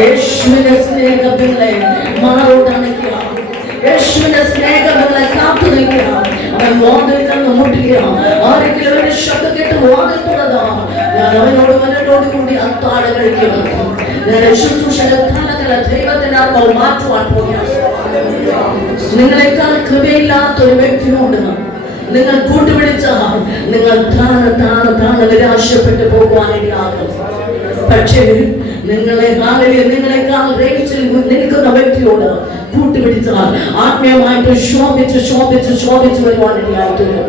യേശുവിന്റെ സ്നേഹത്തിലെ മാറോടണയ്ക്കുക. യേശുവിന്റെ സ്നേഹങ്ങളെ കാത്തു നിൽക്കുക. അവൻ വാതിൽ തന്നെ മുട്ടുക. ആരെങ്കിലും അവന്റെ ശബ്ദം കേട്ട് വാതിൽ തുറന്നാ ഞാൻ അവനോട് കൂടി അത്താഴം കഴിക്കും. ശുശ്രൂഷയുടെ തലങ്ങളെ ദൈവത്തിന്റെ ആത്മാവ് മാറ്റുവാൻ പോകുകയാണ്. നിങ്ങളെക്കാൾ കൃപയില്ലാത്തൊരു വ്യക്തിയോട് നിങ്ങൾ കൂട്ടുപിടിച്ചാൽ നിങ്ങൾ താണ നിരാശപ്പെട്ടു പോകുവാനിടയാകും. പക്ഷേ നിങ്ങളെക്കാൾ റേച്ചിൽ നിൽക്കുന്ന വ്യക്തിയോട് കൂട്ടുപിടിച്ചാൽ ആത്മീയമായിട്ട് ശോഭിച്ച് വരുവാനിടയായിട്ടുണ്ട്.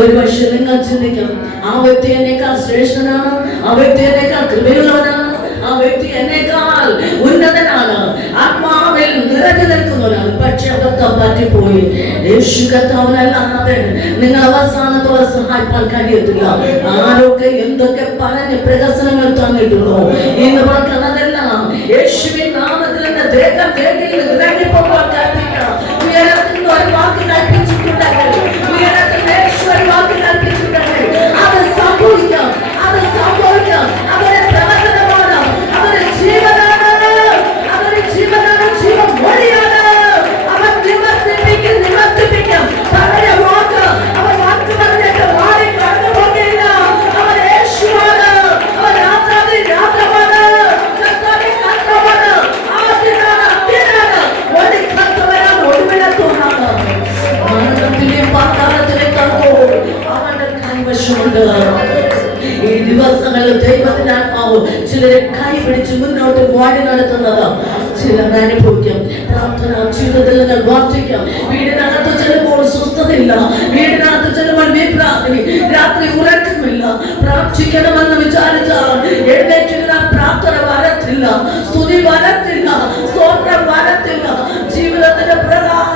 ഒരു പക്ഷെ നിങ്ങൾ ചിന്തിക്കണം, ആ വ്യക്തി എന്നേക്കാൾ ശ്രേഷ്ഠനാണ്, ആ വ്യക്തി എന്നേക്കാൾ കൃപയുള്ളവനാണ്, ആ വ്യക്തി എന്നേക്കാൾ ഉന്നതനാണ്, ആത്മാവിൽ നിറഞ്ഞു നിൽക്കുന്നവരാണ്. പക്ഷെ അബദ്ധം പറ്റിപ്പോയി. യേശു കർത്താവിനല്ലാതെ നിങ്ങൾ അവസാനത്തോടെ സഹായിക്കാൻ കഴിയത്തില്ല. ആരൊക്കെ എന്തൊക്കെ പറഞ്ഞ് പ്രകസനങ്ങൾ തന്നിട്ടുള്ളോ എന്ന് പറഞ്ഞാൽ അതെല്ലാം യേശുവിൻ നാമത്തിൽ തന്നെ ദേഹം ഇറങ്ങിപ്പോകാൻ കൽപ്പിക്കണം. ഉയരത്തിൽ ഒരു വാക്ക് കൽപ്പിച്ചിട്ടുണ്ടെങ്കിൽ, ഉയരത്തിൽ യേശു ഒരു വാക്ക് കൽപ്പിച്ചിട്ടുണ്ടെങ്കിൽ അത് സംഭവിക്കാം. അവരെ പ്രവചനമാണ്, അവരെ ജീവനാണ്, ജീവൻ മൊഴിയാണ്. അവൻ നിവർത്തിപ്പിക്കും. പഴയ വാക്ക് അവൻ വാക്ക് പറഞ്ഞിട്ട് മാറി കടന്നു പോകില്ല. അവൻ യേശുവാണ്, അവൻ രാജാവാണ്, കർത്താവാണ്, ആദ്യനാണ്, ഒടുക്കത്തവനാണ്, ഒടുവിലത്തോനാണ്. മരണത്തിലെയും പാതാളത്തിലെയും തറവോട് അവന്റെ കൈവശമുണ്ട്. ഈ ദിവസങ്ങളിൽ ദൈവത്തിന്റെ ആത്മാവ് ചിലരെ കൈപിടിച്ച് മുന്നോട്ട് വഴി നടത്തുന്നത് ചിലർ അനുഭവിക്കും. പ്രാർത്ഥന ജീവിതത്തിൽ നിങ്ങൾ വർദ്ധിക്കാം. വീടിനകത്ത് ചിലപ്പോൾ സ്വസ്ഥതയില്ല, വീടിനകത്ത് ചിലപ്പോൾ വിഭ്രാന്തി, രാത്രി ഉറക്കമില്ല. പ്രാർത്ഥിക്കണമെന്ന് വിചാരിച്ചാൽ എഴുന്നേറ്റുള്ള പ്രാർത്ഥന വരത്തില്ല, സ്തുതി വരത്തില്ല, സ്തോത്രം വരത്തില്ല. ജീവിതത്തിന്റെ പ്രധാനം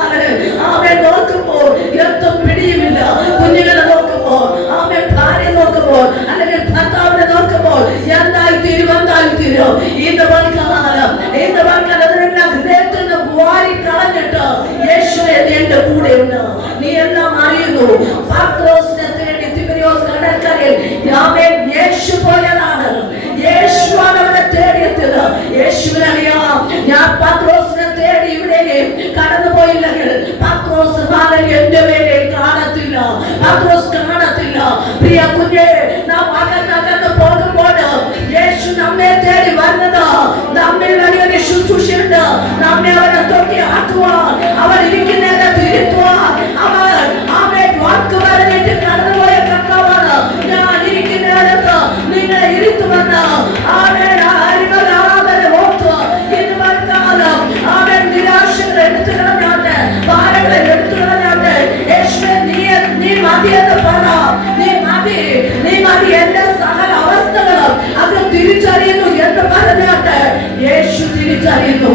ആമേ നോക്കുമ്പോൾ എത്തും പിടിയുമില്ല. കുഞ്ഞുങ്ങളെ നോക്കുമ്പോൾ, ആമേ ഭാര്യ നോക്കുമ്പോൾ, അല്ലെങ്കിൽ ഭർത്താവിനെ നോക്കുമ്പോൾ എന്തായി തീരും. ഇന്ന് അതിനെല്ലാം ഹൃദയത്തിൽ നിന്ന് വാരി കളഞ്ഞിട്ട് യേശുവേ എന്റെ കൂടെയുണ്ട്, നീ എല്ലാം അറിയുന്നു. പത്രോസിനെ തേടി തിബരിയോസ് കടൽക്കരയിൽ യേശു പോയതാണ്. യേശുവാണ് അവനെ തേടിയെത്തിയത്. യേശുവിനറിയാം ഞാൻ പത്രോസിനെ തേടി ഇവിടെ കടന്നുപോയില്ലെങ്കിൽ പത്രോസ് എന്റെ വേണ്ടി കാണത്തില്ല, പത്രോസ് കാണത്തില്ല. പ്രിയ കുഞ്ഞെ, നാം അകന്ന് പോകുമ്പോൾ യേശു നമ്മെ തേടി വരുന്നത് നമ്മിൽ വലിയൊരു ശുശ്രൂഷയുണ്ട്. നമ്മെ അവനെ തൊട്ടി ആക്കുവാൻ, അവർ ഇരിക്കുന്നതിനെ തിരുത്തുവാൻ, അവൻ വാക്ക് പറഞ്ഞിട്ട് കടന്നുപോയ കർത്താവാണ്. ഞാൻ ഇരിക്കുന്നിടത്ത് നിങ്ങളെ ഇരുത്തുമെന്ന് ഇന്ന് വർക്കാലം അവൻ നിരാശകൾ എടുത്തു കളഞ്ഞാട്ടെ, ഭാരങ്ങളെ എടുത്തു കളഞ്ഞാട്ടെ. യേശുവേ നീ മതിയെന്ന് പറ, നീ മതി എന്റെ സകല അവസ്ഥകളും അത് തിരിച്ചറിയുന്നു എന്ന് പറഞ്ഞാട്ടെ. യേശു തിരിച്ചറിയുന്നു.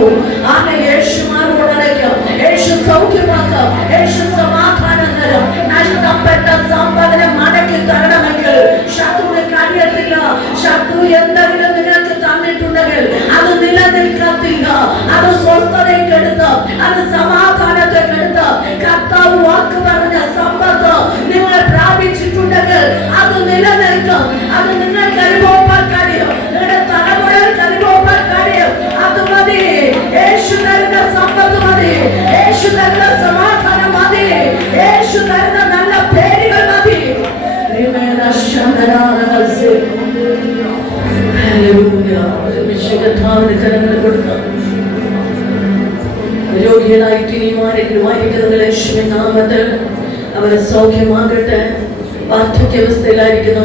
അങ്ങനെ യേശുമാരോടനയ്ക്കും, യേശു സൗഖ്യമാക്കും, യേശു സമാധാനം തരും. നഷ്ടപ്പെട്ട സമ്പത്തിനെ മടക്കി തരണമെങ്കിൽ ശത്രുവിന് കഴിയത്തില്ല. ശത്രു എന്തെങ്കിലും നിങ്ങൾക്ക് തന്നിട്ടുണ്ടെങ്കിൽ അത് നിലനിൽക്കത്തില്ല. അത് സ്വസ്ഥതയ്ക്കെടുത്ത്, അത് സമാധാനത്തെടുത്ത് കർത്താവ് വാക്ക് പറഞ്ഞ സമ്പത്ത് നിങ്ങൾ പ്രാപിച്ചിട്ടുണ്ടെങ്കിൽ അത് നിലനിൽക്കും. അത് നിങ്ങൾക്ക് അനുഭവപ്പാൻ കഴിയും, നിങ്ങളുടെ തലമുറകൾക്ക് അനുഭവപ്പാൻ കഴിയും. അത് മതി. യേശു തരുന്ന സമ്പത്ത് മതി, യേശു തരുന്ന സമാധാനം മതി, യേശു തരുന്ന നല്ല പേരുകൾ മതി. കരങ്ങൾ കൊടുക്കാം. രോഗികളായിട്ട് ഇനിയും ആരെങ്കിലും ആയിരിക്കുന്നത് യേശുവിൻ നാമത്തിൽ അവരെ സൗഖ്യമാകട്ടെ. വാർദ്ധക്യാവസ്ഥയിലായിരിക്കുന്ന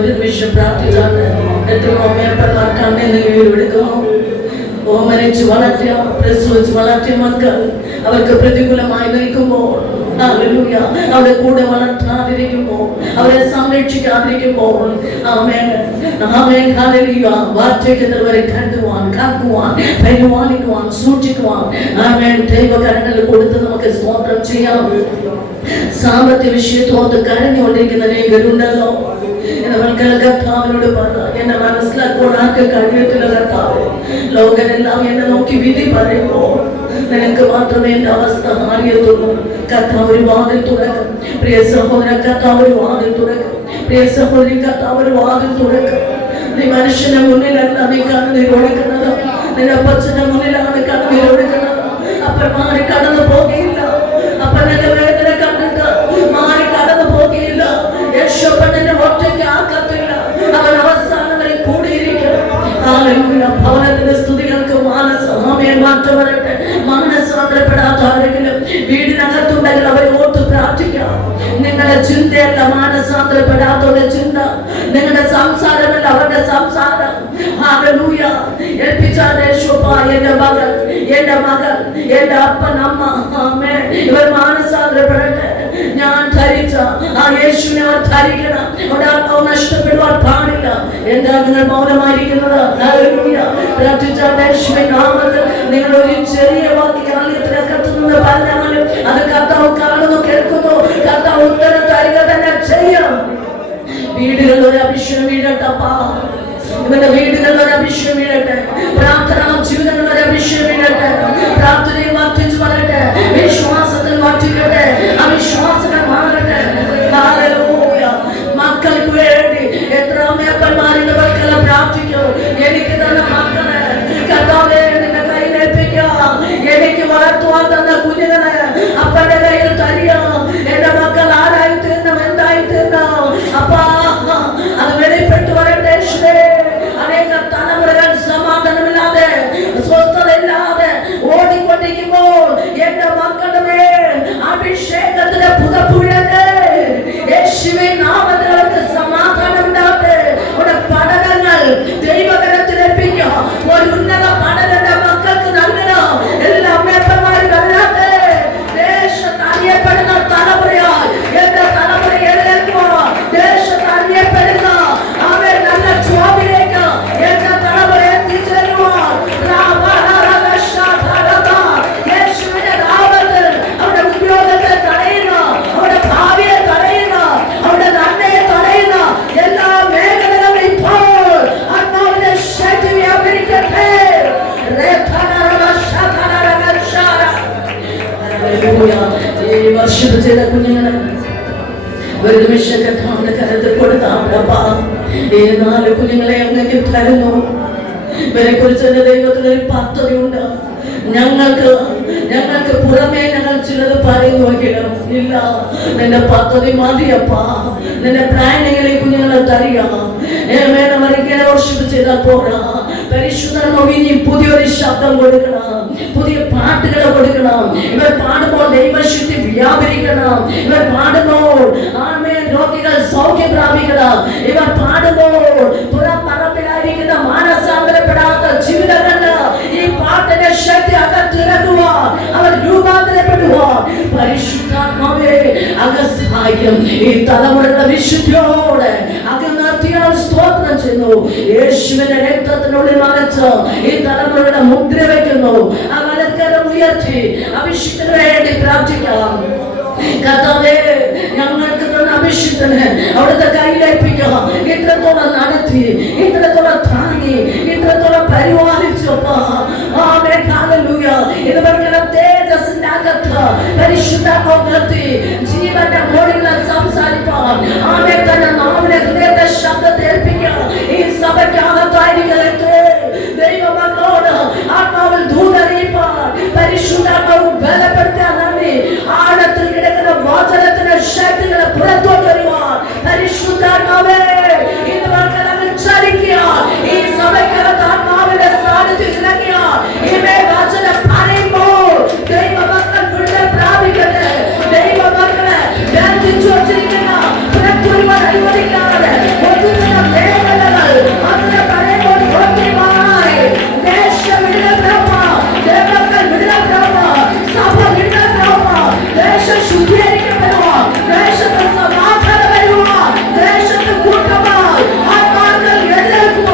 ഒരു നിമിഷം പ്രാർത്ഥിച്ചാണ്. എത്രയോ അമ്മയപ്പന്മാർ കണ്ണീർ എടുക്കുന്നു. ഓമനിച്ച് വളർത്തിയ, പ്രസവിച്ച് വളർത്തിയ മക്കൾ അവർക്ക് പ്രതികൂലമായി നിൽക്കുമ്പോൾ, അവരുടെ കൂടെ വളർത്താതിരിക്കുമ്പോൾ, അവരെ സംരക്ഷിക്കാതിരിക്കുമ്പോൾ, വാർദ്ധക്യത്തിൽവരെ കണ്ടുവാൻ, കാക്കുവാൻ, പരിപാലിക്കുവാൻ, സൂക്ഷിക്കുവാൻ ദൈവകരങ്ങളിൽ കൊടുത്ത് നമുക്ക് സ്തോത്രം ചെയ്യാം. സാമ്പത്തിക വിഷയത്തോട് കരഞ്ഞുകൊണ്ടിരിക്കുന്ന അനേകരുണ്ടല്ലോ. കർത്താവിനോട് പറ, എന്നെ മനസ്സിലാക്കുവാൻ ആർക്ക് കഴിയത്തില്ല കർത്താവ്. ലോകരെല്ലാം എന്നെ നോക്കി വിധി പറയുമ്പോൾ നിനക്ക് മാത്രമേ എന്റെ അവസ്ഥ അറിയത്തുള്ളൂ. കർത്താവ് ഒരു വാതിൽ തുറക്കും. പ്രിയ സഹോദരൻ, കർത്താവ് ഒരു വാതിൽ തുറക്കും. പ്രിയ സഹോദരി, കർത്താവ് ഒരു വാതിൽ തുറക്കും. നീ മനുഷ്യന്റെ മുന്നിലല്ല നീ കണ്ണുനീർ ഒഴുക്കുന്നത്. നിന്റെ അപ്പച്ചന്റെ മുന്നിലാണ് കണ്ണുനീർ ഒഴുക്കുന്നത്. അപ്പൻ മാറി കടന്നു പോകുകയില്ല. അപ്പന്റെ വേദന കണ്ടിട്ട് മാറി കടന്നു പോകുകയില്ല. യേശുപ്പൻ നിന്നെ ഒറ്റയ്ക്ക് ആക്കത്തില്ല. അവൻ അവസാനം വരെ കൂടിയിരിക്കണം. ഭവനത്തിന്റെ സ്തുതികൾക്ക് മാറ്റം വരട്ടെ. മാനസാന്തരപ്പെടാത്ത ആരെങ്കിലും വീടിനകത്തുണ്ടെങ്കിൽ അവരെ ഓർത്ത് പ്രാർത്ഥിക്കാം. നിങ്ങളുടെ ചിന്തയല്ല മാനസാന്തരപ്പെടാത്തവരുടെ ചിന്ത, നിങ്ങളുടെ സംസാരമല്ല അവരുടെ സംസാരം. ഹല്ലേലൂയ. ഏൽപ്പിച്ചാൽ എന്റെ മകൻ, എന്റെ മകൻ, എന്റെ അപ്പൻ, അമ്മ, ആമേൻ, ഇവർ മാനസാന്തരപ്പെടട്ടെ. ഞാൻ ധരിച്ച ആ യേശുവിനെ അവർ ധരിക്കണം. അവിടെ ആത്മാവ് നഷ്ടപ്പെടുവാൻ പാടില്ല. എന്താ നിങ്ങൾ മൗനമായിരിക്കുന്നത്? ഹല്ലേലൂയ. പ്രാർത്ഥിച്ചാൽ യേശുവിന്റെ നാമത്തിൽ നിങ്ങൾ ഒരു ചെറിയ വാക്യം ആലയത്തിനകത്തുനിന്ന് പറഞ്ഞാലും അത് കർത്താവ് കാണുന്നു, കേൾക്കുന്നു. കർത്താവ് ഉത്തരം തരിക തന്നെ ചെയ്യും. വീടുകളിൽ ഒരു അഭിഷേകം വീഴട്ടപ്പാ. ഇവരുടെ വീടുകളിൽ ഒരു അഭിഷേകം വീഴട്ടെ. പ്രാർത്ഥന ജീവിതങ്ങളിൽ ഒരു അഭിഷേകം വീഴട്ടെ. പ്രാർത്ഥനയിൽ വർദ്ധിച്ചു വരട്ടെ. വിശ്വാസത്തിൽ വർദ്ധിക്കട്ടെ. അവിശ്വാസങ്ങൾ മാറട്ടെ. ഹല്ലേലൂയ. മക്കൾക്ക് വേണ്ടി എത്ര അമ്മയപ്പന്മാരുടെ മക്കളെ പ്രാർത്ഥിക്കും. എനിക്ക് തന്ന മക്കളെ കർത്താവേ നിന്റെ കയ്യിലേൽപ്പിക്കാം. എനിക്ക് വളർത്തുവാൻ തന്ന കുഞ്ഞുങ്ങളെ അപ്പന്റെ കയ്യിൽ തരിക. എന്റെ മക്കൾ ആരായി തീർന്നു, എന്തായി തീർന്നു അപ്പാ, അത് വെളിപ്പെട്ടു വരട്ടെ. അനേക തലമുറകൾ സമാധാനമില്ലാതെ സ്വസ്ഥതയില്ലാതെ ഓടിക്കൊണ്ടിരിക്കുമ്പോൾ എന്റെ മക്കളുടെ മേൽ അഭിഷേകത്തിന്റെ പുതപ്പുഴട്ടെ. യേശുവിൻ നാമത്തിൽ അവർക്ക് സമാധാനം ഉണ്ടാകട്ടെ. അവിടെ പഠനങ്ങൾ ദൈവകരത്തിലേൽപ്പിക്കുക. ഒരു ഉന്നത പഠനന്റെ മക്കൾക്ക് നൽകണം. എല്ലാ അമ്മയപ്പന്മാരും നൽകട്ടെ. ദേശത്ത് അറിയപ്പെടുന്ന തലമുറയാൽ എന്റെ തലമുറ എഴുന്നേൽക്കുക. ദേശത്ത് അറിയപ്പെടുന്ന അവർ നല്ല ജോബിലേക്ക് എന്റെ തലമുറ എത്തിച്ചേരുവാൻ യേശുവിന്റെ നാമത്തിൽ അവരുടെ ഉദ്യോഗത്തെ തടയുന്ന, അവരുടെ ഭാവിയെ തടയുന്ന, അവരുടെ നന്മയെ തടയുന്ന എല്ലാ മേഖലകളും ഇപ്പോൾ ആത്മാവിന്റെ ശക്തി വ്യാപരിക്കട്ടെ. ഈ വർഷിപ്പ് ചെയ്ത കുഞ്ഞുങ്ങളെ ഒരു നിമിഷം കർത്താവിന്റെ കരത്തിൽ കൊടുത്താ. ഈ 4 കുഞ്ഞുങ്ങളെ അങ്ങേക്ക് തരുന്നു. ഇവരെ കുറിച്ച് എന്റെ ദൈവത്തിനൊരു പദ്ധതിയുണ്ട്. ഞങ്ങൾക്ക് പുറമേ ഞങ്ങൾ ചിലത് പറയുന്നുവെങ്കിലും ഇല്ല, നിന്റെ പദ്ധതി മതിയപ്പാ. നിന്റെ പ്ലാനിങ്ങിൽ ഈ കുഞ്ഞുങ്ങളെ തരിക. ഇങ്ങനെ വർഷിപ്പ് ചെയ്താൽ പോരാ. പരിശുദ്ധമൊഴിഞ്ഞ് പുതിയൊരു ശബ്ദം കൊടുക്കണം. പുതിയ പാട്ടുകൾ കൊടുക്കണം. ഇവർ പാടുമ്പോൾ ദൈവശക്തി വ്യാപരിക്കണം. ഇവർ പാടുമ്പോൾ ആമേൻ രോഗികൾ സൗഖ്യം പ്രാപിക്കണം. ഇവർ പാടുമ്പോൾ പുറപ്പറമ്പിലായിരിക്കുന്ന മാനസാന്തരപ്പെടാത്ത ജീവിതങ്ങൾ ഈ പാട്ടിന്റെ ശക്തി അകത്തിറങ്ങുവാൻ, അവർ രൂപാന്തരപ്പെടുവാൻ പരിശുദ്ധാത്മാവേ അങ്ങ് സഹായിക്കും. ഈ തലമുറയുടെ വിശുദ്ധിയോടെ അങ്ങ് നിർത്തിയാൽ സ്തോത്രം ചെയ്യുന്നു. യേശുവിന്റെ രക്തത്തിനുള്ളിൽ മറച്ച് ഈ തലമുറയുടെ മുദ്ര വയ്ക്കുന്നു. ആ വലക്കരം ഉയർത്തി അഭിഷേകത്തിന് വേണ്ടി പ്രാർത്ഥിക്കാം. കർത്താവേ, ഞങ്ങൾക്ക് അഭിഷേകത്തിന് അവിടുത്തെ കയ്യിലേൽപ്പിക്കുക. ഇത്രത്തോളം നടത്തി, ഇത്രത്തോളം താങ്ങി, ഇത്രത്തോളം പരിപാലിച്ചപ്പോ ഇതുപോലെ തേജസ്സിന്റെ അകത്ത് പരിശുദ്ധാത്മാവ് നിർത്തി ജീവന്റെ മോടികളെ സംസാരിപ്പാൻ ആമേ തന്നെ നാവിലെ ഹൃദയത്തെ ശബ്ദത്തെ ഏൽപ്പിക്കുക. ഈ സഭയ്ക്കകത്തായിരിക്കലേ ദൈവമക്കളോട് ആത്മാവിൽ ദൂതറിയിപ്പാൻ പരിശുദ്ധാത്മാവ് ബലപ്പെടുത്തിയ നന്ദി. ആഴത്തിൽ കിടക്കുന്ന വാചനത്തിന്റെ ശക്തികളെ പുറത്തോട്ട് വരുവാൻ പരിശുദ്ധാത്മാവേ ഇന്ന് മക്കളെ ചലിക്കുക. ഈ സഭയ്ക്കകത്ത് ആത്മാവിന്റെ സാന്നിധ്യം ഇറങ്ങിയ ഇവയെ വചനം പറയുമ്പോൾ ദൈവമക്കൾ വിടുതൽ പ്രാപിക്കട്ടെ. ദൈവമക്കളെ ബന്ധിച്ചു വച്ചിരിക്കുന്ന പുറത്തുവരുവാൻ അനുവദിക്കാതെ ഒതുങ്ങുന്ന മേഖലകൾ അതിനെ പറയുമ്പോൾ കൃത്യമായി ദേശം വിടുതൽ പ്രാപിക്കുക. ദൈവമക്കൾ വിടുതൽ പ്രാപിക്കുക. സഭ വിടുതൽ പ്രാപിക്കുക. ദേശം ശുദ്ധീകരിക്കപ്പെടുക. ദേശത്ത് സമാധാനം വരുക. ദേശത്ത് കൂട്ടമായി ആത്മാക്കൾ എഴുന്നേൽക്കുക.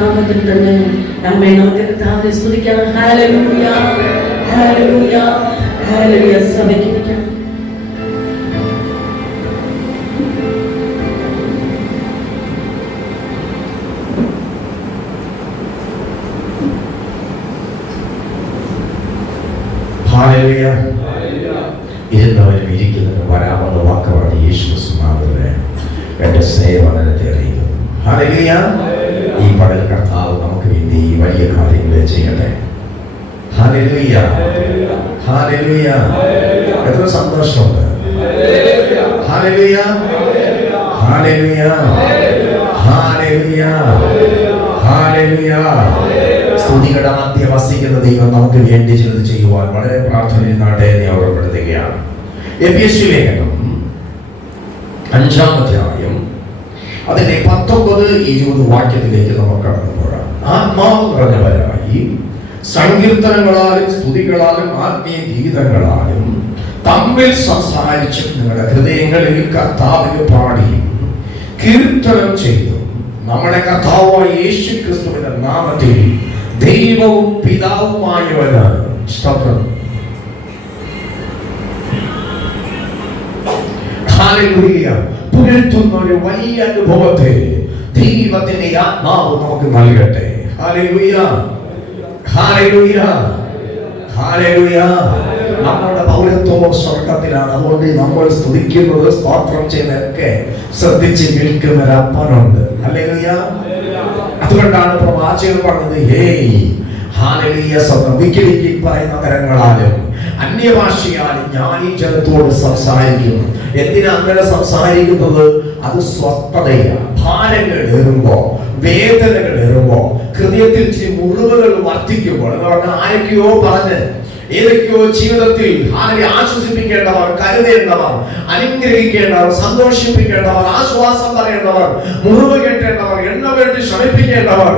നാമത്തിൽ തന്നെ നമ്മെ നമുക്ക് കർത്താവിനെ സ്തുതിക്കാം. Hallelujah, hallelujah, hallelujah. സഭയ്ക്കിരിക്കാം. ഹല്ലേലൂയ. ഇരുന്നവരും ഇരിക്കുന്നവരും വരാമെന്ന് വാക്ക് പറഞ്ഞ യേശു നാമത്തിലെ എൻ്റെ സ്നേഹവന്ദനത്തെ അറിയിക്കുന്നു. ഹല്ലേലൂയ. ഈ പകൽ കർത്താവ് നമുക്ക് വേണ്ടി ഈ വലിയ കാര്യങ്ങൾ ചെയ്യട്ടെ. ഹല്ലേലൂയ. ഹല്ലേലൂയ. എത്ര സന്തോഷമുണ്ട്. ഹല്ലേലൂയ. ഹല്ലേലൂയ. ഹല്ലേലൂയ. ഹല്ലേലൂയ. സ്തുതികളുടെ മധ്യ വസിക്കുന്ന ദൈവം നമുക്ക് വേണ്ടി ചിലത് ചെയ്യുവാൻ വളരെ പ്രാർത്ഥനയിൽ നാട്ടെ ഓർമ്മപ്പെടുത്തുകയാണ്. എഫെസ്യ ലേഖനം 5-ാം അധ്യായം അതിന്റെ 19-20 വാക്യത്തിലേക്ക് നമുക്ക് കടന്നു പോകാം. ആത്മാവ് നിറഞ്ഞവരായി സങ്കീർത്തനങ്ങളാലും സ്തുതികളാലും ആത്മീയ ഗീതങ്ങളാലും തമ്മിൽ സംസാരിച്ചും നിങ്ങളുടെ ഹൃദയങ്ങളിൽ കർത്താവിന് പാടിയും കീർത്തനം ചെയ്തു നമ്മുടെ കർത്താവായ യേശു ക്രിസ്തുവിന്റെ നാമത്തിൽ ദൈവവും പിതാവുമായവനാണ് സ്തോത്രം. ഹല്ലേലൂയ. പുകഴ്ത്തുന്ന ഒരു വലിയ അനുഭവത്തെ ദൈവത്തിന്റെ ആത്മാവ് നമുക്ക് നൽകട്ടെ. ഹല്ലേലൂയ. ഹല്ലേലൂയ. ഹല്ലേലൂയ. നമ്മുടെ പൗരത്വമോ സ്വർഗത്തിലാണ്. അതുകൊണ്ട് നമ്മൾ സ്തുതിക്കുന്നത് സ്തോത്രം ചെയ്യുന്നതൊക്കെ ശ്രദ്ധിച്ച് കേൾക്കുന്ന ഒരു അപ്പനുണ്ട്. ഹല്ലേലൂയ. അതുകൊണ്ടാണ് പ്രവാചകൻ പറഞ്ഞത്, ഹേയ് ഹല്ലേലൂയ, വിക്കിലിക്കി പറയുന്ന തരങ്ങളാലും അന്യഭാഷയാലും ഞാൻ ഈ ജനത്തോട് സംസാരിക്കുന്നു. എന്തിനാ അങ്ങനെ സംസാരിക്കുന്നത്? അത് സ്വസ്ഥതയാണ്. ഭാരങ്ങൾ ഏറുമ്പോ, വേദനകൾ ഏറുമ്പോ, ഹൃദയത്തിൽ ചില മുറിവുകൾ വർദ്ധിക്കുമ്പോൾ എന്ന് പറഞ്ഞാൽ ആരൊക്കെയോ പറഞ്ഞ് ഏതൊക്കെയോ ജീവിതത്തിൽ ആശ്വസിപ്പിക്കേണ്ടവർ, കരുതേണ്ടവർ, അനുഗ്രഹിക്കേണ്ടവർ, സന്തോഷിപ്പിക്കേണ്ടവർ, ആശ്വാസം പറയേണ്ടവർ, മുറിവ് കേട്ടേണ്ടവർ, എണ്ണ വേണ്ടി ശ്രമിപ്പിക്കേണ്ടവർ,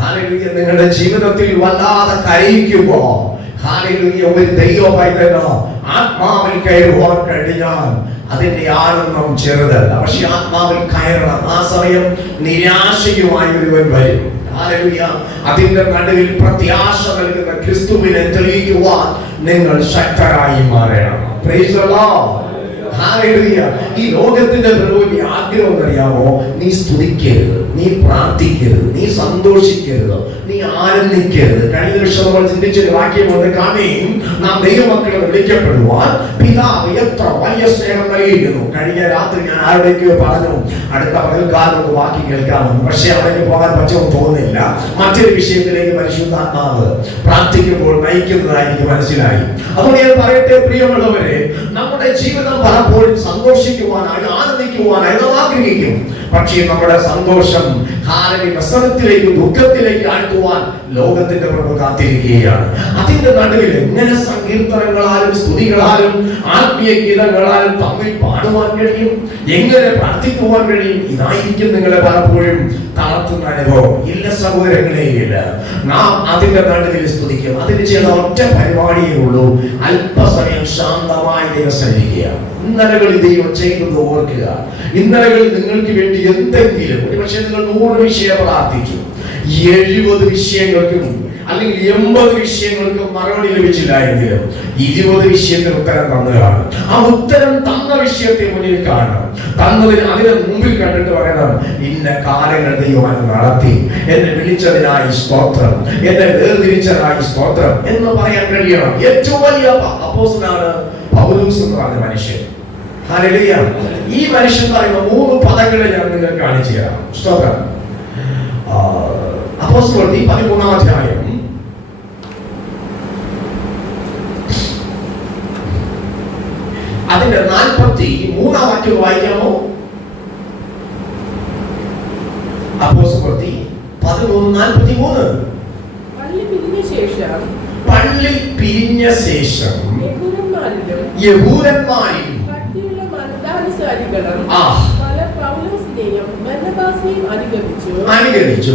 ഹല്ലേലൂയ, നിങ്ങളുടെ ജീവിതത്തിൽ വല്ലാതെ കരയിക്കുമ്പോ ഹല്ലേലൂയ, ഒരു ദൈവമായിട്ടോ ആത്മാവിൽ കയറുവാൻ കഴിഞ്ഞാൽ അതിന്റെ ആനന്ദം ചെറുതല്ല. പക്ഷെ ആത്മാവിൽ കയറണം. ആ സമയം നിരാശയുമായി ഒരുവൻ വരും. ഹല്ലേലൂയ. അതിന്റെ നടുവിൽ പ്രത്യാശ നൽകുന്ന ക്രിസ്തുവിനെ തെളിയിക്കുവാൻ നിങ്ങൾ ശക്തരായി മാറണം. Price the Lord. ഹല്ലേലൂയ. ഈ ലോകത്തിന്റെ വലിയ ആഗ്രഹം അറിയാമോ? നീ സ്തുതിക്കരുത്, നീ പ്രാർത്ഥിക്കരുത്, നീ സന്തോഷിക്കരുത്, നീ ആനന്ദിക്കരുത്. കഴിഞ്ഞ ദിവസം നമ്മൾ ചിന്തിച്ചൊരു വാക്യമുണ്ട്, കാണുകയും നാം ദൈവമക്കളെ വിളിക്കപ്പെടുവാൻ പിതാവ് എത്ര വലിയ സ്നേഹം നൽകിയിരുന്നു. കഴിഞ്ഞ രാത്രി ഞാൻ ആരുടെയൊക്കെയോ പറഞ്ഞു അടുത്ത പകൽക്കാലം വാക്കി കേൾക്കാമെന്ന്. പക്ഷെ അവിടേക്ക് പോകാൻ പറ്റുമെന്ന് തോന്നുന്നില്ല. മറ്റൊരു വിഷയത്തിലേക്ക് പരിശുദ്ധാത്മാവ് പ്രാർത്ഥിക്കുമ്പോൾ നയിക്കുന്നതായി എനിക്ക് മനസ്സിലായി. അതുകൊണ്ട് ഞാൻ പറയട്ടെ പ്രിയമുള്ളവരെ, നമ്മുടെ ജീവിതം പലപ്പോഴും സന്തോഷിക്കുവാനായി, ആനന്ദിക്കുവാനായി നാം ആഗ്രഹിക്കും. പക്ഷേ നമ്മുടെ സന്തോഷം വ്യസനത്തിലേക്കും ദുഃഖത്തിലേക്ക് ആഴ്ത്തുവാൻ ലോകത്തിന്റെ പ്രഭു കാത്തിരിക്കുകയാണ്. അതിന്റെ നടുവിൽ എങ്ങനെ സങ്കീർത്തനങ്ങളാലും സ്തുതികളാലും ആത്മീയ ഗീതങ്ങളാലും തമ്മിൽ പാടുവാൻ കഴിയും, എങ്ങനെ പ്രാർത്ഥിക്കുവാൻ കഴിയും? ഇതായിരിക്കും നിങ്ങളെ പലപ്പോഴും തളർത്തുന്ന അനുഭവം. ഇല്ല സഹോദരങ്ങളേ, ഇല്ല. നാം അതിന്റെ നടുവിൽ സ്തുതിക്കും. അതിന് ചെയ്ത ഒറ്റ പരിപാടിയേ ഉള്ളൂ, അല്പസമയം ശാന്തമായി ദൈവസന്നിധിക്കുക. ഇന്നലകളിൽ ദൈവം ചെയ്തത് ഓർക്കുക. ഇന്നലകളിൽ നിങ്ങൾക്ക് വേണ്ടി എന്തെങ്കിലും, ഒരുപക്ഷെ നിങ്ങൾ 100 വിഷയം പ്രാർത്ഥിച്ചു, 70 വിഷയങ്ങൾക്കും അല്ലെങ്കിൽ 80 വിഷയങ്ങൾക്കും മറുപടി ലഭിച്ചില്ല എങ്കിലും 20 വിഷയത്തിന് ഉത്തരം തന്നതാണ്. ആ ഉത്തരം തന്ന വിഷയത്തെ മുന്നിൽ കാണണം. തന്നതിന് അതിനെ മുമ്പിൽ കണ്ടിട്ട് പറയണം, ഇന്ന കാര്യങ്ങൾ ദൈവം നടത്തി, എന്നെ വിളിച്ചതിനായി സ്തോത്രം, എന്നെ വേർതിരിച്ചതിനായി സ്തോത്രം എന്ന് പറയാൻ കഴിയണം. ഏറ്റവും വലിയ അപ്പോസ്തലനാണ് പൗലോസ് എന്ന് പറഞ്ഞ മനുഷ്യൻ. ഹല്ലേലൂയ. ഈ മനുഷ്യൻ പറയുന്ന 3 പദങ്ങളെ ഞാൻ നിങ്ങൾക്ക് കാണിച്ചു തരാം. സ്തോത്രം. അപ്പോസ്തലപ്രവൃത്തി 13-ാം അധ്യായം അതിന്റെ 43-ാം വാക്യം വായിക്കാമോ? അപ്പോസ്തലപ്രവൃത്തി 13:43. പള്ളി പിരിഞ്ഞ ശേഷം യഹൂദന്മാരിലും അനുകരിച്ചു,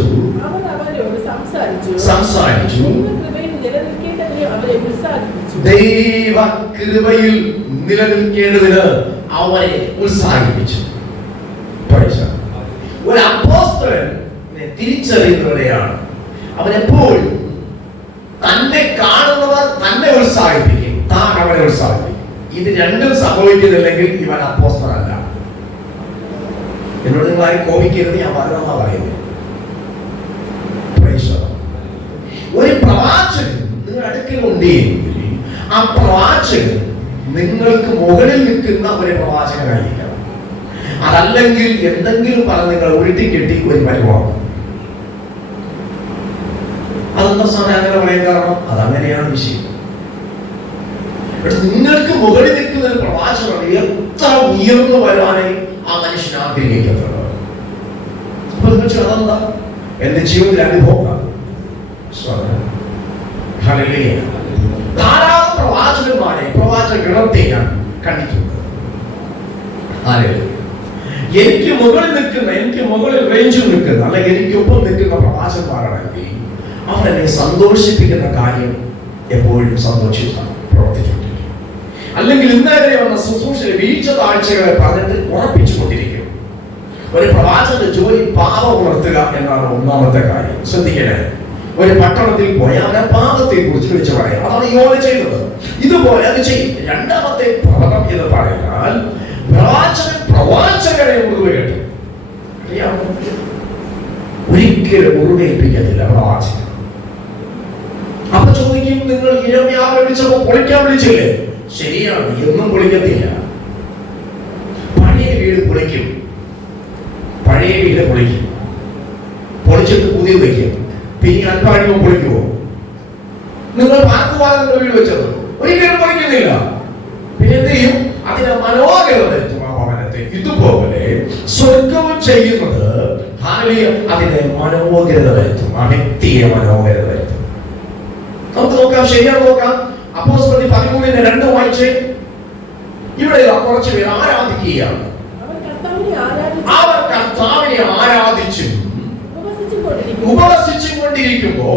സംസാരിച്ചു, ദൈവ കൃപയിൽ നിലനിൽക്കേണ്ടതിന് അവരെ ഉത്സാഹിപ്പിച്ചു. ഒരു അപ്പോസ്തലനെ തിരിച്ചറിയുന്നവരെയാണ് അവൻ എപ്പോഴും തന്നെ കാണുന്നവർ തന്നെ ഉത്സാഹിപ്പിക്കും, താൻ അവരെ ഉത്സാഹിപ്പിക്കും. ഇത് രണ്ടും സംഭവിക്കുന്നില്ലെങ്കിൽ ഇവൻ അപ്പോസ്തലനല്ല. എന്നോട് നിങ്ങൾ ആരും കോപിക്കരുത്, ഞാൻ പറഞ്ഞെന്നാ പറയുന്നത്. ഒരു പ്രവാചകൻ നിങ്ങൾ അടുക്കലുണ്ടെങ്കിൽ ആ പ്രവാചകൻ നിങ്ങൾക്ക് മുകളിൽ നിൽക്കുന്ന ഒരു പ്രവാചകനായിരിക്കണം. അതല്ലെങ്കിൽ എന്തെങ്കിലും പറഞ്ഞ് നിങ്ങൾ ഉരുട്ടിക്കെട്ടി ഒരു പരിവാകും. അതെന്താ സമയം അങ്ങനെ പറയാൻ കാരണം? അതങ്ങനെയാണ് വിഷയം. നിങ്ങൾക്ക് മുകളിൽ നിൽക്കുന്ന ഒരു പ്രവാചകൻ എത്ര ഉയർന്നു വരാനായി ആ മനുഷ്യൻ ആഗ്രഹിക്കുന്നത്. അപ്പൊ അതെന്താ എന്റെ ജീവിതത്തിൽ അനുഭവമാണ്. ധാരാളം പ്രവാചകന്മാരെ, പ്രവാചകഗണത്തെ ഞാൻ കണ്ടിട്ടുണ്ട്. എനിക്ക് മുകളിൽ നിൽക്കുന്ന, എനിക്ക് മുകളിൽ റേഞ്ചിൽ നിൽക്കുന്ന, അല്ലെങ്കിൽ എനിക്കൊപ്പം നിൽക്കുന്ന പ്രവാചകന്മാരാണെങ്കിൽ അവരെന്നെ സന്തോഷിപ്പിക്കുന്ന കാര്യം എപ്പോഴും സന്തോഷിച്ചാണ് പ്രവർത്തിച്ചുകൊണ്ടിരിക്കും. അല്ലെങ്കിൽ ഇന്നേവരെ വന്ന ശുശ്രൂഷയിൽ വീഴ്ച താഴ്ചകളെ പറഞ്ഞിട്ട് ഉറപ്പിച്ചുകൊണ്ടിരിക്കും. ഒരു പ്രവാചകന്റെ ജോലി പാപം ഉണർത്തുക എന്നാണ് ഒന്നാമത്തെ കാര്യം. ശ്രദ്ധിക്കണേ, ഒരു പട്ടണത്തിൽ പോയി അവരെ പാപത്തെ കുറിച്ച് വിളിച്ചു പറയാം. അതാണ് യോന ചെയ്തത്. ഇതുപോലെ അത് ചെയ്യും. രണ്ടാമത്തെ പ്രവണം എന്ന് പറഞ്ഞാൽ പ്രവാചകനെ മുറിവ് കേട്ടു. ഒരിക്കലും മുറിവേൽപ്പിക്കത്തില്ല പ്രവാചകൻ. അപ്പൊ ചോദിക്കും, നിങ്ങൾ ഇരമ്യാവിനെ വിളിച്ചപ്പോ പൊളിക്കാൻ വിളിച്ചില്ലേ? ശരിയാണ്, എന്നും പൊളിക്കത്തില്ല. പഴയ വീട് പൊളിക്കും, പഴയ വീട് പൊളിക്കും, പൊളിച്ചിട്ട് പുതിയ വയ്ക്കും. പിന്നെ അല്പം പൊളിക്കുമോ? നിങ്ങൾ പാർക്കുവാൻ വീട് വെച്ചത് ഒരിക്കലും പൊളിക്കുന്നില്ല. പിന്നെ എന്ത് ചെയ്യും? അതിനെ മനോഹരത വരുത്തും ആ ഭവനത്തെ. ഇതുപോലെ സ്വർഗവും ചെയ്യുന്നത് അതിനെ മനോഹരത വരുത്തും, ആ വ്യക്തിയെ മനോഹരത വരുത്തും. നമുക്ക് നോക്കാം, ശരിയാണ് നോക്കാം. അപ്പോസ്തലർ 13:2 വായിച്ചേ. ഇവിടെ കുറച്ച് പേർ ആരാധിക്കുകയാണ്. അവർ കർത്താവിനെ ആരാധിച്ചു ഉപവസിച്ചും കൊണ്ടിരിക്കുമ്പോ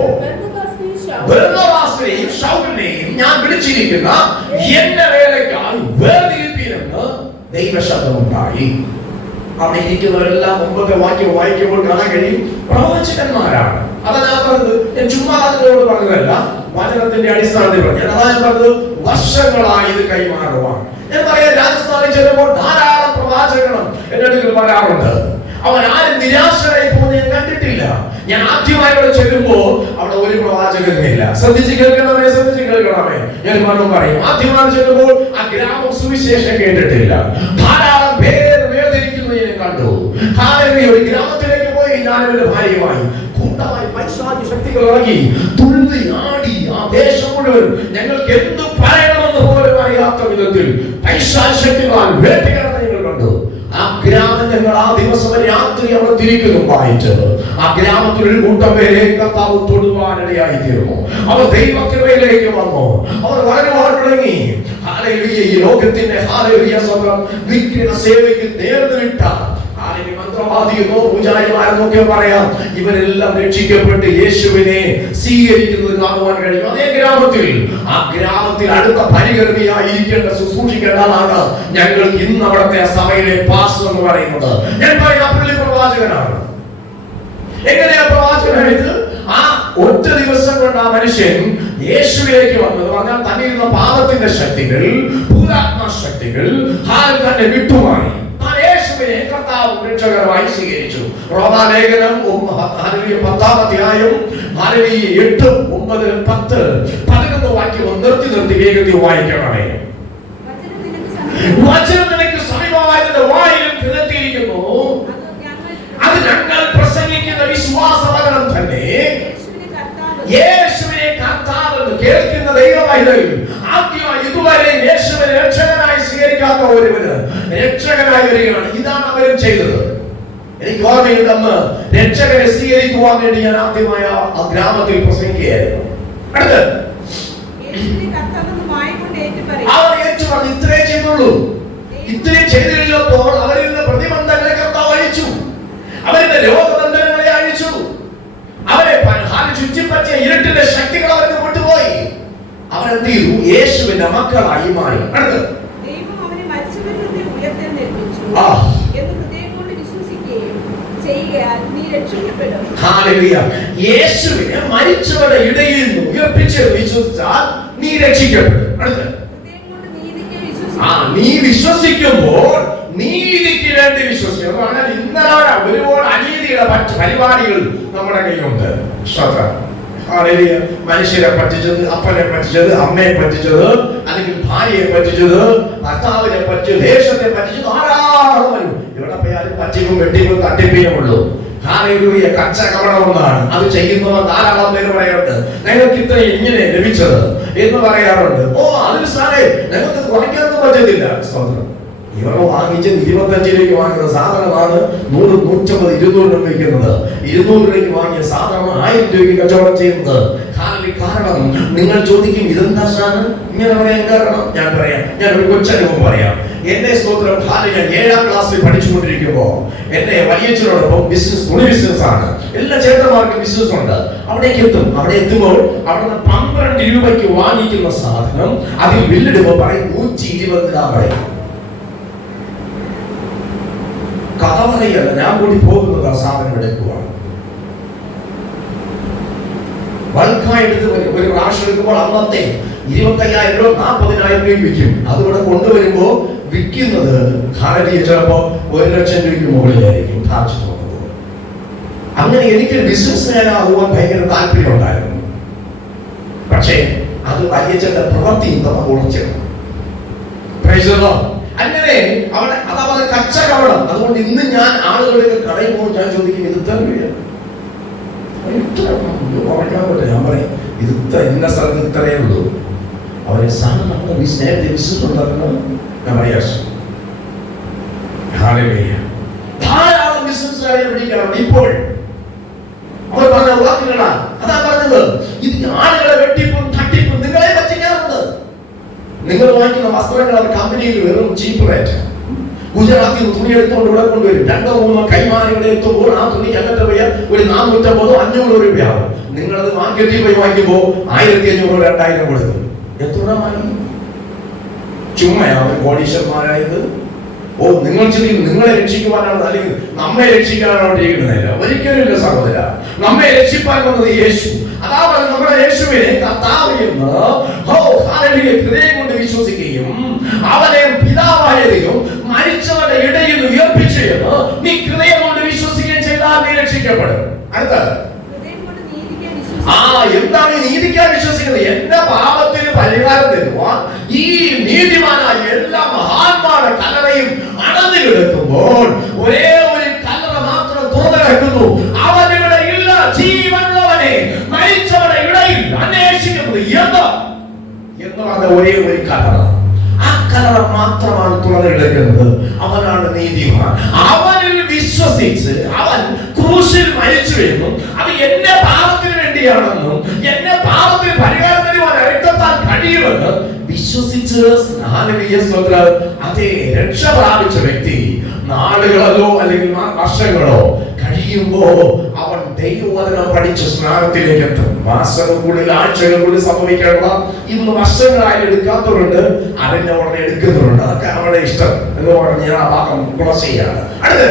ബർന്നബാസിനെയും ശൗലിനെയും ഞാൻ വിളിച്ചിരിക്കുന്ന എന്റെ വേലയ്ക്കായി വേർതിരിപ്പീരെന്ന് ദൈവശബ്ദമുണ്ടായി. അവിടെ ഇരിക്കുന്നവരെല്ലാം മുമ്പത്തെ വാക്യം വായിക്കുമ്പോൾ കാണാൻ കഴിയും പ്രവാചകന്മാരാണ്. അതാ ഞാൻ പറഞ്ഞത്. ഞാൻ ചുമ്മാ അതിനോട് പറഞ്ഞതല്ല, വചനത്തിന്റെ അടിസ്ഥാനത്തിൽ പറഞ്ഞു. അതാ ഞാൻ പറഞ്ഞത്, വർഷങ്ങളായി ഇത് കൈമാറുവാൻ. ഞാൻ പറയാം, രാജസ്ഥാനിൽ ചെല്ലുമ്പോൾ ധാരാളം പ്രവാചകനും എന്റെ അടുക്കൽ വരാറുണ്ട്. അവൻ ആരും നിരാശരായി പോകുന്നത് ഞാൻ കണ്ടിട്ടില്ല. ഞാൻ ആദ്യമായി അവിടെ ചെല്ലുമ്പോ അവിടെ ഒരു പ്രവാചകനില്ല. ശ്രദ്ധിച്ച് കേൾക്കണമേ, ശ്രദ്ധിച്ച് കേൾക്കണമേ. ഞാൻ പലതും പറയും. ആദ്യമായി ചെല്ലുമ്പോൾ ആ ഗ്രാമം സുവിശേഷം കേട്ടിട്ടില്ല. ധാരാളം പേര് വേർതിരിക്കുന്നത് ഞാൻ കണ്ടു. ഒരു ഗ്രാമത്തിലേക്ക് പോയി ഞാൻ എന്റെ ഭാര്യയുമായി കൂട്ടമായി പൈശാചിക ശക്തികൾ ഇറങ്ങി തുള്ളി ആടി ആ ദേശം മുഴുവൻ ഞങ്ങൾക്ക് എന്ത് പറയണമെന്ന് പോലും അറിയാത്ത വിധത്തിൽ പൈശാചിക ശക്തികളാൽ വേട്ടയാടുന്ന ഞങ്ങൾ കണ്ടു. ആ ഗ്രാമം ഞങ്ങൾ ആ ദിവസം രാത്രി അവിടെ തിരിക്കുന്നുണ്ടായിട്ട് ആ ഗ്രാമത്തിൽ ഒരു കൂട്ടം പേരെ കർത്താവ് തൊടുവാനിടയായി തീർന്നു. അവർ ദൈവകൃപയിലേക്ക് വന്നു. അവർ വളരുവാൻ തുടങ്ങി. ഈ ലോകത്തിന്റെ വിഗ്രഹ സേവയ്ക്ക് നേർന്നിട്ട മന്ത്രവാദിയെന്നോ പൂജാരിമാരെന്നോ ഒക്കെ പറയാം, ഇവരെല്ലാം രക്ഷിക്കപ്പെട്ട് യേശുവിനെ സ്വീകരിക്കുന്നത് കാണുവാൻ കഴിയും. അതേ ഗ്രാമത്തിൽ, ആ ഗ്രാമത്തിൽ അടുത്ത പരികർമ്മിയായിരിക്കേണ്ട, ശുശ്രൂഷിക്കേണ്ടതാണ് ഞങ്ങൾക്ക് ഇന്ന് അവിടുത്തെ സഭയിലെ പാസ്റ്റർ എന്ന് പറയുന്നത്. ഞാൻ പറയാം, പുള്ളി പ്രവാചകനാണ്. എങ്ങനെയാ പ്രവാചകനായത്? ആ ഒറ്റ ദിവസം കൊണ്ട് ആ മനുഷ്യൻ യേശുവിലേക്ക് വന്നത് പറഞ്ഞാൽ തന്നിരുന്ന പാപത്തിന്റെ ശക്തികൾ, ഭൂതാത്മാ ശക്തികൾ തന്നെ വിട്ടുമാറി. യേശുവിനെ കർത്താവ് രക്ഷകരമായി സ്വീകരിച്ചു. റോമാലേഖനം 10-ാം അധ്യായം 8, 9, 10, 11 വാക്യം നിർത്തി വേഗത്തിൽ വായിക്കണമേ. വചനം നിനക്ക് സമീപമായതിന്റെ വായിലും കിടത്തിയിരിക്കുന്നു. അത് ഞങ്ങൾ പ്രസംഗിക്കുന്ന വിശ്വാസവചനം തന്നെ. യേശുവിനെ കർത്താവെന്ന് കേൾക്കുന്ന ദൈവമൈതൽ ആദ്യമായി ഇതുവരെ യേശുവിനെ രക്ഷകനായി സ്വീകരിക്കാത്ത ഒരുവന് രക്ഷകനായി വരികയാണ്. ഇതാണ് അവരും ചെയ്തത്. എനിക്ക് ഓർമ്മയുണ്ടെന്ന് രക്ഷകനെ സ്വീകരിക്കുവാൻ വേണ്ടി ഞാൻ ആദ്യമായ ആ ഗ്രാമത്തിൽ പ്രസംഗിക്കുകയായിരുന്നു. അടുത്ത് അവർ ഏറ്റു പറഞ്ഞു, ഇത്രേ ചെയ്തുള്ളൂ. ഇത്രയും ചെയ്തില്ലപ്പോൾ അവരിൽ നിന്ന് പ്രതിബന്ധങ്ങളെ കർത്താവ് അഴിച്ചു. അവരുടെ രോഗബന്ധനങ്ങളെ അഴിച്ചു. അവരെ ചുറ്റിപ്പറ്റിയ ഇരുട്ടിന്റെ ശക്തികൾ അവർക്ക് കൊണ്ടുപോയി. അവരെന്ത് ചെയ്തു? യേശുവിന്റെ മക്കളായി മാറി. അടുത്ത് യേശുവിനെ മരിച്ചവരുടെ ഇടയിൽ നിന്ന് ഉയർപ്പിച്ച് വിശ്വസിച്ചാൽ നീ രക്ഷിക്കപ്പെടും. അടുത്ത് നീ വിശ്വസിക്കുമ്പോൾ നീതിക്ക് വേണ്ടി വിശ്വസിക്കും. ഇന്നലെ ഒരുപാട് അനീതിയുടെ പരിപാടികൾ നമ്മുടെ കയ്യിലുണ്ട്. മനുഷ്യരെ പറ്റിച്ചത്, അപ്പനെ പറ്റിച്ചത്, അമ്മയെ പറ്റിച്ചത്, അല്ലെങ്കിൽ ഭാര്യയെ പറ്റിച്ചത്, ഭർത്താവിനെ പറ്റിച്ചത്, ദേശത്തെ പറ്റിച്ചത് ധാരാളം വരും. ഇവിടെ പോയാലും പറ്റിപ്പും വെട്ടിപ്പും തട്ടിപ്പിനും ഉള്ളൂ. കച്ചകവടമെന്നാണ് അത് ചെയ്യുന്നവർ ധാരാളം പേര് പറയാറുണ്ട്. ഞങ്ങൾക്ക് ഇത്ര ഇങ്ങനെ ലഭിച്ചത് എന്ന് പറയാറുണ്ട്. അതിന് സാറേ ഞങ്ങൾക്ക് കുറയ്ക്കാനൊന്നും പറ്റത്തില്ല. സ്തോത്രം. ഇവർ വാങ്ങിച്ചത് 25 രൂപയ്ക്ക് വാങ്ങുന്ന സാധനമാണ് 100, 150, 200 രൂപ വയ്ക്കുന്നത്. 200 രൂപയ്ക്ക് വാങ്ങിയ സാധനം 1000 രൂപയ്ക്ക് കച്ചവടം ചെയ്യുന്നത്. കാരണം നിങ്ങൾ ചോദിക്കും ഇതെന്താ സാധനം ഇങ്ങനെ പറയാൻ കാരണം? ഞാൻ പറയാം. ഞാൻ ഒരു കൊച്ചനുഭവം പറയാം. എന്നെ സ്തോത്രം ഞാൻ 7ാം ക്ലാസ്സിൽ പഠിച്ചുകൊണ്ടിരിക്കുമ്പോ എന്നെ വലിയച്ഛനോടൊപ്പം ബിസിനസ്, തുണി ബിസിനസ് ആണ്. എല്ലാ ചേട്ടന്മാർക്കും ബിസിനസ് ഉണ്ട്. അവിടെ എത്തുമ്പോൾ അവിടുന്ന് 12 രൂപയ്ക്ക് വാങ്ങിക്കുന്ന സാധനം അതിൽ ബില്ലിടുമ്പോ പറയും 120 പറയും. കഥ പറയല്ല, ഞാൻ കൂടി പോകുന്നത് ആ സാധനം എടുക്കുവാണ്. ബൾക്കായി എടുത്ത് ഒരു പ്രാവശ്യം എടുക്കുമ്പോൾ അന്നത്തെ 25,000 രൂപ 40,000 രൂപയ്ക്ക് വിൽക്കും. അതിവിടെ കൊണ്ടുവരുമ്പോ വിൽക്കുന്നത് ചിലപ്പോ 1,00,000 രൂപയ്ക്ക് മുകളിലായിരിക്കും. അങ്ങനെ എനിക്ക് ബിസിനസ്സുകാരാകുവാൻ ഭയങ്കര താല്പര്യം ഉണ്ടായിരുന്നു. പക്ഷേ അത് വലിയച്ഛന്റെ പ്രവൃത്തിയും നമ്മൾ ഉറച്ചിരുന്നു. അങ്ങനെ അവിടെ അതവർ കച്ചകവടം. അതുകൊണ്ട് ഇന്ന് ഞാൻ ആളുകളുടെ കടയിൽ പോകുമ്പോൾ ഞാൻ ചോദിക്കും ഇത് ഇത്ര രൂപ, ഞാൻ പറയും ഇത് ഇത്ര, ഇന്ന സ്ഥലത്ത് ഇത്രയേ ഉള്ളൂ. അവരെ സാധനം നേരത്തെ ബിസിനസ് ഉണ്ടാക്കണം. ഞാൻ പറയാ ധാരാളം ബിസിനസ്സുകാരെ പിടിക്കാറുണ്ട്. ഇപ്പോൾ അവർ പറഞ്ഞ വാക്കുകളാ അതാ പറഞ്ഞത്. ഇത് ആളുകളെ വെട്ടിപ്പും തട്ടിപ്പും നിങ്ങളെ പറ്റിക്കാറുണ്ട്. നിങ്ങൾ വാങ്ങിക്കുന്ന വസ്ത്രങ്ങൾ അവർ കമ്പനിയിൽ വെറും ചീപ്പ് റേറ്റ്. ഗുജറാത്തിൽ നിന്ന് തുണി എടുത്തുകൊണ്ട് ഇവിടെ കൊണ്ടുവരും. 2-3 കൈമാറി ഇവിടെ എത്തുമ്പോൾ ആ തുണിക്ക് അങ്ങനത്തെ പോയ ഒരു 450-500 രൂപയാവും. നിങ്ങളത് മാർക്കറ്റിൽ പോയി വാങ്ങിക്കുമ്പോ 1,500-2,000 കൊടുക്കും. എത്ര വാങ്ങി? ചുമ്മയാണ് കോടീശ്വരന്മാരായത്. നിങ്ങൾ ചിന്തിക്കും നിങ്ങളെ രക്ഷിക്കുവാനാണ് അല്ലെങ്കിൽ നമ്മെ രക്ഷിക്കാനാണ് ചെയ്യുന്നില്ല. ഒരിക്കലുമില്ല സഹോദര. നമ്മെ രക്ഷിപ്പാൻ വന്നത് യേശു. അതാണ് നമ്മുടെ യേശുവിനെ കർത്താവ് എന്ന് ഹൃദയം കൊണ്ട് വിശ്വസിക്കുകയും അവനെ പിതാവായതും മരിച്ചവരുടെ ഇടയിൽ ഉയർപ്പിച്ചെന്ന് നീ ഹൃദയം കൊണ്ട് വിശ്വസിക്കുകയും ചെയ്താൽ നീ രക്ഷിക്കപ്പെടും. അടുത്ത എന്താണ് നീതിക്കാൻ വിശ്വസിക്കുന്നത്? എന്റെ പാപത്തിന് പരിഹാരം തരുവാൻ ഈ നീതിമാനായ എല്ലാ മഹാന്മാരുടെ കല്ലറയും അടഞ്ഞു കിടക്കുമ്പോൾ ഒരേ ഒരു കല്ലറ മാത്രം തുറന്നു കിടക്കുന്നു. അവനിവിടെ ഇല്ല. ജീവനുള്ളവനെ മരിച്ചവരുടെ ഇടയിൽ അന്വേഷിക്കുന്നത് എന്ന് പറഞ്ഞ ഒരേ ഒരു കല്ലറ. ആ കല്ലറ മാത്രമാണ് തുറന്നു കിടക്കുന്നത്. അവനാണ് നീതിമാൻ. അവനിൽ വിശ്വസിച്ച് അവൻ ക്രൂശിൽ മരിച്ചു എന്നും അത് എന്റെ പാപത്തിന് വേണ്ടിയാണെന്നും എന്നെ പാപത്തിന് പരിഹാരം തരുവാൻ രക്തത്താൽ കഴിയുമെന്ന് വിശ്വസിച്ച് അതേ രക്ഷ പ്രാപിച്ച വ്യക്തി നാളുകളോ അല്ലെങ്കിൽ വർഷങ്ങളോ കഴിയുമ്പോ അവൻ ദൈവവചനം പഠിച്ച് സ്നാനത്തിലേക്ക് എത്തും. മാസങ്ങൾക്കുള്ളിൽ ആഴ്ചകൾക്കുള്ളിൽ സംഭവിക്കാനുള്ള ഇന്ന് വർഷങ്ങളായി എടുക്കാത്തവരുണ്ട്, അറിഞ്ഞ ഉടനെ എടുക്കുന്നവരുണ്ട്. അതൊക്കെ അവരുടെ ഇഷ്ടം എന്ന് പറഞ്ഞ് ഞാൻ ആ ഭാഗം ക്ലോസ് ചെയ്യാണ്. അടുത്ത്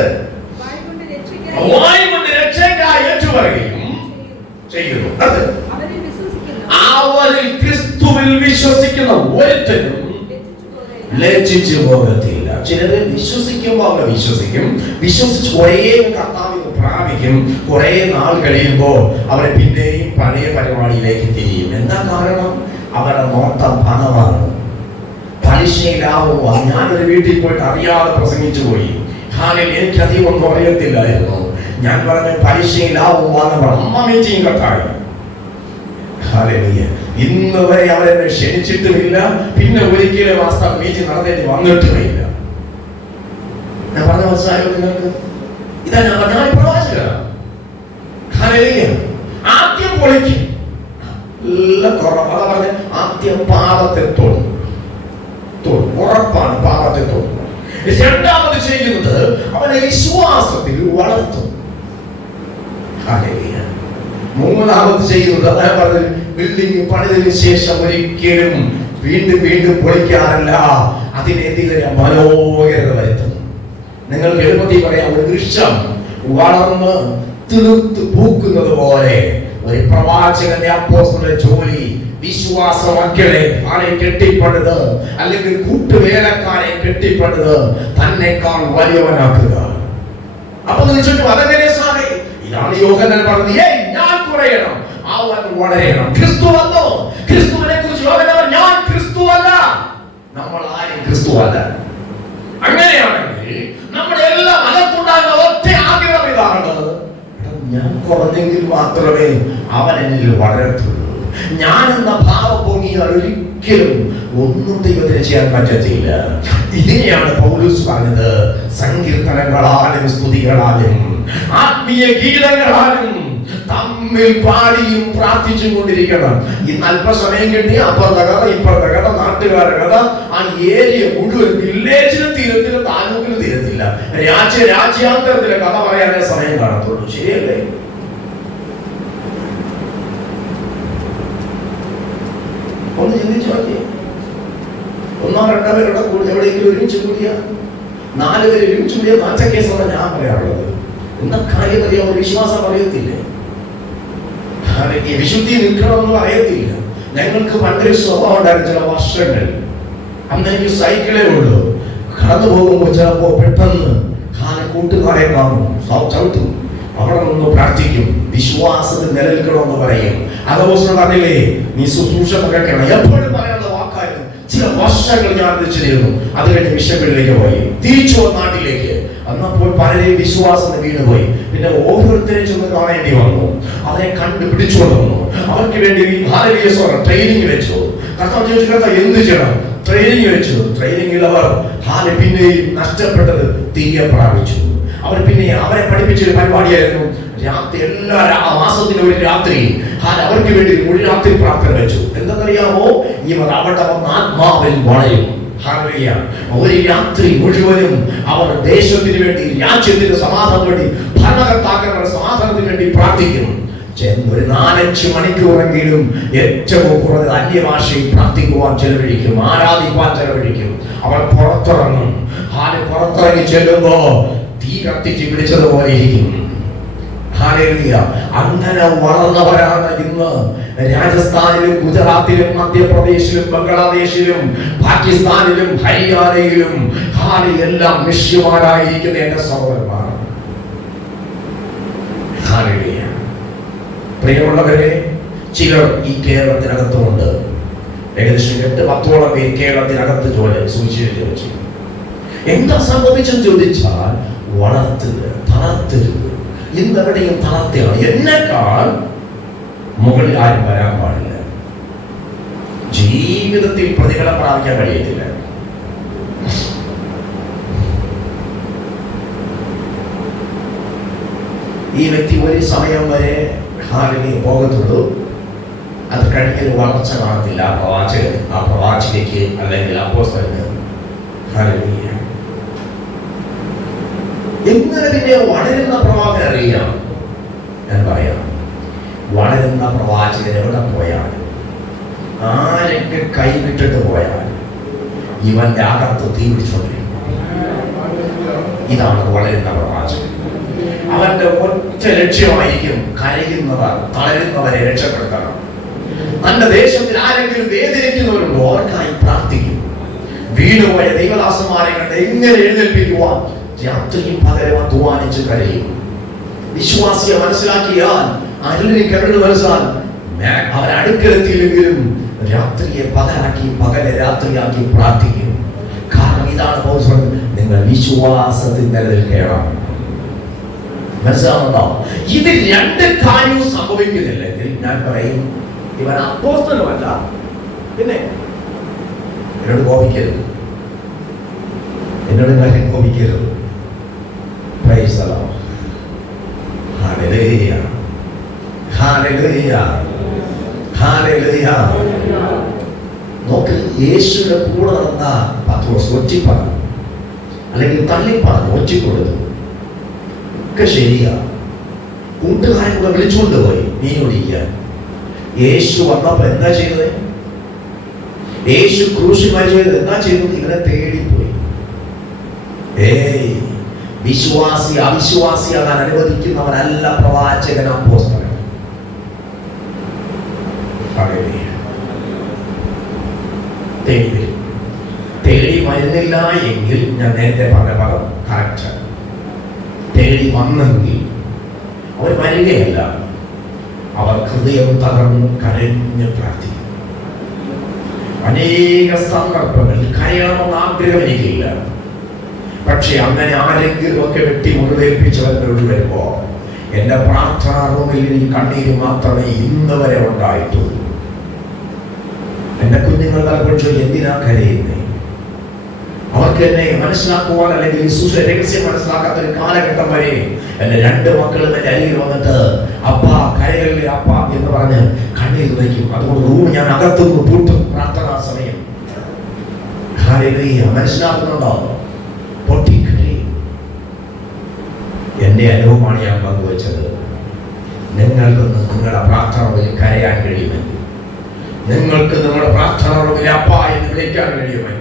വായ് കൊണ്ട് രക്ഷയ്ക്കായി ഏറ്റുപറയുകയും ചെയ്യുന്നു. അവരിൽ ക്രിസ്തുവിൽ വിശ്വസിക്കുന്ന ഒരുത്തനും ലജ്ജിച്ചു പോകത്തില്ല. ചിലര് വിശ്വസിക്കുമ്പോൾ അവർ വിശ്വസിച്ച് കുറേ കർത്താവിനെ പ്രാപിക്കും. കുറെ നാൾ കഴിയുമ്പോൾ അവരെ പിന്നെയും പഴയ പരിപാടിയിലേക്ക് തിരിയും. എന്താ കാരണം? അവരുടെ നോട്ടം പണമാണ്. പലിശയിലാവുക. ഞാനൊരു വീട്ടിൽ പോയിട്ട് അറിയാതെ പ്രസംഗിച്ചു പോയി. എനിക്കധികം ഒന്നും അറിയത്തില്ലായിരുന്നു. ഞാൻ പറഞ്ഞു പലിശയിലാവുകയെന്ന് പറഞ്ഞു. അമ്മ മീറ്റിംഗ് കട്ടായി. ഇന്ന് വരെ അവരെന്നെ ക്ഷണിച്ചിട്ടുമില്ല. പിന്നെ ഒരിക്കലും ആ മീറ്റിംഗ് നടന്നേറ്റ് വന്നിട്ടുമില്ല. ഞാൻ പറഞ്ഞ മനസ്സിലായോ നിങ്ങൾക്ക്? ഇതാ ഞാൻ പറഞ്ഞ പ്രവാചകനാണ്. ആദ്യം പൊളിക്കും. ആദ്യം പാപത്തെ തൊടും. ഉറപ്പാണ് പാപത്തെ തൊടും. രണ്ടാമത് ചെയ്യുന്നത് അവനെ വിശ്വാസത്തിൽ വളർത്തും. മൂന്നാമത് ചെയ്യുന്നത് അദ്ദേഹം പറഞ്ഞു ബിൽഡിംഗ് പണിതിന് ശേഷം ഒരിക്കലും വീണ്ടും പൊളിക്കാറില്ല. അതിനെതിരെ മനോഹരത വരുത്തും. നിങ്ങൾക്ക് എളുപ്പത്തിൽ പറയാം, ഒരു വൃക്ഷം വളർന്ന് തീർത്ത് പൂക്കുന്നത് പോലെ ഒരു പ്രവാചകന്റെ അപ്പോസ്തലന്റെ ജോലി വിശ്വാസ മക്കളെ ആരെ കെട്ടിപ്പണിത് അല്ലെങ്കിൽ കൂട്ടുവേലക്കാരെ കെട്ടിപ്പണിത് തന്നെക്കാൾ വലിയവനാക്കുക. അപ്പൊ നിങ്ങൾ ചോദിക്കും അതെങ്ങനെ സാറേ? ഇതാണ് യോഹന്നാൻ പറഞ്ഞത്, ഞാൻ കുറയണം അവൻ വളരണം. ക്രിസ്തു വന്നു. ക്രിസ്തുവിനെ കുറിച്ച് ലോകനവർ ഞാൻ ക്രിസ്തുവല്ല, നമ്മൾ ആരും ക്രിസ്തുവല്ല. അങ്ങനെയാണെങ്കിൽ നമ്മുടെ എല്ലാം അകത്തുണ്ടാകുന്ന ഒറ്റ ആഗ്രഹം ഇതാണ്, ഞാൻ കുറഞ്ഞെങ്കിൽ മാത്രമേ അവൻ എന്നിൽ വളരത്തുള്ളൂ. ഞാൻ എന്ന ഭാവം പൊങ്ങിയാൽ ഒരിക്കലും ഒന്നും ദൈവത്തിന് ചെയ്യാൻ പറ്റത്തില്ല. ഇതിനെയാണ് പൗലോസ് പറഞ്ഞത്, സങ്കീർത്തനങ്ങളാലും സ്തുതികളാലും ആത്മീയ ഗീതങ്ങളാലും തമ്മിൽ പാടിയും പ്രാർത്ഥിച്ചും കൊണ്ടിരിക്കണം. ഇന്ന് അല്പസമയം കിട്ടി അപ്പുറത്തെ കഥ ഇപ്പുറത്തെ കഥ നാട്ടുകാരുടെ കഥ, ആ ഏരിയ മുഴുവൻ വില്ലേജിലും തീരത്തില്ല, താലൂക്കിലും തീരത്തില്ല, രാജ്യാന്തരത്തിലെ കഥ പറയാനേ സമയം കാണത്തുള്ളൂ. ശരിയല്ലേ? ഒന്ന് ചിന്തിച്ചു നോക്കിയേ. ഒന്നോ രണ്ടോ പേരുടെ കൂടി എവിടെയെങ്കിലും ഒരുമിച്ച് കൂടിയ, 4 പേര് ഒരുമിച്ച് കൂടിയ നാച്ച കേസാണ് ഞാൻ പറയാറുള്ളത്. എന്താ കാര്യം അറിയാമോ? വിശ്വാസം അറിയത്തില്ലേ, വിശുദ്ധി നിൽക്കണമെന്ന് അറിയത്തില്ല. ഞങ്ങൾക്ക് പണ്ടൊരു സ്വഭാവം ഉണ്ടായിരുന്നു. ചില വർഷങ്ങൾ അന്ന് എനിക്ക് സൈക്കിളേ ഉള്ളൂ. കടന്നു പോകുമ്പോൾ ചിലപ്പോ പെട്ടെന്ന് കൂട്ടുകാരെ കാണും, ചവിട്ടും, അവിടെ നിന്ന് പ്രാർത്ഥിക്കും, വിശ്വാസത്തിൽ നിലനിൽക്കണമെന്ന് പറയും. അപ്പോസ്തലൻ പറഞ്ഞില്ലേ, നീ ശുശ്രൂഷ കേൾക്കണം. എപ്പോഴും പറയാനുള്ള വാക്കായിരുന്നു. ചില വർഷങ്ങൾ ഞാൻ വെച്ചിരുന്നു. അത് കഴിഞ്ഞ് മിഷനിലേക്ക് പോയി, തിരിച്ചു വന്ന നാട്ടിലേക്ക്. അന്നപ്പോൾ പലരെയും വിശ്വാസം വീണുപോയി. പിന്നെ ഓരോരുത്തരെയും ചെന്ന് കാണേണ്ടി വന്നു. അവരെ കണ്ടുപിടിച്ചുകൊണ്ട് വന്നു. അവർക്ക് വേണ്ടി ട്രെയിനിങ് വെച്ചു. കർത്താവ് ചോദിച്ചു, കർത്താവ് എന്ത് ചെയ്യണം? ട്രെയിനിങ് വെച്ചു. ട്രെയിനിങ്ങിൽ അവർ പിന്നെയും നഷ്ടപ്പെട്ടത് തിരികെ പ്രാപിച്ചു. അവർ പിന്നെ അവരെ പഠിപ്പിച്ചൊരു പരിപാടിയായിരുന്നു. രാത്രി എല്ലാ മാസത്തിന്റെ ഒരു രാത്രി അവർക്ക് വേണ്ടി ഒരു രാത്രി പ്രാർത്ഥന വെച്ചു. എന്തെന്നറിയാമോ? ഇവർ അവിടെ ആത്മാവിൽ വളരും. ഒരു രാത്രി മുഴുവനും അവർ ദേശത്തിന് വേണ്ടി, രാജ്യത്തിന്റെ സമാധാനം വേണ്ടി, ഭരണകർത്താക്കളുടെ സമാധാനത്തിന് വേണ്ടി പ്രാർത്ഥിക്കും. ഒരു 4-5 മണിക്കൂറെങ്കിലും ഏറ്റവും കുറഞ്ഞ അന്യഭാഷയിൽ പ്രാർത്ഥിക്കുവാൻ ചെലവഴിക്കും, ആരാധിപ്പാൻ ചെലവഴിക്കും. അവർ പുറത്തിറങ്ങും. പുറത്തിറങ്ങി ചെല്ലുമ്പോ തീ കത്തിച്ച് പിടിച്ചതുപോലെ ഇരിക്കും. അങ്ങനെ വളർന്നവരാണ് ഇന്ന് രാജസ്ഥാനിലും ഗുജറാത്തിലും മധ്യപ്രദേശിലും ബംഗ്ലാദേശിലും പാകിസ്ഥാനിലും ഹരിയാനയിലും എല്ലാം മിഷ്യന്മാരായിരിക്കുന്ന എന്റെ സഹോദരന്മാർ. പ്രിയമുള്ളവരെ, ചിലർ ഈ കേരളത്തിനകത്തുമുണ്ട്. ഏകദേശം 8-10ഓളം പേര് കേരളത്തിനകത്ത് സുവിശേഷം വെച്ചു. എന്താ സംഭവിച്ചെന്ന് ചോദിച്ചാൽ, വളർത്തുക, തളർത്തരുത്. ഇന്നെവിടെയും തളർത്തുകയാണ്. എന്നെക്കാൾ മുകളിൽ ആരും വരാൻ പാടില്ല. ജീവിതത്തിൽ പ്രതിഫലം പ്രാപിക്കാൻ കഴിയത്തില്ല. ഈ വ്യക്തി ഒരു സമയം വരെ പോകത്തുള്ളൂ. അത് കഴിഞ്ഞൊരു വളർച്ച കാണത്തില്ല ആ പ്രവാചകയ്ക്ക് അല്ലെങ്കിൽ അപ്പോസ്തലന്. എങ്ങനെ പിന്നെ വളരുന്ന പ്രവാചകൻ അറിയാം? ഞാൻ പറയാം, വളരുന്ന പ്രവാചകൻ എവിടെ പോയാൽ, ആരൊക്കെ കൈവിട്ടിട്ട് പോയാൽ ഇവന്റെ അകത്ത് തീ പിടിച്ചോണ്ടിരിക്കും. ഇതാണ് വളരുന്ന പ്രവാചകൻ. അവന്റെ ഒറ്റ ലക്ഷ്യമായിരിക്കും കരയുന്നവർ, തളരുന്നവരെ രക്ഷപ്പെടുത്തണം. തന്റെ ദേശത്തിൽ ആരെങ്കിലും വേദനിക്കുന്നവരുണ്ടോ അവർക്കായി പ്രാർത്ഥിക്കും. വീണുപോയ ദൈവദാസന്മാരെ കണ്ട് എങ്ങനെ എഴുന്നേൽപ്പിക്കുവാൻ രാത്രിയും പകരം അധ്വാനിച്ച് കരയും. വിശ്വാസിയെ മനസ്സിലാക്കിയാൽ, അരുളിനെ കരുണ് മനസ്സിലാൽ അവരടുക്കലെത്തിയില്ലെങ്കിലും രാത്രിയെ പകലാക്കി, പകലെ രാത്രിയാക്കി പ്രാർത്ഥിക്കും. കാരണം ഇതാണ് പൗലോസ് പറഞ്ഞത്, നിങ്ങൾ വിശ്വാസത്തിൽ നിലനിൽക്കണം. മനസ്സിലാവുന്നുണ്ടോ? ഇത് 2 കാര്യവും സംഭവിക്കുന്നില്ലെങ്കിൽ ഞാൻ പറയും, ഇവൻ അപ്പോസ്തലനല്ല. പിന്നെ എന്നോട് കോപിക്കരുത്, എന്നോട് കാര്യം കോപിക്കരുത്. Praise the Lord. Hallelujah, hallelujah, hallelujah. നോക്ക്, യേശുവിന്റെ കൂടെ നടന്ന പത്രോസ് ഒറ്റിപ്പറഞ്ഞു, അല്ലെങ്കിൽ തള്ളിപ്പറഞ്ഞു, ഒറ്റിക്കൊടുത്തു, ഒക്കെ ശരിയാ. കൂട്ടുകാരെ കൂടെ വിളിച്ചുകൊണ്ട് പോയി മീൻ ഓടിക്കാൻ. യേശു വന്നപ്പോ എന്താ ചെയ്തത്? യേശു ക്രൂശിൽ മരിച്ചത് എന്താ ചെയ്തത്? ഇവരെ തേടിപ്പോയി. വിശ്വാസി അവിശ്വാസിയാകാൻ അനുവദിക്കുന്നവനല്ല പ്രവാചകൻ, അപ്പോസ്തലൻ. തേടി വരുന്നില്ല എങ്കിൽ ഞാൻ നേരത്തെ പറഞ്ഞ പദം കറക്റ്റ്. തേടി വന്നെങ്കിൽ അവർ വരികയല്ല, അവർ ഹൃദയം തകർന്ന് കരഞ്ഞ് പ്രാർത്ഥിക്കും. അനേക സന്ദർഭങ്ങളിൽ കരയണമെന്ന് ആഗ്രഹം എനിക്കില്ല. പക്ഷെ അങ്ങനെ ആരെങ്കിലും ഒക്കെ വെട്ടി മുറിവേൽപ്പിച്ചവരോട് വരുമ്പോ എന്റെ പ്രാർത്ഥനാ റൂമിൽ ഈ കണ്ണീര് മാത്രമേ ഇന്ന് വരെ ഉണ്ടായിട്ടുള്ളൂ. എന്റെ കുഞ്ഞുങ്ങൾ പലപ്പോഴും എന്തിനാ കരയുന്നേ? അവർക്ക് എന്നെ മനസ്സിലാക്കുവാൻ അല്ലെങ്കിൽ രഹസ്യം മനസ്സിലാക്കാത്ത ഒരു കാലഘട്ടം വരെ എന്റെ 2 മക്കളും എന്റെ അരികിൽ വന്നിട്ട് അപ്പ കരകളിലെ അപ്പ എന്ന് പറഞ്ഞ് കണ്ണീര് വയ്ക്കും. അതുകൊണ്ട് റൂം ഞാൻ അകത്തുനിന്ന് പൂട്ടും പ്രാർത്ഥനാ സമയം. മനസ്സിലാക്കുന്നുണ്ടോ? പൊട്ടിക്കരയും. എന്റെ അനുഭവമാണ് ഞാൻ പങ്കുവച്ചത്. നിങ്ങൾക്ക് നിങ്ങളുടെ പ്രാർത്ഥന കരയാൻ കഴിയുമെങ്കിൽ, നിങ്ങൾക്ക് നിങ്ങളുടെ പ്രാർത്ഥന അപ്പ എന്ന് വിളിക്കാൻ കഴിയുമെങ്കിൽ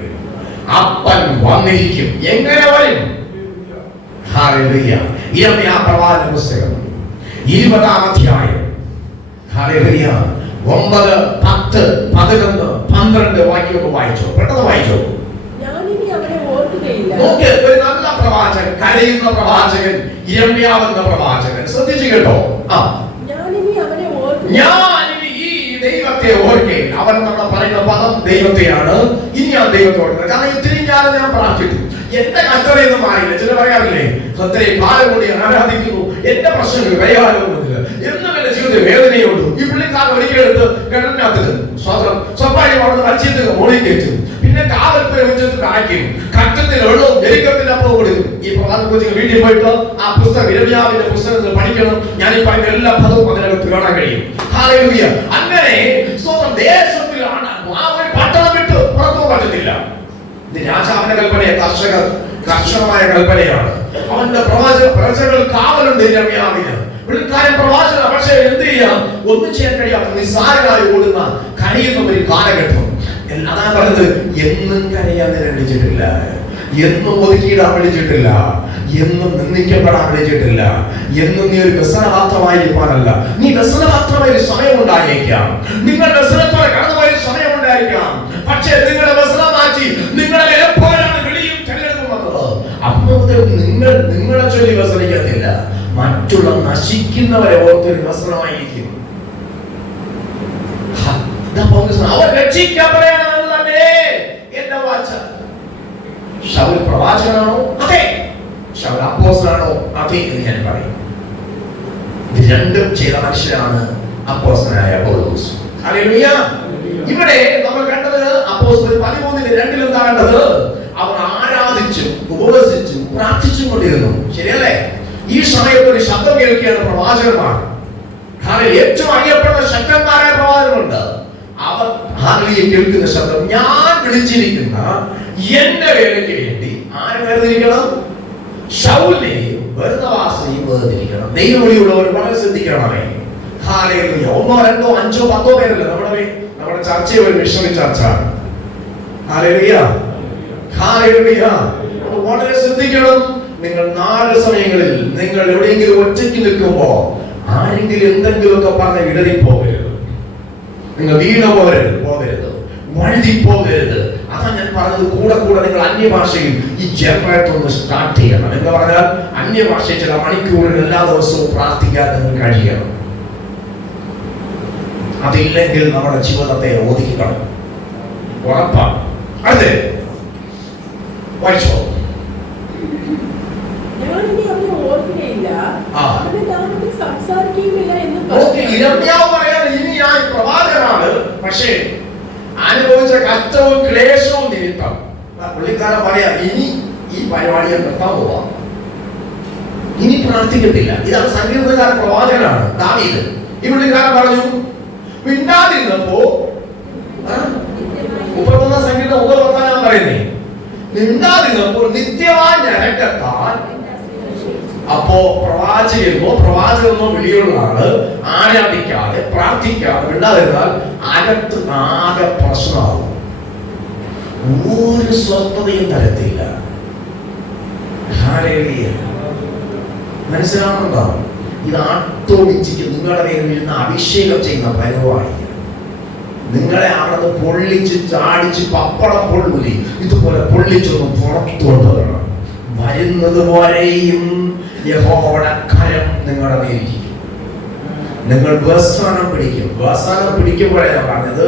അപ്പൻ വന്നിരിക്കും. എങ്ങനെ വരും? യിരെമ്യാ പ്രവാചക പുസ്തകം 20-ാം അധ്യായം 9, 10, 11, 12 വാക്യമൊക്കെ വായിച്ചോ, പെട്ടെന്ന് വായിച്ചോ. നോക്ക്, ഒരു നല്ല പ്രവാചകൻ, കരയുന്ന പ്രവാചകൻ, യിരെമ്യാവെന്ന പ്രവാചകൻ. ശ്രദ്ധിച്ചു കേട്ടോ. ഞാനിനി ഈ ദൈവത്തെ ഓർക്കുകയും, അവൻ നമ്മൾ പറയുന്ന പദം ദൈവത്തെയാണ്. ഇനി ഞാൻ ദൈവത്തെ ഓർക്കുന്നത്. കാരണം ഇത്തിരി ഞാൻ പ്രാർത്ഥിച്ചു, എന്റെ കഷ്ടതയൊന്നും മാറിയില്ല. ചില പറയാറില്ലേ, സത്യം കാലം കൂടി ആരാധിക്കുന്നു, എന്റെ പ്രശ്നങ്ങൾ പരിഹാരമൊന്നുമില്ല, എന്നും എന്റെ ജീവിതത്തിൽ വേദനയുള്ളൂ. ഈ പുള്ളിക്കാരൻ ഒരിക്കലെടുത്ത് കിണറ്റിനകത്ത് സ്വഭാവം അവിടെ അടിച്ചെത്തുക, മോളിൽ കയറ്റും, പിന്നെ കാവൽപ്പുര വെച്ചിട്ട് കായ്ക്കും, കറ്റത്തിൽ വെള്ളവും വെരിക്കത്തിന്റെ അപ്പവും കൊടുക്കും. ഈ പ്രധാന കൊച്ചുങ്ങൾ വീട്ടിൽ പോയിട്ട് ആ പുസ്തകം, യിരെമ്യാവിന്റെ പുസ്തകത്തിൽ പഠിക്കണം. ഞാൻ ഈ പറയുന്ന എല്ലാ പദവും അതിനകത്ത് കാണാൻ കഴിയും. ഹല്ലേലൂയ. അങ്ങനെ ദേശത്തിലാണ് ആ ഒരു പട്ടണം വിട്ട് പുറത്തു പറ്റുന്നില്ല. ഇത് രാജാവിന്റെ കൽപ്പനയെ കർശനമായ കൽപ്പനയാണ്. അവന്റെ പ്രവചകൾ കാവലുണ്ട് യിരെമ്യാവിന്. പുള്ളിക്കാരൻ പ്രവാചകൻ. പക്ഷേ എന്ത് ചെയ്യാം? ഒന്നും ചെയ്യാൻ കഴിയാത്ത നിസ്സാരമായി ഓടുന്ന കരയുന്ന ഒരു കാലഘട്ടം. അതാ പറഞ്ഞത്, എന്നും കരയാൻ വിളിച്ചിട്ടില്ല, എന്നും ഒതുക്കിയിടാൻ വിളിച്ചിട്ടില്ല, എന്നും നിന്ദിക്കപ്പെടാൻ വിളിച്ചിട്ടില്ല, എന്നും നീ ഒരു വ്യസനപാത്രമായിരിക്കാനല്ല. നീ വ്യസനപാത്രമായ ഒരു സമയം ഉണ്ടായിരിക്കാം, നിങ്ങൾ വ്യസനത്തോടെ കടന്നുപോയ സമയം ഉണ്ടായിരിക്കാം. പക്ഷേ നിങ്ങളുടെ വ്യസനം മാറ്റി നിങ്ങളെ എപ്പോഴാണ് വിളിയും തെരഞ്ഞെടുപ്പും വന്നത്, അന്ന് മുതൽ നിങ്ങളെ ചൊല്ലി വ്യസനിക്കത്തില്ല, മറ്റുള്ള നശിക്കുന്നവരെ ഓർത്തൊരു വ്യസനമായിരിക്കും. അവർ രക്ഷിക്കപ്പെടണമെന്ന് തന്നെ എന്റെ വാച്ച. ശൗൽ പ്രവാചകനാണോ? അതെ. ശൗൽ അപ്പോസ്തലനാണോ? അതെ എന്ന് ഞാൻ പറയും. ഇത് രണ്ടും ചെയ്ത മനുഷ്യനാണ് അപ്പോസ്തലനായ പൗലോസ്. ഹല്ലേലൂയ. ഇവിടെ നമ്മൾ കണ്ടത് അപ്പോസ്തലൻ 13:2 എന്താ കണ്ടത്? അവർ ആരാധിച്ചും ഉപവസിച്ചും പ്രാർത്ഥിച്ചും കൊണ്ടിരുന്നു. ശരിയല്ലേ? ഈ സമയത്ത് ഒരു ശബ്ദം കേൾക്കുകയാണ് പ്രവാചകന്മാർ. ഏറ്റവും അറിയപ്പെടുന്ന ശക്തന്മാരായ പ്രവാചകരുണ്ട്. അവർ കേൾക്കുന്ന ശബ്ദം, ഞാൻ വിളിച്ചിരിക്കുന്ന എന്റെ വേലയ്ക്ക് വേണ്ടി ആരെ വേർതിരിക്കണം? ശൗലിനെയും ബർന്നബാസിനെയും വേർതിരിക്കണം. ദൈവവിളിയുള്ളവർ വളരെ ശ്രദ്ധിക്കണമേ. ഹല്ലേലൂയ. 1, 2, 5, 10 പേരല്ല നമ്മുടെ ചർച്ചയെ ഒരു മിഷണറി ചർച്ചയാണ്. ഹല്ലേലൂയ. ഹല്ലേലൂയ. വളരെ ശ്രദ്ധിക്കണം. നിങ്ങൾ 4 സമയങ്ങളിൽ നിങ്ങൾ എവിടെയെങ്കിലും ഒറ്റയ്ക്ക് നിൽക്കുമ്പോ ആരെങ്കിലും എന്തെങ്കിലുമൊക്കെ പറഞ്ഞ് ഇടറിപ്പോകരുത്. നിങ്ങൾ വീണ പോകരുത്, വഴുതി പോകരുത്. അതാ ഞാൻ പറഞ്ഞത്. കൂടെ നിങ്ങൾ അന്യഭാഷയിൽ ഈ ജനറേറ്റർ ഒന്ന് സ്റ്റാർട്ട് ചെയ്യണം. എന്ന് പറഞ്ഞാൽ അന്യഭാഷയിൽ ചില മണിക്കൂറുകൾ എല്ലാ ദിവസവും പ്രാർത്ഥിക്കാൻ നിങ്ങൾ കഴിയണം. അതില്ലെങ്കിൽ നമ്മുടെ ജീവിതത്തെ ഒതുക്കിക്കണം, ഉറപ്പാണ്. അടുത്ത് വായിച്ചോ. ഇനി ഞാൻ പ്രവാചകനാണ്, പക്ഷേ അനുഭവിച്ച കഷ്ടവും ക്ലേശവും നിമിത്തം പുള്ളിക്കാരൻ പറയാ, ഇനി ഈ പരിപാടിയെ നിർത്താൻ പോവാം, ഇനി പ്രാർത്ഥിക്കത്തില്ല. ഇതാണ് സങ്കീർത്തനക്കാരൻ, പ്രവാചകനാണ് ദാവീദ്. ഈ പുള്ളിക്കാരൻ പറഞ്ഞു, മിണ്ടാതിരുന്നപ്പോ 31 സങ്കീർത്തനം 9 ഞാൻ പറയുന്നേ, മിണ്ടാതിരുന്നപ്പോൾ നിത്യമായ ഞരക്കത്താൽ. അപ്പോ പ്രവാചകനോ വിളിയുള്ള ആള് ആരാധിക്കാതെ പ്രാർത്ഥിക്കാതെ മിണ്ടാതിരുന്നാൽ അകത്ത് ആകെ പ്രശ്നമാകും, ഒരു സ്വസ്ഥതയും തരത്തില്ല. മനസ്സിലാവുന്നുണ്ടോ? ഇത് ആട്ടോടിച്ചിട്ട് നിങ്ങളുടെ നേരെ വീഴുന്ന അഭിഷേകം ചെയ്യുന്ന പരിപാടി. നിങ്ങളെ അവിടെ പൊള്ളിച്ച് ചാടിച്ച് പപ്പടം പൊള്ളൂലി, ഇതുപോലെ പൊള്ളിച്ചൊന്നും പുറത്തു കൊണ്ടുവരണം. വരുന്നത് പോലെയും യഹോവയുടെ കരം നിങ്ങളുടെ മേലിരിക്കും. നിങ്ങൾ അവസാനം പിടിക്കുമ്പോഴേ ഞാൻ പറഞ്ഞത്,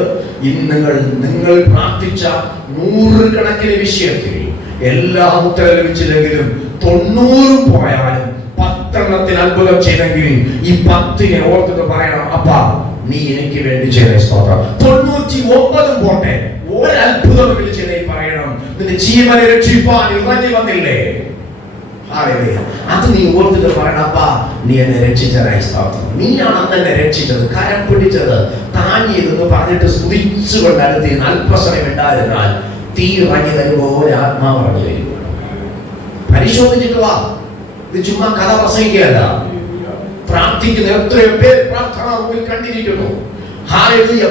നിങ്ങൾ പ്രാർത്ഥിച്ച 100 കണക്കിന് വിഷയത്തിൽ എല്ലാം ഉത്തരം ലഭിച്ചില്ലെങ്കിലും 90 പോയാലും 10 അത്ഭുതം ചെയ്തെങ്കിൽ ഈ 10 ഓർത്തിട്ട് പറയണം, അപ്പാ നീ എനിക്ക് വേണ്ടി ചെയ്ത സ്തോത്രം. 99 പോട്ടെ, ഒരത്ഭുതമെങ്കിലും ചെയ്തേ പറയണം, നിന്റെ ജീവനെ രക്ഷിപ്പാൻ ഇറങ്ങി വന്നില്ലേ. അത് നീ ഓർത്തിട്ട് പറയണം, അപ്പാ നീ എന്നെ രക്ഷിച്ചതായി സ്തോത്രം. നീയാണ് അന്ന് എന്നെ രക്ഷിച്ചത്, കരം പിടിച്ചത്, താങ്ങിയതെന്ന് പറഞ്ഞിട്ട് സ്തുതിച്ചുകൊണ്ട് അടുത്തിരുന്ന് അല്പസമയം ഉണ്ടായിരുന്നാൽ തീ ഇറങ്ങി വരുമ്പോൾ ആത്മാവ് ഇറങ്ങി വരും. പരിശോധിച്ചിട്ട് വാ. ഇത് ചുമ്മാ കഥ പ്രസംഗിക്കുകയല്ല. പ്രാർത്ഥിക്കുന്ന എത്രയോ പേർ പ്രാർത്ഥനാ റൂമിൽ കണ്ടിരിക്കുന്നു.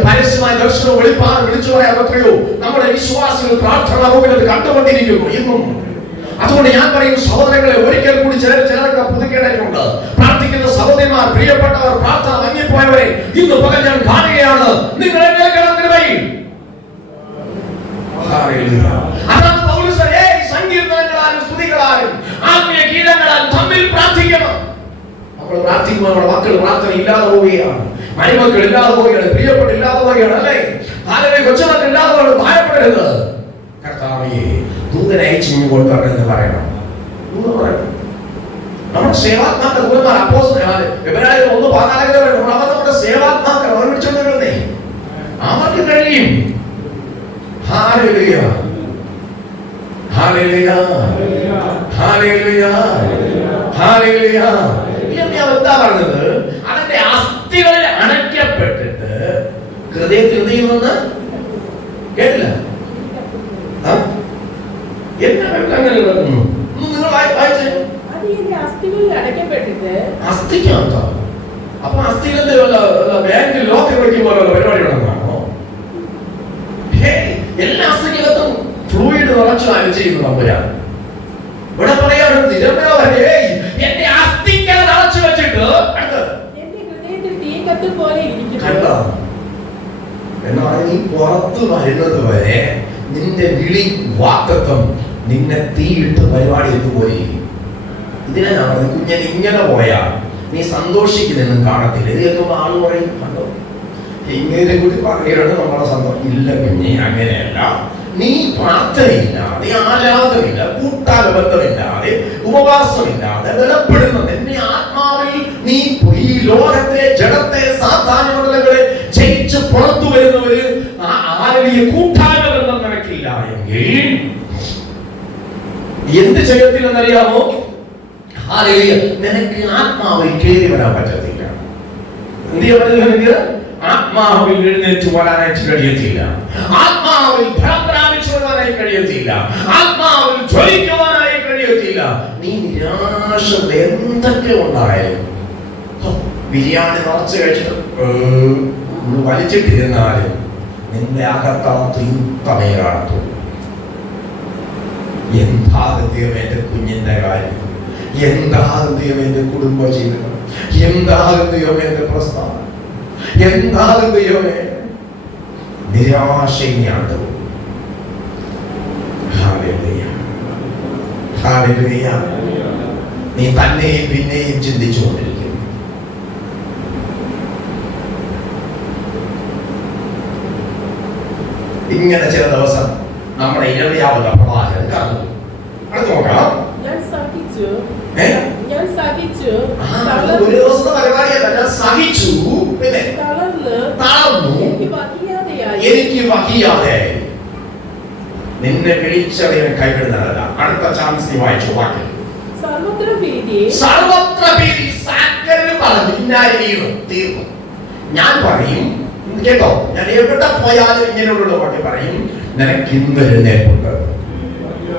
പരസ്യമായ ദർശനവും വെളിപ്പാടും വിളിച്ചു പറയാൻ എത്രയോ നമ്മുടെ വിശ്വാസികൾ പ്രാർത്ഥനാ റൂമിൽ അത് കണ്ടുകൊണ്ടിരിക്കുന്നു ഇന്നും. അതുകൊണ്ട് ഞാൻ പറയും സഹോദരങ്ങളെ, ഒരിക്കൽ കൂടി ചിലരൊക്കെ പുതുക്കേണ്ടതുണ്ട്. പ്രാർത്ഥിക്കുന്ന സഹോദരന്മാർ, പ്രിയപ്പെട്ടവർ, പ്രാർത്ഥന മങ്ങിപ്പോയവരെ ഇന്ന് പകൽ ഞാൻ കാണുകയാണ്. നിങ്ങളെ സങ്കീർത്തനങ്ങളാലും സ്തുതികളാലും ആത്മീയ ഗീതങ്ങളാലും തമ്മിൽ പ്രാർത്ഥിക്കണം. നമ്മൾ പ്രാർത്ഥിക്കുമ്പോൾ നമ്മുടെ മക്കൾ പ്രാർത്ഥന ഇല്ലാതെ പോവുകയാണ്, മരുമക്കൾ ഇല്ലാതെ പോവുകയാണ്, പ്രിയപ്പെട്ടില്ലാതെ പോവുകയാണ്, അല്ലേ? കൊച്ചുമക്കൾ ഇല്ലാതെ പോവുകയാണ്. ഭയപ്പെടരുത്. കർത്താവേ, ദൂതനെ അയച്ചു കൊടുക്കണമെന്ന് പറയണം. നമ്മുടെ സേവാത്മാക്കൾ നമ്മുടെ സേവാത്മാക്കൾ അവർ വിളിച്ചോണ്ടിരുന്നേ, അവർക്ക് കഴിയും. Hallelujah, hallelujah, hallelujah, hallelujah. എന്താ പറഞ്ഞത്? അതിന്റെ അസ്ഥികളിൽ അണയ്ക്കപ്പെട്ടിട്ട് ഹൃദയത്തിൽ നിന്ന് കേട്ടില്ല. അങ്ങനെ കിടക്കുന്നു. നിങ്ങൾ വായിച്ചേ. അസ്ഥിക്കകത്തോ? അപ്പൊ അസ്ഥികളുടെ ബാങ്കിൽ ലോക്കർ വയ്ക്കുമ്പോൾ പരിപാടി നടന്നാണോ? എല്ലാ അസ്ഥിക്കകത്തും ഫ്ലൂയിഡ് നിറച്ചു ചെയ്യുന്നു നമ്പുരാൻ. ഇവിടെ പറയാൻ എന്റെ അസ്ഥിക്കൽ നിറച്ചു വെച്ചിട്ട് കണ്ടോ എന്നാണ് നീ പുറത്തു വരുന്നത് വരെ നിന്റെ വിളി വാക്തത്വം നിന്നെ തീയിട്ട് പരിപാടി എത്തുപോലെ. ഇതിനെ ഞാൻ പറഞ്ഞു, കുഞ്ഞൻ ഇങ്ങനെ പോയാ നീ സന്തോഷിക്കുന്നെന്നും കാണത്തില്ല. ഇത് കേൾക്കുമ്പോൾ ആള് പറയും, കണ്ടോ ഇങ്ങനെ കൂടി പറയുകയാണ് നമ്മളെ സന്തോഷം. ഇല്ല കുഞ്ഞെ, അങ്ങനെയല്ല. നീ പ്രാർത്ഥനയില്ലാതെ, ആരാധനയില്ല, കൂട്ടാല ബന്ധമില്ലാതെ, ഉപവാസമില്ലാതെ ബലപ്പെടുന്ന നിന്റെ ആത്മാവിൽ നീ ഈ ലോകത്തെ, ജഡത്തെ, സാധാരണങ്ങളെ ജയിച്ച് പുറത്തു വരുന്നവര് ആരെയും കൂട്ടാല ബന്ധം നിനക്കില്ല എങ്കിൽ എന്ത് ചെയ്യത്തില്ലെന്നറിയാമോ? നിനക്ക് ആത്മാവിൽ കയറി വരാൻ പറ്റത്തില്ല. എന്ത് ചെയ്യാൻ പറ്റില്ല? ആത്മാവിൽ എഴുന്നേറ്റ് വരാനായിട്ട് കഴിയത്തില്ല. ആത്മാവിൽ പ്രാപിച്ചു വരാനായി കഴിയത്തില്ല. ആത്മാവിൽ ജ്വലിക്കുവാനായി കഴിയത്തില്ല. നീ നിരാശ എന്തൊക്കെ ഉണ്ടായാലും, ബിരിയാണി നിറച്ച് കഴിച്ചിട്ട് വലിച്ചിട്ടിരുന്നാലും നിന്റെ അകത്തളത്ത് യുദ്ധമേ കാണത്തുള്ളൂ. എന്താകും ദൈവം എന്റെ കുഞ്ഞിന്റെ കാര്യം, എന്താകും ദൈവം എന്റെ കുടുംബ ജീവിതം, എന്താകും ദൈവം എന്റെ പ്രസ്ഥാനം, എന്താകും ദൈവമേ, നിരാശയാണ്. നീ തന്നെയും പിന്നെയും ചിന്തിച്ചുകൊണ്ടിരിക്കും. ഇങ്ങനെ ചില ദിവസം നമ്മുടെ ഇരവിയാവുന്ന പ്രവാചകൻ കടന്നു. അടുത്ത് നോക്കാം. ഒരു ദിവസത്തെ പരിപാടിയല്ല, ഞാൻ സഹിച്ചു, പിന്നെ തളർന്നു, എനിക്ക് വഹിയാതെ. നിന്നെ വിളിച്ചവരെ കൈവിടുന്നതല്ല. അടുത്ത ചാൻസ് നീ വായിച്ചു വാക്ക്. സർവത്ര ഭീതി സാക്കരന് പറഞ്ഞു, തീർന്നു. ഞാൻ പറയും, കേട്ടോ, ഞാൻ എവിടെ പോയാലും ഇങ്ങനെയുള്ള വാക്ക് പറയും, നിനക്ക് ഇന്ന് എഴുന്നേൽപ്പുണ്ട്.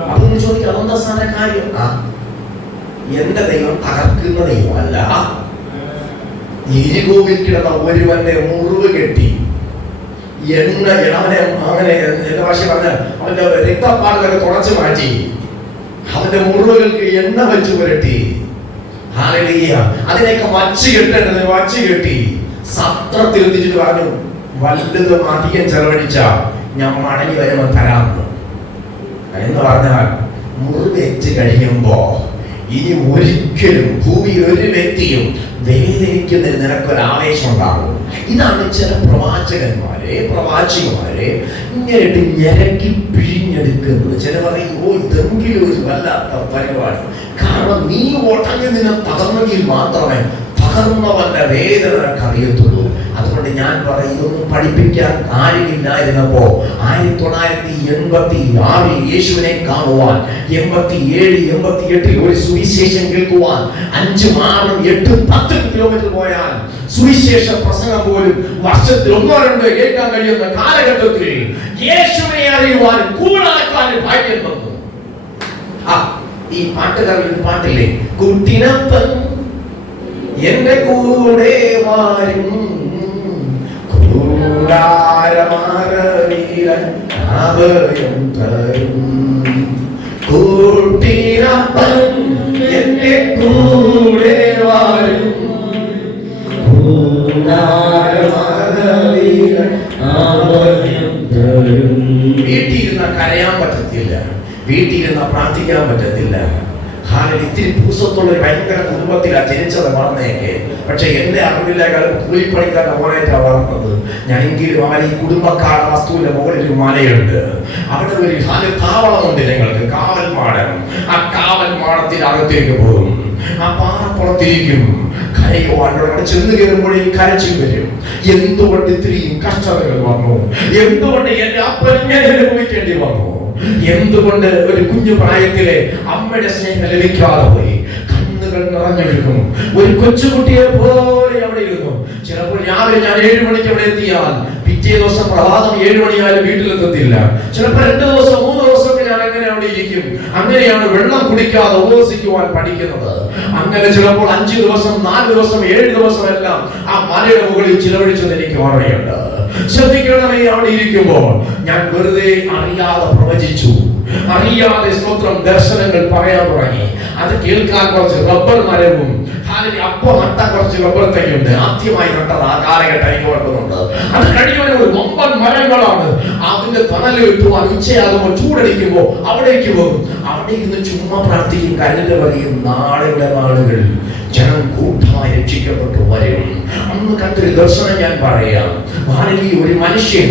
അപ്പൊ ചോദിക്കും, അതെന്താ സാറെ കാര്യം? എന്റെ ദൈവം തകർക്കുന്ന ദൈവമല്ല. എരികോവിൽ കിടന്ന ഒരുവന്റെ മുറിവ് കെട്ടി എണ്ണ അവനെ അങ്ങനെ ഭാഷ പറഞ്ഞ അവന്റെ രക്തപ്പാടുകളൊക്കെ തുടച്ചു മാറ്റി അവന്റെ മുറിവുകൾക്ക് എണ്ണ വെച്ച് പുരട്ടി. ഹല്ലേലൂയ. അതിനൊക്കെ വച്ച് കെട്ടേണ്ടത് വച്ച് കെട്ടി സത്രത്തിൽ എത്തിച്ചിട്ട് പറഞ്ഞു, വല്ലതും അധികം ചെലവഴിച്ച ഞാൻ മടങ്ങി വരുമ്പോൾ തരാമെന്ന്. എന്ന് പറഞ്ഞാൽ മുറിവേറ്റ് കഴിയുമ്പോ ഇനി ഒരിക്കലും ഭൂമിയിൽ ഒരു വ്യക്തിയും വേദനിക്കുന്നതിന് നിനക്കൊരാവേശം ഉണ്ടാകും. ഇതാണ് ചില പ്രവാചകന്മാരെ പ്രവാചികമാരെ ഇങ്ങനെ ഞരക്കി പിഴിഞ്ഞെടുക്കുന്നത്. ചില പറയും, ഓ ഇതെങ്കിലും ഒരു വല്ലാത്ത പരിപാടി. കാരണം നീ ഒട്ടങ്ങി നിന്നെ തകർന്നെങ്കിൽ മാത്രമേ തകർന്നവന്റെ വേദന അറിയത്തുള്ളൂ. അതുകൊണ്ട് ഞാൻ പറയും, ഇതൊന്നും പഠിപ്പിക്കാൻ ആരുമില്ലായിരുന്നപ്പോ 1986 യേശുവിനെ കാണുവാൻ, 87, 88 ഒരു സുവിശേഷം കേൾക്കുവാൻ 5, 6, 8, 10 കിലോമീറ്റർ പോയാൽ സുവിശേഷ പ്രസംഗം പോലും വർഷത്തിൽ 1, 2 കേൾക്കാൻ കഴിയുന്ന കാലഘട്ടത്തിൽ യേശുവിനെ അറിയുവാനും കൂടാക്കാനും ഭാഗ്യം വന്നു. ഈ പാട്ടുകാരുടെ പാട്ടില്ലേ, കുട്ടിനപ്പൻ എന്റെ കൂടെ വാരും കൂടാരമാരവീരൻ അഭയം തരും. കൂട്ടിനപ്പൻ എന്റെ കൂടെ വാരും കൂടാരമാരവീരൻ അഭയം തരും. വീട്ടിലിരുന്ന കരയാൻ പറ്റത്തില്ല, വീട്ടിലിരുന്ന പ്രാർത്ഥിക്കാൻ പറ്റത്തില്ല. ഇത്തിരി ഭൂസ്വത്തുള്ള ഒരു ഭയങ്കര കുടുംബത്തിലാണ് ജനിച്ചത് വളർന്നേക്കെ. പക്ഷെ എന്റെ അറിവില്ലേക്കാളും കൂലിപ്പണിക്കാരുടെ മോനായിട്ടാണ് വളർന്നത്. ഞാനെങ്കിലും അവൻ ഈ കുടുംബക്കാരുടെ വസ്തുവിന്റെ മുകളിൽ ഒരു മലയുണ്ട്, അവിടെ ഒരു കാവളമുണ്ട് ഞങ്ങൾക്ക്, കാവൽ മാടം. ആ കാവൽ മാടത്തിനകത്തേക്ക് പോകും, ആ പാറപ്പുറത്തിരിക്കും. കരയുവാനോട് ചെന്ന് കയറുമ്പോഴേ കരച്ചിൽ വരും. എന്തുകൊണ്ട് ഇത്രയും കഷ്ടതകൾ വന്നു? എന്തുകൊണ്ട് എന്റെ അപ്പൻ ഞാൻ അനുഭവിക്കേണ്ടി വന്നു? എന്തുകൊണ്ട് ഒരു കുഞ്ഞു പ്രായത്തിലെ അമ്മയുടെ സ്നേഹം ലഭിക്കാതെ പോയി? കണ്ണുകൾ നിറഞ്ഞൊഴുക്കും. ഒരു കൊച്ചുകുട്ടിയെ പോലെ അവിടെ ഇരുന്നു. ചിലപ്പോൾ രാവിലെ ഞാൻ 7 മണിക്ക് അവിടെ എത്തിയാൽ പിറ്റേ ദിവസം പ്രഭാതം 7 മണിയായാലും വീട്ടിലെത്തത്തില്ല. ചിലപ്പോൾ 2 ദിവസം 3 ദിവസമൊക്കെ ഞാൻ അങ്ങനെ അവിടെ ഇരിക്കും. അങ്ങനെയാണ് വെള്ളം കുടിക്കാതെ ഉപവസിക്കുവാൻ പഠിക്കുന്നത്. അങ്ങനെ ചിലപ്പോൾ 5 ദിവസം 4 ദിവസം 7 ദിവസം എല്ലാം ആ മലയുടെ മുകളിൽ ചിലവഴിച്ചത് എനിക്ക് ഓർമ്മയുണ്ട്. ശ്രദ്ധിക്കണമേ, അവിടെ ഇരിക്കുമ്പോൾ ഞാൻ വെറുതെ അറിയാതെ പ്രവചിച്ചു, അറിയാതെ സ്തോത്രം ദർശനങ്ങൾ പറയാൻ തുടങ്ങി. അത് കേൾക്കാൻ കുറച്ച് റബ്ബർ മരവും അപ്പൊ നട്ട കുറച്ച് റബ്ബർ തൈയുണ്ട്. ആദ്യമായി നട്ടത് ആ കാലഘട്ടം എനിക്ക് ഓർക്കുന്നുണ്ട്. അത് കഴിഞ്ഞ ഒരു 9 മരങ്ങളാണ്. അതിന്റെ തണല് കിട്ടുവാൻ ഉച്ചയാകുമ്പോൾ ചൂടടിക്കുമ്പോൾ അവിടേക്ക് പോകും. അവിടെ ഇരുന്ന് ചുമ്മാ പ്രാർത്ഥിക്കും, കരുതൽ പറയും, നാളെയുടെ നാളുകൾ ജനം കൂട്ടമായി രക്ഷിക്കപ്പെട്ടു വരും. അന്ന് കണ്ടൊരു ദർശനം ഞാൻ പറയാം. ഒരു മനുഷ്യൻ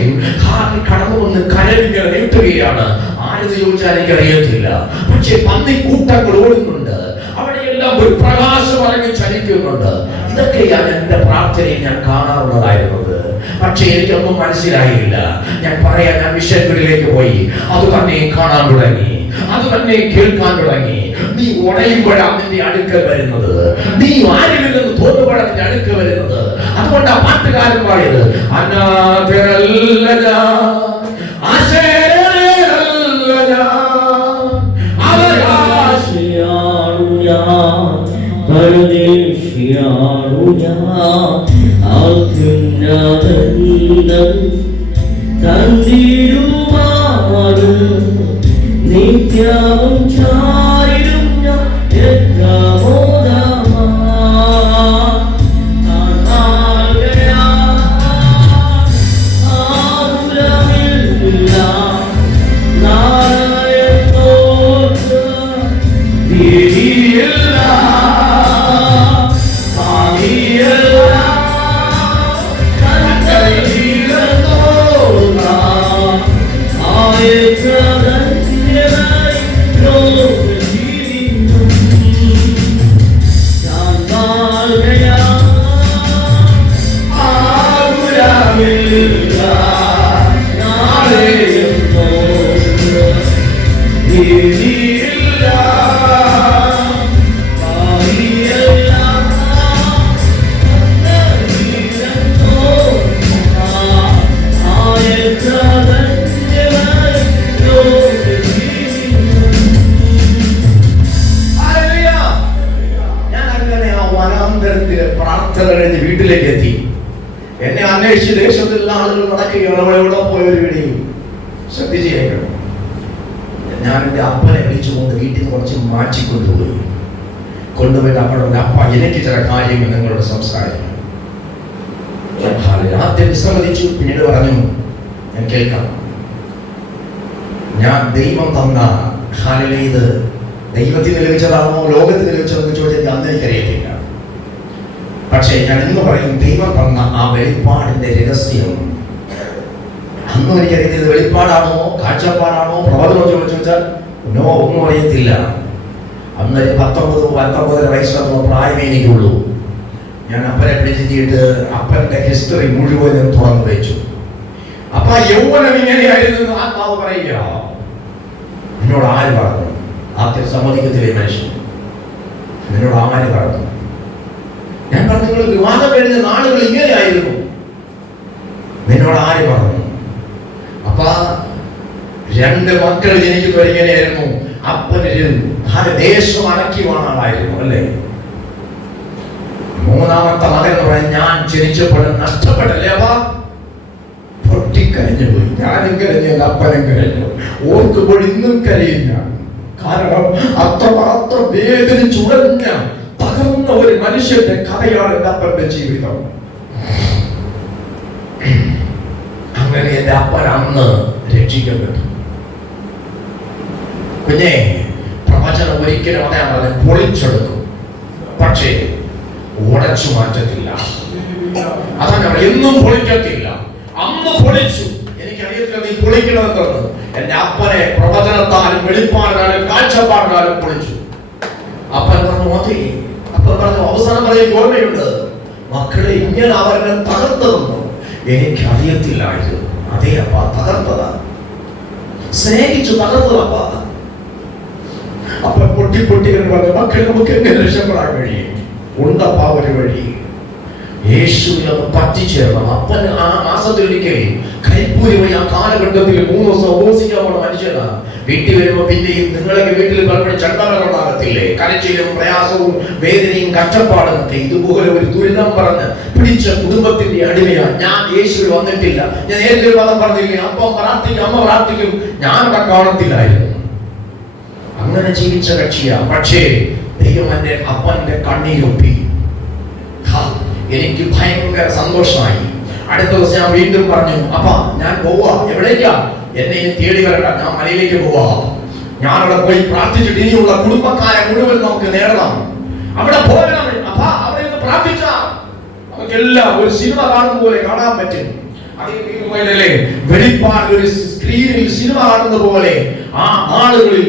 കടന്നു വന്ന് കരവിങ്ങനെ നീട്ടുകയാണ്. ആരെന്ന് ചോദിച്ചാൽ എനിക്കറിയത്തില്ല, പക്ഷെ പന്നിക്കൂട്ടങ്ങൾ ഓടുന്നുണ്ട്. അവിടെയെല്ലാം ഒരു പ്രകാശം ഇറങ്ങി ചലിക്കുന്നുണ്ട്. ഇതൊക്കെയാണ് എന്റെ പ്രാർത്ഥനയിൽ ഞാൻ കാണാറുള്ളതായിരുന്നത്. പക്ഷെ എനിക്കൊന്നും മനസ്സിലായില്ല. ഞാൻ പറയാം, ഞാൻ വിഷയങ്ങളിലേക്ക് പോയി. അത് തന്നെ കാണാൻ തുടങ്ങി, അത് തന്നെ കേൾക്കാൻ തുടങ്ങി. നീ ഉടയുമ്പോഴാണ് നിന്റെ അടുക്കൽ വരുന്നത്, നീ ആരുമില്ലെന്ന് തോന്നുമ്പോഴാണ് നിന്റെ അടുക്കൽ വരുന്നത്. അതുകൊണ്ട് ആ പാട്ടുകാരൻ പാടിയത്, അനാഥരല്ല ഞാൻ, ആശയരല്ല ഞാൻ, അവരാശയാണു ഞാൻ, പരദേശിയാണു ഞാൻ, അത്യുന്നതൻ തന്നിടുവാനും നിത്യവും ചാരിടും ഞാൻ യജ്ഞമോദമാ. വീട്ടിലേക്ക് എത്തി. എന്നെ അന്വേഷിച്ച് ദേശത്തുള്ള ആളുകൾ നടക്കുകയാണ്. നമ്മൾ എവിടെ പോയൊരു വീടിയും ശ്രദ്ധിച്ചേക്കണം. ഞാൻ എൻ്റെ അപ്പനെ വിളിച്ചുകൊണ്ട് വീട്ടിൽ നിന്ന് കുറച്ച് മാറ്റിക്കൊണ്ടുപോയി. കൊണ്ടുപോയിട്ട് അപ്പോഴൊരു അപ്പ, എനിക്ക് ചില കാര്യങ്ങൾ നിങ്ങളോട് സംസാരിക്കണം. ആദ്യം വിസമ്മതിച്ചു, പിന്നീട് പറഞ്ഞു, ഞാൻ കേൾക്കാം. ഞാൻ ദൈവം തന്ന ഇത് ദൈവത്തിന് ലഭിച്ചതാണോ ലോകത്തിന് ലഭിച്ചതെന്ന് ചോദിച്ചാൽ അന്ന് എനിക്കറിയത്തില്ല. പക്ഷേ ഞാൻ ഇന്ന് പറയും, ദൈവം തന്ന ആ വെളിപ്പാടിന്റെ രഹസ്യം അന്നും എനിക്കറിയത്തില്ല. വെളിപ്പാടാണോ കാഴ്ചപ്പാടാണോ പ്രവചനം ചോദിച്ചാൽ ഒന്നും അറിയത്തില്ല. അന്ന് 19 വയസ്സുള്ള പ്രായമേ എനിക്കുള്ളൂ. ഞാൻ അപ്പനെ പിടിച്ചിട്ട് അപ്പന്റെ ഹിസ്റ്ററി മുഴുവനും തുറന്നു വെച്ചു. അപ്പൊ യൗവനം ഇങ്ങനെയായിരുന്നു ആത്മാവ് പറയുക. എന്നോട് ആര് പറഞ്ഞു? ആദ്യം സമ്മതിക്കത്തില്ലേ മനുഷ്യൻ? എന്നോട് ആര് പറഞ്ഞു? ഞാൻ പറഞ്ഞു, നിങ്ങൾ വിവാഹം കഴിഞ്ഞ നാളുകൾ ഇങ്ങനെയായിരുന്നു. നിന്നോട് ആര് പറഞ്ഞു? അപ്പൊ 2 മക്കൾ ജനിക്കുന്നത് ഇങ്ങനെയായിരുന്നു. അപ്പനൊരു ദേശം അടക്കി വാണ ആളായിരുന്നു അല്ലേ? 3ാമത്തെ മകൻ എന്ന് പറയാൻ ഞാൻ ജനിച്ചപ്പോൾ നഷ്ടപ്പെട്ടല്ലേ? അപ്പ പൊട്ടിക്കരഞ്ഞു പോയി. ഞാനും കരഞ്ഞു, അപ്പനും കരഞ്ഞു. ഓർക്കുമ്പോൾ ഇന്നും കരയും ഞാൻ. കാരണം അത്രമാത്രം വേദനിച്ചുടഞ്ഞ തകർന്ന ഒരു മനുഷ്യന്റെ കഥയാണ് എൻ്റെ അപ്പന്റെ ജീവിതം. അങ്ങനെ എൻ്റെ അപ്പൻ അന്ന് രക്ഷിക്കപ്പെട്ടു. കുഞ്ഞെ, പ്രവചനം ഒരിക്കലും അതേ പറഞ്ഞ് പൊളിച്ചെടുക്കും, പക്ഷേ ഉടച്ചു മാറ്റത്തില്ല. അതാണ് എന്നും പൊളിക്കത്തില്ല. അന്ന് പൊളിച്ചു. എനിക്കറിയത്തില്ല നീ പൊളിക്കണമെന്നുള്ളത്. എന്റെ അപ്പനെ പ്രവചനത്താലും വെളിപ്പാടിനാലും കാഴ്ചപ്പാടിനാലും പൊളിച്ചു. അപ്പൻ പറഞ്ഞു മതി. അപ്പൻ പറഞ്ഞു അവസാനം പറയുന്ന ഓർമ്മയുണ്ട്, മക്കളെ ഇങ്ങനെ അവരെ തകർത്തതെന്നോ എനിക്കറിയത്തില്ലായിരുന്നു. അതേ അപ്പ തകർത്തതാ, സ്നേഹിച്ചു തകർത്തതപ്പ. അപ്പൊ പൊട്ടി പറഞ്ഞു, മക്കളെ നമുക്ക് എങ്ങനെ രക്ഷപ്പെടാൻ കഴിയും? ഉണ്ടപ്പ ഒരു വഴി. യേശുവിനൊന്ന് പറ്റിച്ചേർണം. അപ്പൻ ആ മാസത്തിലൊരിക്കൽ കരിപ്പൂരി പോയി. ആ കാലഘട്ടത്തിൽ 3 ദിവസം ഉപവസിക്കാൻ പോണ മനുഷ്യനാ. വീട്ടിൽ വരുമ്പോ പിന്നെയും നിങ്ങളൊക്കെ വീട്ടിൽ പലപ്പോഴും ചണ്ടകളുണ്ടാകത്തില്ലേ? കരച്ചിലും പ്രയാസവും വേദനയും കഷ്ടപ്പാടും ഒക്കെ. ഇതുപോലെ ഒരു ദുരിതം പറഞ്ഞ് പിടിച്ച കുടുംബത്തിന്റെ അടിമയാണ് ഞാൻ. യേശുവിൽ വന്നിട്ടില്ല. ഞാൻ നേരത്തെ പദം പറഞ്ഞില്ലേ, അപ്പം പ്രാർത്ഥിക്കും, അമ്മ പ്രാർത്ഥിക്കും, ഞാനവിടെ കാണത്തില്ലായിരുന്നു. അങ്ങനെ ജീവിച്ച കക്ഷിയാ. പക്ഷേ ദൈവം എന്റെ അപ്പന്റെ കണ്ണീരൊപ്പി. എനിക്ക് ഭയങ്കര സന്തോഷമായി. അടുത്ത ദിവസം ഞാൻ വീണ്ടും പറഞ്ഞു, അപ്പ ഞാൻ പോവാ. എവിടേക്കാ? എന്നെ ഇനി തേടി വരണ്ട, ഞാൻ മലയിലേക്ക് പോവാ. ഞാൻ അവിടെ പോയി പ്രാർത്ഥിച്ചിട്ട് ഇനിയുള്ള കുടുംബക്കാരെ മുഴുവൻ നമുക്ക് നേടണം. അവിടെ പോകണം. അപ്പ അവിടെ നിന്ന് പ്രാർത്ഥിച്ചാ നമുക്കെല്ലാം ഒരു സിനിമ കാണുന്ന പോലെ കാണാൻ പറ്റും. വെളിപ്പാട് ഒരു സ്ക്രീനിൽ സിനിമ കാണുന്ന പോലെ ആ നാളുകളിൽ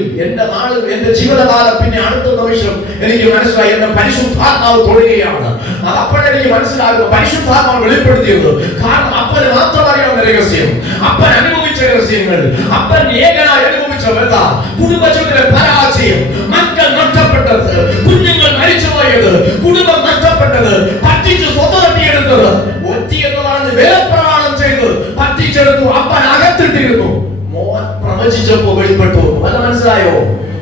എന്റെ ജീവിതകാലം പിന്നെ അടുത്ത നിമിഷം എനിക്ക് മനസ്സിലായി എന്റെ പരിശുദ്ധാത്മാവ് തൊഴുകയാണ്. അത് അപ്പോഴെനിക്ക് മനസ്സിലാകുന്നു പരിശുദ്ധാത്മാവ് വെളിപ്പെടുത്തിയത്. കാരണം അപ്പന് മാത്രം അറിയാവുന്ന രഹസ്യം, അപ്പൻ അനുഭവിച്ച രഹസ്യങ്ങൾ, അപ്പൻ ഏകനായി അനുഭവിച്ച വ്യത, കുടുംബജീവിതത്തിലെ പരാജയം, മക്കൾ നഷ്ടപ്പെട്ടത്, കുഞ്ഞുങ്ങൾ മരിച്ചുപോയത്, കുടുംബം നഷ്ടപ്പെട്ടത്, പറ്റിച്ച് സ്വത്ത് തട്ടിയെടുത്തത്, ഒറ്റി എന്നതാണ് വേലപ്രമാണം ചെയ്ത് പറ്റിച്ചെടുത്തു. അപ്പൻ അകത്തിട്ടിരുന്നു. മോൻ പ്രവചിച്ചപ്പോ വെളിപ്പെട്ടു. വല്ല മനസ്സിലായോ?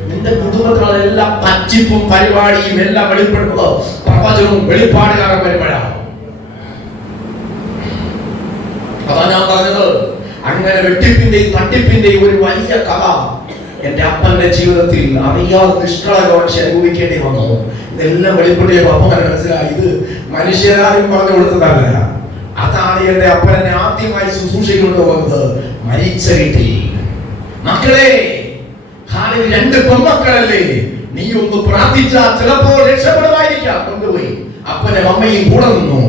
നിന്റെ കുടുംബത്തിലുള്ള പറ്റിപ്പും പരിപാടിയും എല്ലാം വെളിപ്പെടുന്നത് പ്രവചനവും വെളിപ്പാടുകാരൻ വരുമ്പോഴാണ്. അതാ ഞാൻ പറഞ്ഞത്. അങ്ങനെ വെട്ടിപ്പിന്റെയും തട്ടിപ്പിന്റെയും ഒരു വലിയ കഥ എന്റെ അപ്പന്റെ ജീവിതത്തിൽ അറിയാതെ നിഷ്കളങ്കവാശി അനുഭവിക്കേണ്ടി വന്നു. ഇതെല്ലാം വെളിപ്പെടുത്തിയപ്പോ അപ്പൻ മനസ്സിലായി ഇത് മനുഷ്യരാരും പറഞ്ഞു കൊടുത്തതല്ല. അതാണ് എന്റെ അപ്പനെ ആദ്യമായി ശുശ്രൂഷയ്ക്ക് വന്നത്. മരിച്ച വീട്ടിൽ മക്കളെ, 2 പെൺമക്കളല്ലേ, നീ ഒന്ന് പ്രാർത്ഥിച്ചാൽ ചിലപ്പോൾ രക്ഷപ്പെടുമായിരിക്കാം. കൊണ്ടുപോയി അപ്പന്റെ അമ്മയും കൂടെ നിന്നു.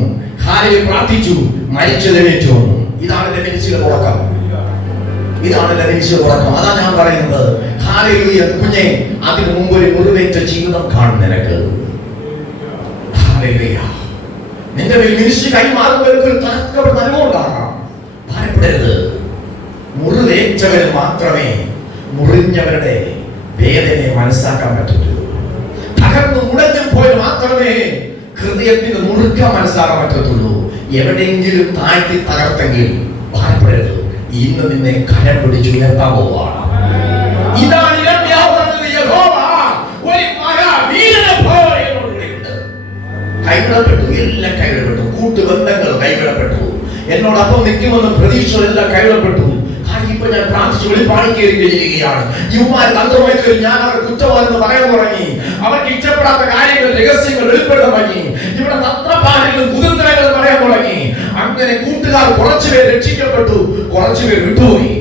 ഹാരയിൽ പ്രാർത്ഥിച്ചു, മരിച്ചതെണീറ്റു വന്നു. ഇതാണ് എന്റെ മനുഷ്യ തുടക്കം. ഇതാണ് എന്റെ മനുഷ്യ തുടക്കം. അതാ ഞാൻ പറയുന്നത്. ഹാലയിലൂയ കുഞ്ഞെ, അതിനു മുമ്പ് ഒരു മുറിവേറ്റ ജീവിതം കാണും നിനക്ക്. ഹാലയിലൂയ. നിന്റെ മിനിസ്ട്രി കൈമാറുന്നവർക്ക് ഒരു തകർക്കപ്പെടുന്ന അനുഭവം ഉണ്ടാകാം. ഭയപ്പെടരുത്. മുറിവേറ്റവന് മാത്രമേ മുറിഞ്ഞവരുടെ വേദനയെ മനസ്സിലാക്കാൻ പറ്റത്തുള്ളൂ. തകർന്നു മുടഞ്ഞു പോയി മാത്രമേ ഹൃദയത്തിന് മുറുക്കാൻ മനസ്സിലാക്കാൻ പറ്റത്തുള്ളൂ. എവിടെയെങ്കിലും താഴ്ത്തി തകർത്തെങ്കിൽ ഭയപ്പെടരുത്. ഇന്ന് നിന്നെ കരം പിടിച്ചു ഉയർത്താൻ പോവുകയാണ്. ഇതാണ് കൈവിടപ്പെട്ടു. എല്ലാം കൈവിടപ്പെട്ടു. കൂട്ടുബന്ധങ്ങൾ കൈവിടപ്പെട്ടു. എന്നോടൊപ്പം നിൽക്കുമെന്ന് പ്രതീക്ഷകളെല്ലാം കൈവിടപ്പെട്ടു. ഇപ്പൊ ഞാൻ പ്രാർത്ഥിച്ച് വെളിപ്പാടിക്കുകയാണ്. യുവമാർ തന്ത്രമായിട്ട് ഞാൻ അവരുടെ കുറ്റവാനെന്ന് പറയാൻ തുടങ്ങി. അവർക്ക് ഇഷ്ടപ്പെടാത്ത കാര്യങ്ങൾ, രഹസ്യങ്ങൾ വെളിപ്പെടുത്താൻ തുടങ്ങി. ഇവിടെ തന്ത്രപാഠങ്ങളും കുതന്ത്രങ്ങളും പറയാൻ തുടങ്ങി. അങ്ങനെ കൂട്ടുകാർ കുറച്ചുപേർ രക്ഷിക്കപ്പെട്ടു, കുറച്ചുപേർ വിട്ടുപോയി.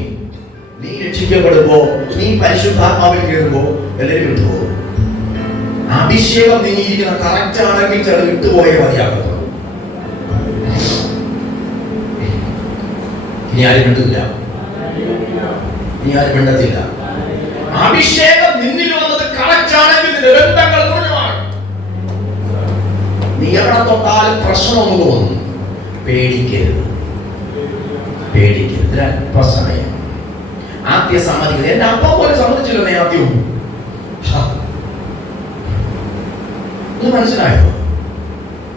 നീ രക്ഷിക്കപ്പെടുമ്പോ, നീ പരിശുദ്ധാത്മാവിൽ കയറുമ്പോ എല്ലാവരും വിട്ടുപോകും. അഭിഷേകം നീങ്ങിയിരിക്കുന്ന കറക്റ്റ് ആണെങ്കിൽ ചില വിട്ടുപോയേ മതിയാകത്തുള്ളൂ. ഇനി ആരും മിണ്ടില്ല, ഇനി ആരും മിണ്ടത്തില്ല. അഭിഷേകം നിന്നിൽ വന്നത് കറക്റ്റ് ആണെങ്കിൽ ബന്ധങ്ങൾ മുഴുവൻ. നീ എവിടെ തൊട്ടാലും പ്രശ്നമൊന്നും തോന്നുന്നു, പേടിക്കരുത്, പേടിക്കരുത്. അല്പസമയം ആദ്യം സമ്മതിക്കുന്നത്. എന്റെ അപ്പ പോലെ സമ്മതിച്ചില്ലെന്നേ ആദ്യവും. ഇത് മനസ്സിലായോ?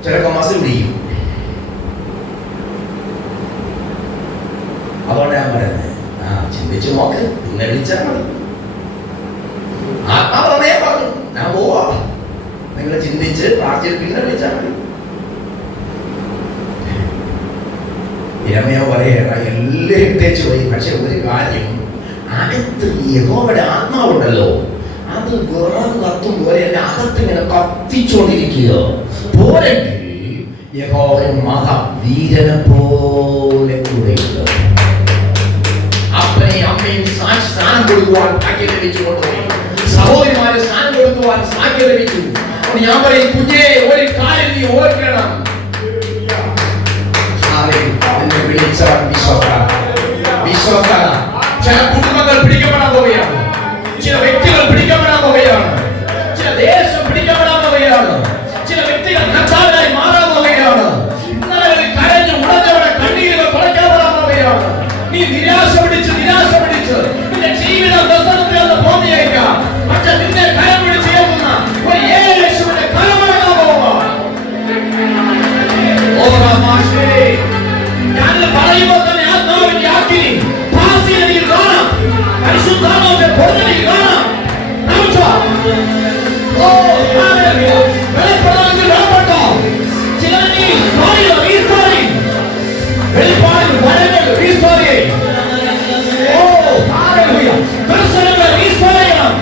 ചിലപ്പോൾ മസിൽ പിടിക്കും. അതുകൊണ്ട് ഞാൻ പറയുന്നത്, ചിന്തിച്ചു നോക്ക്, പിന്നെ വിളിച്ചാൽ മതി. ആത്മാവേ പറഞ്ഞു, ഞാൻ പോവാ, നിങ്ങൾ ചിന്തിച്ച് പ്രാർത്ഥിച്ച് പിന്നെ വിളിച്ചാൽ മതി. ഇരമയോ പറയണ എല്ലാം ഇട്ടേച്ചു പോയി. പക്ഷെ ഒരു കാര്യം, അകത്ത് യഹോവയുടെ ആത്മാവുണ്ടല്ലോ, അത് വിറക് കത്തും പോലെ എന്റെ അകത്ത് ഇങ്ങനെ കത്തിച്ചോണ്ടിരിക്കുക. പോരെങ്കിൽ യഹോവൻ മഹാവീരനെ പോലെ കൂടെയുണ്ട്. അപ്പനെയും അമ്മയും സ്ഥാനം കൊടുക്കുവാൻ ഭാഗ്യം ലഭിച്ചു കൊണ്ടുപോയി. സഹോദരിമാരെ സ്ഥാനം കൊടുക്കുവാൻ ഭാഗ്യം ലഭിച്ചു. ഞാൻ പറയും, കുഞ്ഞേ ഒരു കാര്യം നീ ഓർക്കണം, വിശ്വസ്തത. ചില കുടുംബങ്ങൾ പിടിക്കപ്പെടാൻ പോവുകയാണ്, ചില വ്യക്തികൾ പിടിക്കപ്പെടാൻ പോവുകയാണ്, ചില ദേശം പിടിക്കപ്പെടാൻ പോവുകയാണ്, ചില വ്യക്തികൾ കർത്താവിനായി മാറാൻ പോവുകയാണ്. ഇന്നലെ കരഞ്ഞു ഉടഞ്ഞവരുടെ കണ്ണീരുകൾ കുറയ്ക്കപ്പെടാൻ പോവുകയാണ്. നീ നിരാശ പിടിച്ച് നിന്റെ ജീവിതം ദർശനത്തിലെന്ന് തോന്നിയേക്കാം. പക്ഷെ നിന്നെ കരം പിടിച്ച് ഏൽക്കുന്ന ഒരു യേശുവിന്റെ കരമടങ്ങാൻ പോവുക. ഞാനിത് പറയുമ്പോൾ തന്നെ ആത്മാവിന്റെ ആക്കിനി എനിക്ക് കാണാം, പരിശുദ്ധാത്മാവിന്റെ പൊടുന്നനെ കാണാം. വെളിപ്പെടാമെങ്കിൽ വെളിപ്പെട്ടോ. ചിലർ ഈ സ്റ്റോറി വെളിപ്പാടിൽ വരങ്ങൾ ഈ സ്റ്റോറിയെ ദർശനങ്ങൾ ഈ സ്റ്റോറിയാണ്.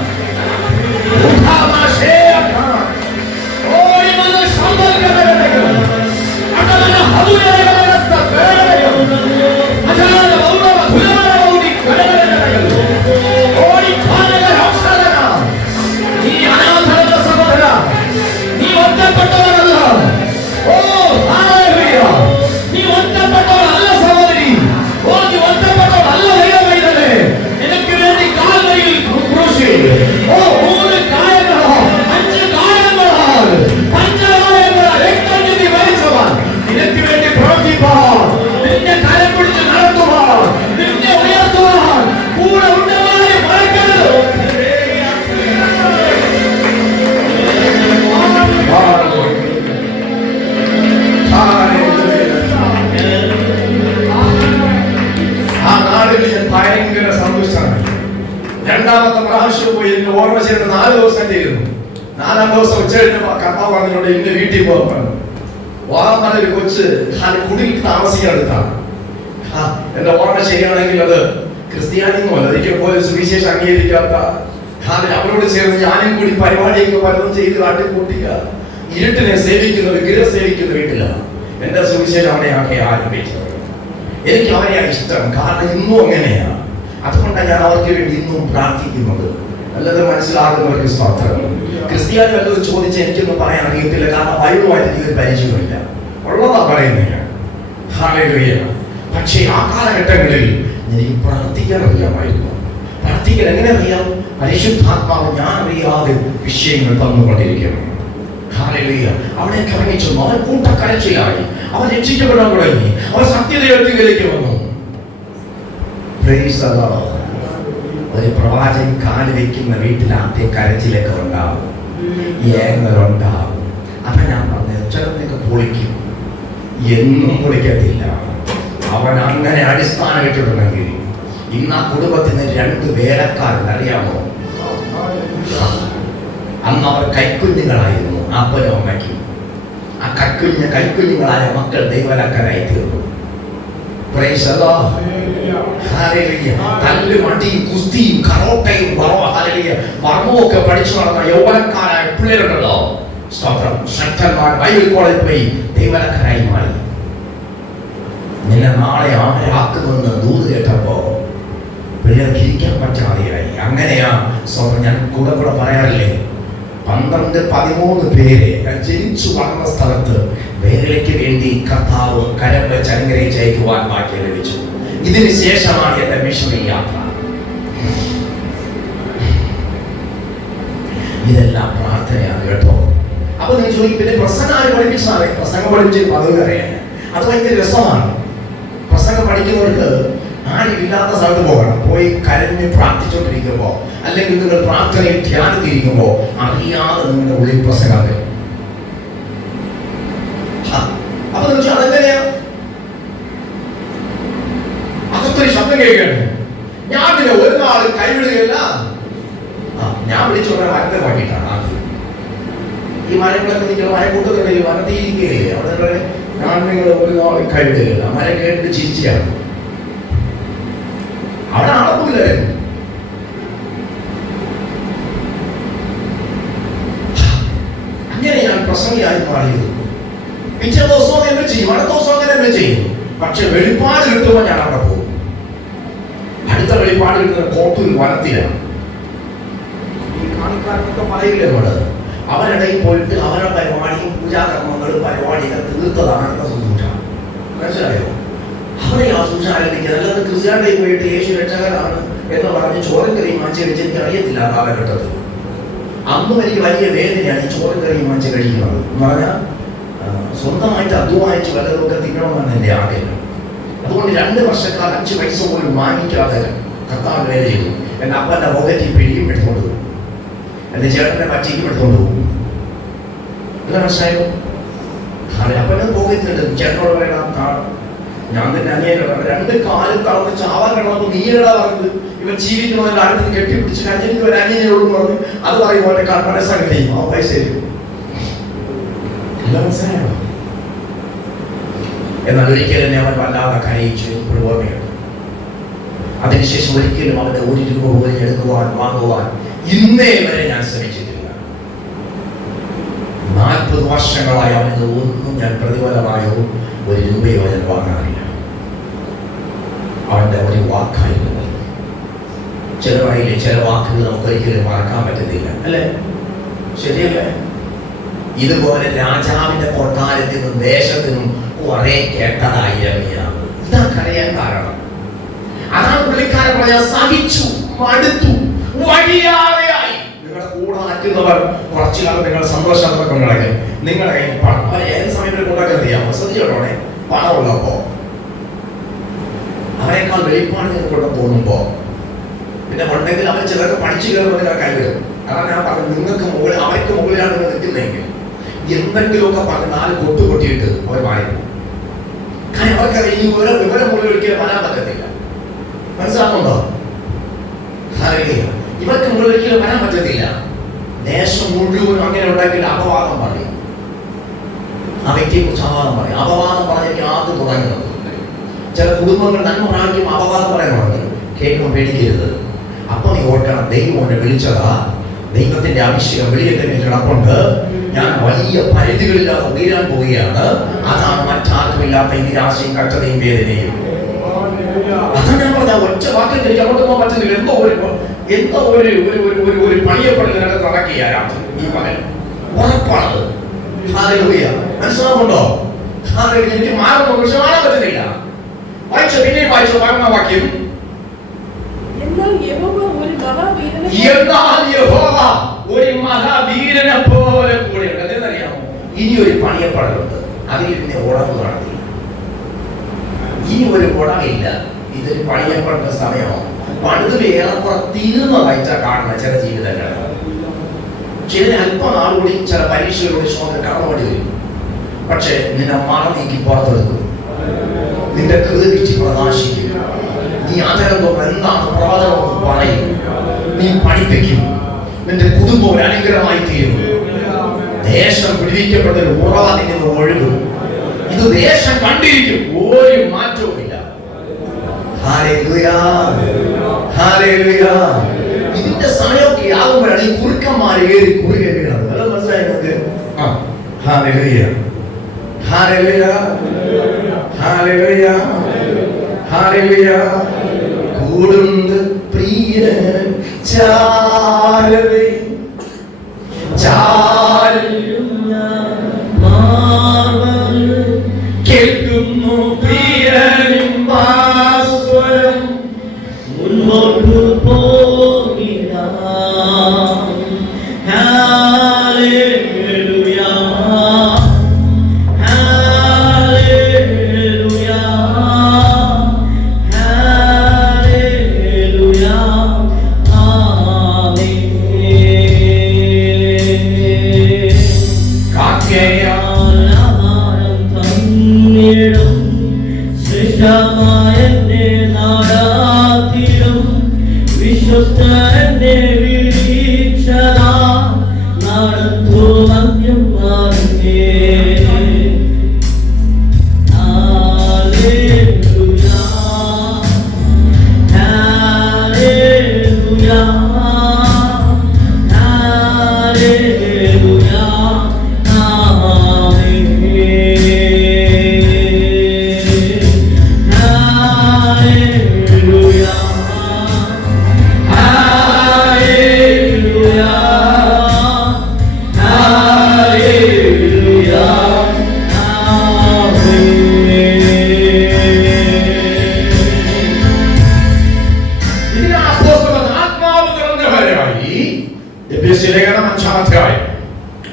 ഭയങ്കര സന്തോഷമാണ്. രണ്ടാമത്തെ പ്രാവശ്യം പോയി എന്നെ ഓർമ്മ ചെയ്ത് 4 ദിവസം ചെയ്തു. 4-ാം ദിവസം ഉച്ച കഴിഞ്ഞ കർത്താവ് പറഞ്ഞോട് ഇന്ന് വീട്ടിൽ പോകാൻ ഓർമ്മ പറഞ്ഞൊരു കൊച്ച് കുടിൽ താമസിക്കാൻ എടുത്താണ്. എന്റെ ഓർമ്മ ശരിയാണെങ്കിൽ അത് ക്രിസ്ത്യാനിയൊന്നുമല്ല, ഒരിക്കൽ പോലെ സുവിശേഷം അംഗീകരിക്കാത്ത അവരോട് ചേർന്ന് ഞാനും കൂടി പരിപാടിയൊക്കെ പലതും ചെയ്ത് കാട്ടിക്കൂട്ടിയ ഇരുട്ടിനെ സേവിക്കുന്ന വിഗ്രഹ സേവിക്കുന്ന വീട്ടിലാണ് എന്റെ സുവിശേഷം അവിടെ ആരംഭിച്ചത്. എനിക്ക് അവരെയാണ് ഇഷ്ടം, കാരണം ഇന്നും അങ്ങനെയാണ്. അതുകൊണ്ടാണ് ഞാൻ അവർക്ക് വേണ്ടി ഇന്നും പ്രാർത്ഥിക്കുന്നത്. നല്ലത് മനസ്സിലാകുന്നവർക്ക് സ്തോത്രം. ക്രിസ്ത്യാനി വല്ലതും ചോദിച്ച് എനിക്കൊന്നും പറയാൻ അറിയത്തില്ല, കാരണം ബൈബിളുമായിട്ട് എനിക്ക് പരിചയമില്ല, ഉള്ളതാ പറയുന്നില്ല. ഹല്ലേലൂയ. പക്ഷേ ആ കാലഘട്ടങ്ങളിൽ എനിക്ക് പ്രാർത്ഥിക്കാൻ അറിയാമായിരുന്നു. പ്രാർത്ഥിക്കാൻ എങ്ങനെ അറിയാം? പരിശുദ്ധാത്മാവ് ഞാൻ അറിയാതെ വിഷയങ്ങൾ തന്നുകൊണ്ടിരിക്കുന്നു. ഹല്ലേലൂയ. അവിടെ കറങ്ങിച്ചു. അവൻ കൂട്ടക്കരച്ചിലായി, അവൻ രക്ഷിക്കപ്പെടാൻ തുടങ്ങി, അവൻ സത്യദൈവത്തിലേക്ക് വന്നു. Price the Lord. ഒരു പ്രവാചകൻ കാല് വെക്കുന്ന വീട്ടിൽ ആദ്യം കരച്ചിലൊക്കെ ഉണ്ടാവും, ഏങ്ങലുണ്ടാവും. അപ്പൊ ഞാൻ പറഞ്ഞത് ചിലതൊക്കെ പൊളിക്കും, എന്നും പൊളിക്കത്തില്ല. അവൻ അങ്ങനെ അടിസ്ഥാനം ഇട്ടിട്ടുണ്ടെങ്കിൽ ഇന്ന് ആ കുടുംബത്തിന് 2 വേലക്കാരുണ്ട്, അറിയാമോ? അന്ന് അവർ കൈക്കുഞ്ഞുങ്ങളായിരുന്നു, അപ്പനും അമ്മയ്ക്കും. ആ കൈക്കുഞ്ഞുങ്ങളായ മക്കൾ ദൈവലക്കാരായി തീർന്നു. Price the Lord. ഹല്ലേലൂയ. തല്ലുമടിയും കുസ്തിയും കറോട്ടയും വർമ്മവും പഠിച്ചു നടന്ന യൗവനക്കാരായ പിള്ളേരുണ്ടല്ലോ, സ്തോത്രം, ശക്തന്മാർ ബൈബിൾ കോളേജിൽ പോയി ദൈവലക്കാരായി മാറി. നിന്നെ നാളെ ആരാക്കുമെന്ന് ദൂത് കേട്ടപ്പോ പിള്ളേർക്ക് ഇരിക്കാൻ പറ്റാതെയായി. അങ്ങനെയാ സ്തോത്രം. ഞാൻ കൂടെ പറയാറില്ലേ, 12-13 പേരെ ഞാൻ ജനിച്ചു വളർന്ന സ്ഥലത്ത് വേലയ്ക്ക് വേണ്ടി കർത്താവ് കരം വെച്ച് അനുഗ്രഹിച്ചയക്കുവാൻ ഭാഗ്യം ലഭിച്ചു. ഇതിന് ശേഷമാണ് എന്റെ മിഷണറി യാത്ര. ഇതെല്ലാം പ്രാർത്ഥനയാണ് കേട്ടോ. അപ്പൊ നിങ്ങൾ ചോദിക്കും, പിന്നെ പ്രസംഗം ആര് പഠിപ്പിച്ചാൽ? പ്രസംഗം പഠിപ്പിച്ച് പദവി അറിയാൻ അത് ഭയങ്കര രസമാണ്. പ്രസംഗം പഠിക്കുന്നവർക്ക് ആരും ഇല്ലാത്ത സ്ഥലത്ത് പോകണം. പോയി കരഞ്ഞ് പ്രാർത്ഥിച്ചുകൊണ്ടിരിക്കുമ്പോ, അല്ലെങ്കിൽ നിങ്ങൾ പ്രാർത്ഥനയിൽ ധ്യാനത്തിരിക്കുമ്പോ അറിയാതെ നിങ്ങളുടെ ഉള്ളിൽ പ്രസംഗം വരും. അപ്പൊ നിങ്ങൾ അതെങ്ങനെയാ? അതൊക്കെ ശബ്ദം കേൾക്കുകയാണ്. ഞാൻ പിന്നെ ഒരു നാൾ കൈവിടുകയല്ല. ഞാൻ വിളിച്ചോടെ മരത്തെ പാട്ടിട്ടാണ് ആദ്യം. ഈ മരങ്ങളൊക്കെ നിങ്ങൾ മരക്കൂട്ടത്തിലുണ്ടെങ്കിൽ മരത്തിയിരിക്കുകയില്ലേ? അവിടെ ഞാൻ നിങ്ങൾ ഒരു നാൾ കൈവിടുകയില്ല. മരം കേട്ടിട്ട് ചിരിച്ചാണ്. അവിടെ അളപ്പില്ലേ? അങ്ങനെ ഞാൻ പ്രസംഗിയായി മാറിയത്. പിറ്റേ ദിവസവും അങ്ങനെ ചെയ്യും, അടുത്ത ദിവസം അങ്ങനെ തന്നെ ചെയ്യും. പക്ഷെ വെളിപ്പാട് കിട്ടുമ്പോൾ ഞാൻ അവിടെ പോകും. അടുത്ത വെളിപ്പാട് കിട്ടുന്ന കോട്ടൂർ വനത്തിലാണ്. ഈ കാണിക്കാരൊക്കെ പറയില്ലേ, അവിടെ അവരിടയിൽ പോയിട്ട് അവരുടെ പരിപാടിയും പൂജാകർമ്മങ്ങളും പരിപാടിയൊക്കെ തീർത്തതാണ് അടുത്ത ശുശ്രൂഷ. മനസ്സിലായോ? അവരെ ആ ശുശ്രൂഷ ആരംഭിക്കുക. അല്ലാതെ ക്രിസ്ത്യാനിടെ പോയിട്ട് യേശു രക്ഷകനാണ് എന്ന് പറഞ്ഞ് ചോറും കറിയും മാറ്റി കഴിച്ച് എനിക്ക് അറിയത്തില്ല. ആ കാലഘട്ടത്തിൽ അന്നും എനിക്ക് വലിയ വേദനയാണ് ഈ ചോറും കറിയും മാറ്റി കഴിക്കുന്നത് എന്ന് പറഞ്ഞാൽ സ്വന്തമായിട്ട് അധ്വാനിച്ച് വല്ലതൊക്കെ തിന്നണമെന്നാണ് എൻ്റെ ആഗ്രഹം. അതുകൊണ്ട് 2 വർഷക്കാലം 5 പൈസ പോലും വാങ്ങിക്കാതെ കർത്താവ് വേല ചെയ്തു. എൻ്റെ അപ്പൻ്റെ പോക്കറ്റിൽ പിടിയും എടുത്തുകൊണ്ട് പോകും, എൻ്റെ ചേട്ടൻ്റെ പച്ചയ്ക്കും എടുത്തുകൊണ്ട് പോകും. എന്താ മനസ്സിലായോ? അപ്പൻ്റെ പോക്കറ്റിലുണ്ട്. ചേട്ടനോട് പറയണം, ഞാൻ തന്നെ അനിയനോട് 2 കാലും തളർന്ന് ചാവാൻ കിടന്നപ്പോൾ നീയടാ പറഞ്ഞത് ഇവൻ ജീവിക്കണമെന്ന് അടുത്ത് കെട്ടിപ്പിടിച്ച് അനിയനിക്ക് ഒരു അനിയനോടും പറഞ്ഞു. അത് പറയുമ്പോൾ മനസ്സങ്ങനെ ആ പൈസ തരും. മനസ്സിലായോ? എന്നാൽ ഒരിക്കലും എന്നെ അവൻ വല്ലാതെ കരയിച്ചു. ഓർമ്മയുണ്ട്. അതിനുശേഷം ഒരിക്കലും അവന്റെ 1 രൂപ പോലും എടുക്കുവാൻ വാങ്ങുവാൻ ഇന്നേ വരെ ഞാൻ ശ്രമിച്ചിട്ടില്ല. 40 വർഷങ്ങളായി അവന് ഒന്നും ഞാൻ പ്രതിഫലമായോ 1 രൂപയോ ഞാൻ വാങ്ങാറില്ല. അവന്റെ ഒരു വാക്കായിരുന്നു. ചില പറയില്ലേ, ചില വാക്കുകൾ നമുക്ക് ഒരിക്കലും മറക്കാൻ പറ്റത്തില്ല, അല്ലേ? ശരിയല്ലേ? ഇതുപോലെ രാജാവിന്റെ കൊട്ടാരത്തിൽ നിന്നും ദേശത്തിനും കുറെ കേട്ടതായി രമ്യാണ്. ഇതാ കരയാൻ കാരണം. അതാണ് പുള്ളിക്കാരൻ പറഞ്ഞ സഹിച്ചു, മടുത്തു, വഴിയാതെയായി. നിങ്ങളുടെ കൂടെ നടക്കുന്നവർ കുറച്ചു കാലം നിങ്ങൾ സന്തോഷത്തോടെ കൊണ്ടുനടക്കും. നിങ്ങളുടെ കയ്യിൽ പണം ഏത് സമയത്ത് കൊണ്ടൊക്കെ അറിയാമോ? ശ്രദ്ധിച്ചോണേ. പണമുള്ളപ്പോ അവരെക്കാൾ വെളിപ്പാട് നിങ്ങൾ കൊണ്ട് പോകുമ്പോ പിന്നെ ഉണ്ടെങ്കിൽ അവർ ചിലർക്ക് പഠിച്ചു കയറുമ്പോൾ നിങ്ങളുടെ കൈ വരും. അതാണ് ഞാൻ പറഞ്ഞത്, നിങ്ങൾക്ക് മുകളിൽ അവർക്ക് മുകളിലാണ് നിങ്ങൾ നിൽക്കുന്നതെങ്കിൽ എന്തെങ്കിലുമൊക്കെ പറഞ്ഞ് 4 കൊട്ട് കൊട്ടിയിട്ട് അവർ മാറിപ്പോകും. കാരണം അവർക്കറിയാം ഈ വിവരം മുകളിൽ ഒരിക്കലും വരാൻ പറ്റത്തില്ല. മനസ്സിലാക്കുന്നുണ്ടോ? ഇവർക്ക് മുകളിൽ ഒരിക്കലും വരാൻ പറ്റത്തില്ല. ദേശം മുഴുവൻ അങ്ങനെ ഉണ്ടാക്കിയിട്ട് അപവാദം പറയും. ആ വ്യക്തിയെ കുറിച്ച് അപവാദം പറയും. അപവാദം പറഞ്ഞിട്ട് ആദ്യം തുടങ്ങുന്നത്. ചില കുടുംബങ്ങൾ നന്മ പ്രാണിക്കും അപവാദം പറയുന്നുണ്ട്. കേൾക്കുമ്പോൾ പേടിക്കരുത്. അപ്പൊ നീ ഓർക്കണം, ദൈവം എന്നെ വിളിച്ചതാ. ദൈവത്തിന്റെ അഭിഷേകം വെളിയിൽ കിടപ്പുണ്ട്. ഞാൻ വലിയ പരിധികളില്ലാതെ ഉയരാൻ പോവുകയാണ്. അതാണ് മറ്റാർക്കുമില്ലാത്ത ഈ നിരാശയും കഷ്ടതയും വേദനയും. അതാണ് ഞാൻ പറഞ്ഞ ഒറ്റ വാക്കിൽ എനിക്ക് അങ്ങോട്ട് പോകാൻ പറ്റുന്നില്ല. എന്തോ ഒരു പണിയപ്പെടലിനകത്ത് നടക്കുകയാണ് ഈ മകൻ. ഉറപ്പാണത്. മനസ്സിലാവുന്നുണ്ടോ? എനിക്ക് മാറുന്നു, പക്ഷെ മാറാൻ പറ്റുന്നില്ല. വായിച്ചോ, പിന്നെയും വായിച്ചോ. 11-ാം വാക്യം. എന്നാൽ യഹോവ ഒരു മഹാവീരനെ പോലെ കൂടെയുണ്ട്. എന്തെന്നറിയാമോ? ഇനി ഒരു പണിയപ്പെടലുണ്ട്. അതിൽ പിന്നെ ഉടവ് കാണത്തില്ല. ഇനി ഒരു ഉടവില്ല. ഇതൊരു പണിയപ്പെടുന്ന സമയമാണ്. പണിതിൽ ഏറെക്കുറെ തീർന്നതായിട്ടാ കാണുന്ന ചില ജീവിതങ്ങൾ. ചിലന് അല്പനാൾ കൂടി ചില പരീക്ഷകളുടെ ശോധന കടന്നുപടി വരും. പക്ഷെ നിന്നെ മറ നീക്കി പുറത്തെടുക്കും. നിന്റെ കൃതി പ്രകാശിക്കും. നീ ആദരവും എന്താണ് പ്രവചനമെന്ന് പറയും. നീ പഠിപ്പിക്കും. നിന്റെ കുടുംബം ഒരു അനുഗ്രഹമായി തീരും. ദേശം പിടിവിക്കപ്പെട്ടൊരു ഉറവ നിന്നെ ഒഴുകും. ഇത് ദേശം കണ്ടിരിക്കും. ഒരു മാറ്റവും ഇല്ല. ഇതിന്റെ സമയമൊക്കെ ആകുമ്പോഴാണ് ഈ കുറുക്കന്മാർ ഏറി കുറുകെ വീണത്. അല്ല, മനസ്സിലായി നമുക്ക്? കൂടുണ്ട് പ്രിയ ചാരവേ ചാ പുത്രന്റെ വീക്ഷണ നടത്തുമന്യം മാറിയേ.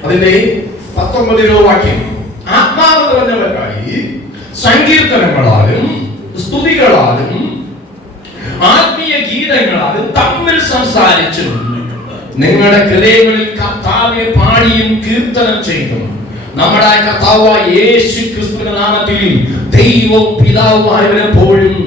അതിന്റെ 19 വാക്യം, ആത്മാവ് നിറഞ്ഞവരായി സങ്കീർത്തനങ്ങളാലും സ്തുതികളാലും ആത്മീയ ഗീതങ്ങളാലും തമ്മിൽ സംസാരിച്ചു നിങ്ങളുടെ ഹൃദയങ്ങളിൽ കർത്താവിനെ പാടിയും കീർത്തനം ചെയ്തു നമ്മുടെ കർത്താവായ യേശു ക്രിസ്തുവിന്റെ നാമത്തിൽ ദൈവവും പിതാവുമായവരെപ്പോഴും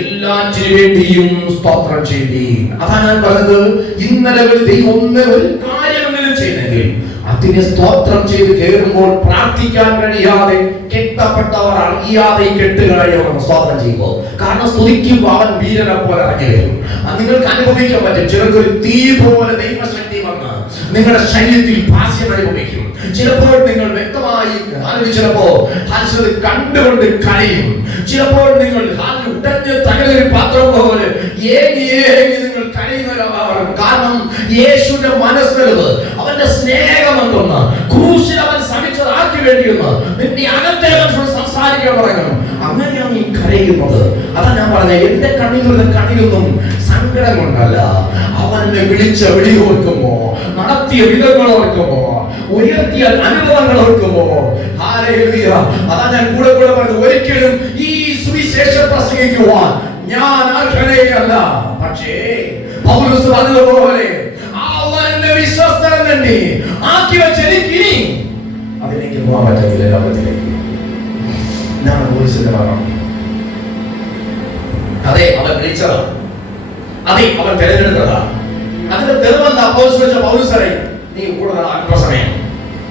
എല്ലാറ്റിനു വേണ്ടിയും സ്തോത്രം ചെയ്തീൻ. അതാണ് ഞാൻ പറഞ്ഞത്. ഇന്നലകളിൽ ദൈവം ഒരു കാര്യമെങ്കിലും ചെയ്തെങ്കിൽ അതിനെ സ്തോത്രം ചെയ്ത് കയറുമ്പോൾ പ്രാർത്ഥിക്കാൻ കഴിയാതെ കെട്ടപ്പെട്ടവർ അറിയാതെ കെട്ടുകളെയും സ്തോത്രം ചെയ്യുമ്പോൾ, കാരണം സ്തുതിക്കുമ്പോൾ അവൻ വീരനെ പോലെ ഇറങ്ങി വരും. നിങ്ങൾക്ക് അനുഭവിക്കാൻ പറ്റും. ചിലർക്ക് ഒരു തീ പോലെ ദൈവശക്തി വന്ന് നിങ്ങളുടെ ശരീരത്തിൽ ഭാസ്യം അനുഭവിക്കും. ചിലപ്പോൾ നിങ്ങൾ വ്യക്തമായി ചിലപ്പോ കണ്ടുകൊണ്ട് കഴിയും. ചിലപ്പോൾ നിങ്ങൾ ഉടഞ്ഞ് തകരൊരു പാത്രം പോലെ ഏകി നിങ്ങൾ കഴിയുന്നവരാകും. കാരണം യേശുവിന്റെ മനസ്സെടുത്ത് അവന്റെ സ്നേഹമെന്തൊന്ന് ക്രൂശിൽ അവൻ ശ്രമിച്ചത് ആർക്ക് വേണ്ടിയെന്ന് നിന്റെ അകത്തെ സംസാരിക്കാൻ പറയണം. അങ്ങനെയാണ് നീ കരയുന്നത്. അതാ ഞാൻ പറഞ്ഞത്, എന്റെ കണ്ണിലൊന്നും സങ്കടം കൊണ്ടല്ല, അവനെ വിളിച്ച വിളി ഓർക്കുമ്പോ, നടത്തിയ വിധങ്ങൾ ഓർക്കുമ്പോ, ഉയർത്തിയ അനുഭവങ്ങൾ ഓർക്കുമ്പോ, അതാ ഞാൻ കൂടെ പറഞ്ഞത്, ഒരിക്കലും ഈ സുവിശേഷം പ്രസംഗിക്കുവാൻ ഞാൻ അർഹനയല്ല. പക്ഷേ പൗലോസ് പറഞ്ഞതുപോലെ അവന്റെ വിശ്വസ്തൻ തന്നെ ആക്കി വെച്ചെനിക്കിനി അതിലേക്ക് പോകാൻ പറ്റില്ല. ലോകത്തിലേക്ക് ഞാൻ പോലീസിന്റെ ഭാഗം. അതെ, അവൻ വിളിച്ചതാ, അതെ അവൻ തിരഞ്ഞെടുത്തതാ. അതിന്റെ തെളിവെന്താ? പൗലോസേ, നീ കൂടെ അല്പസമയം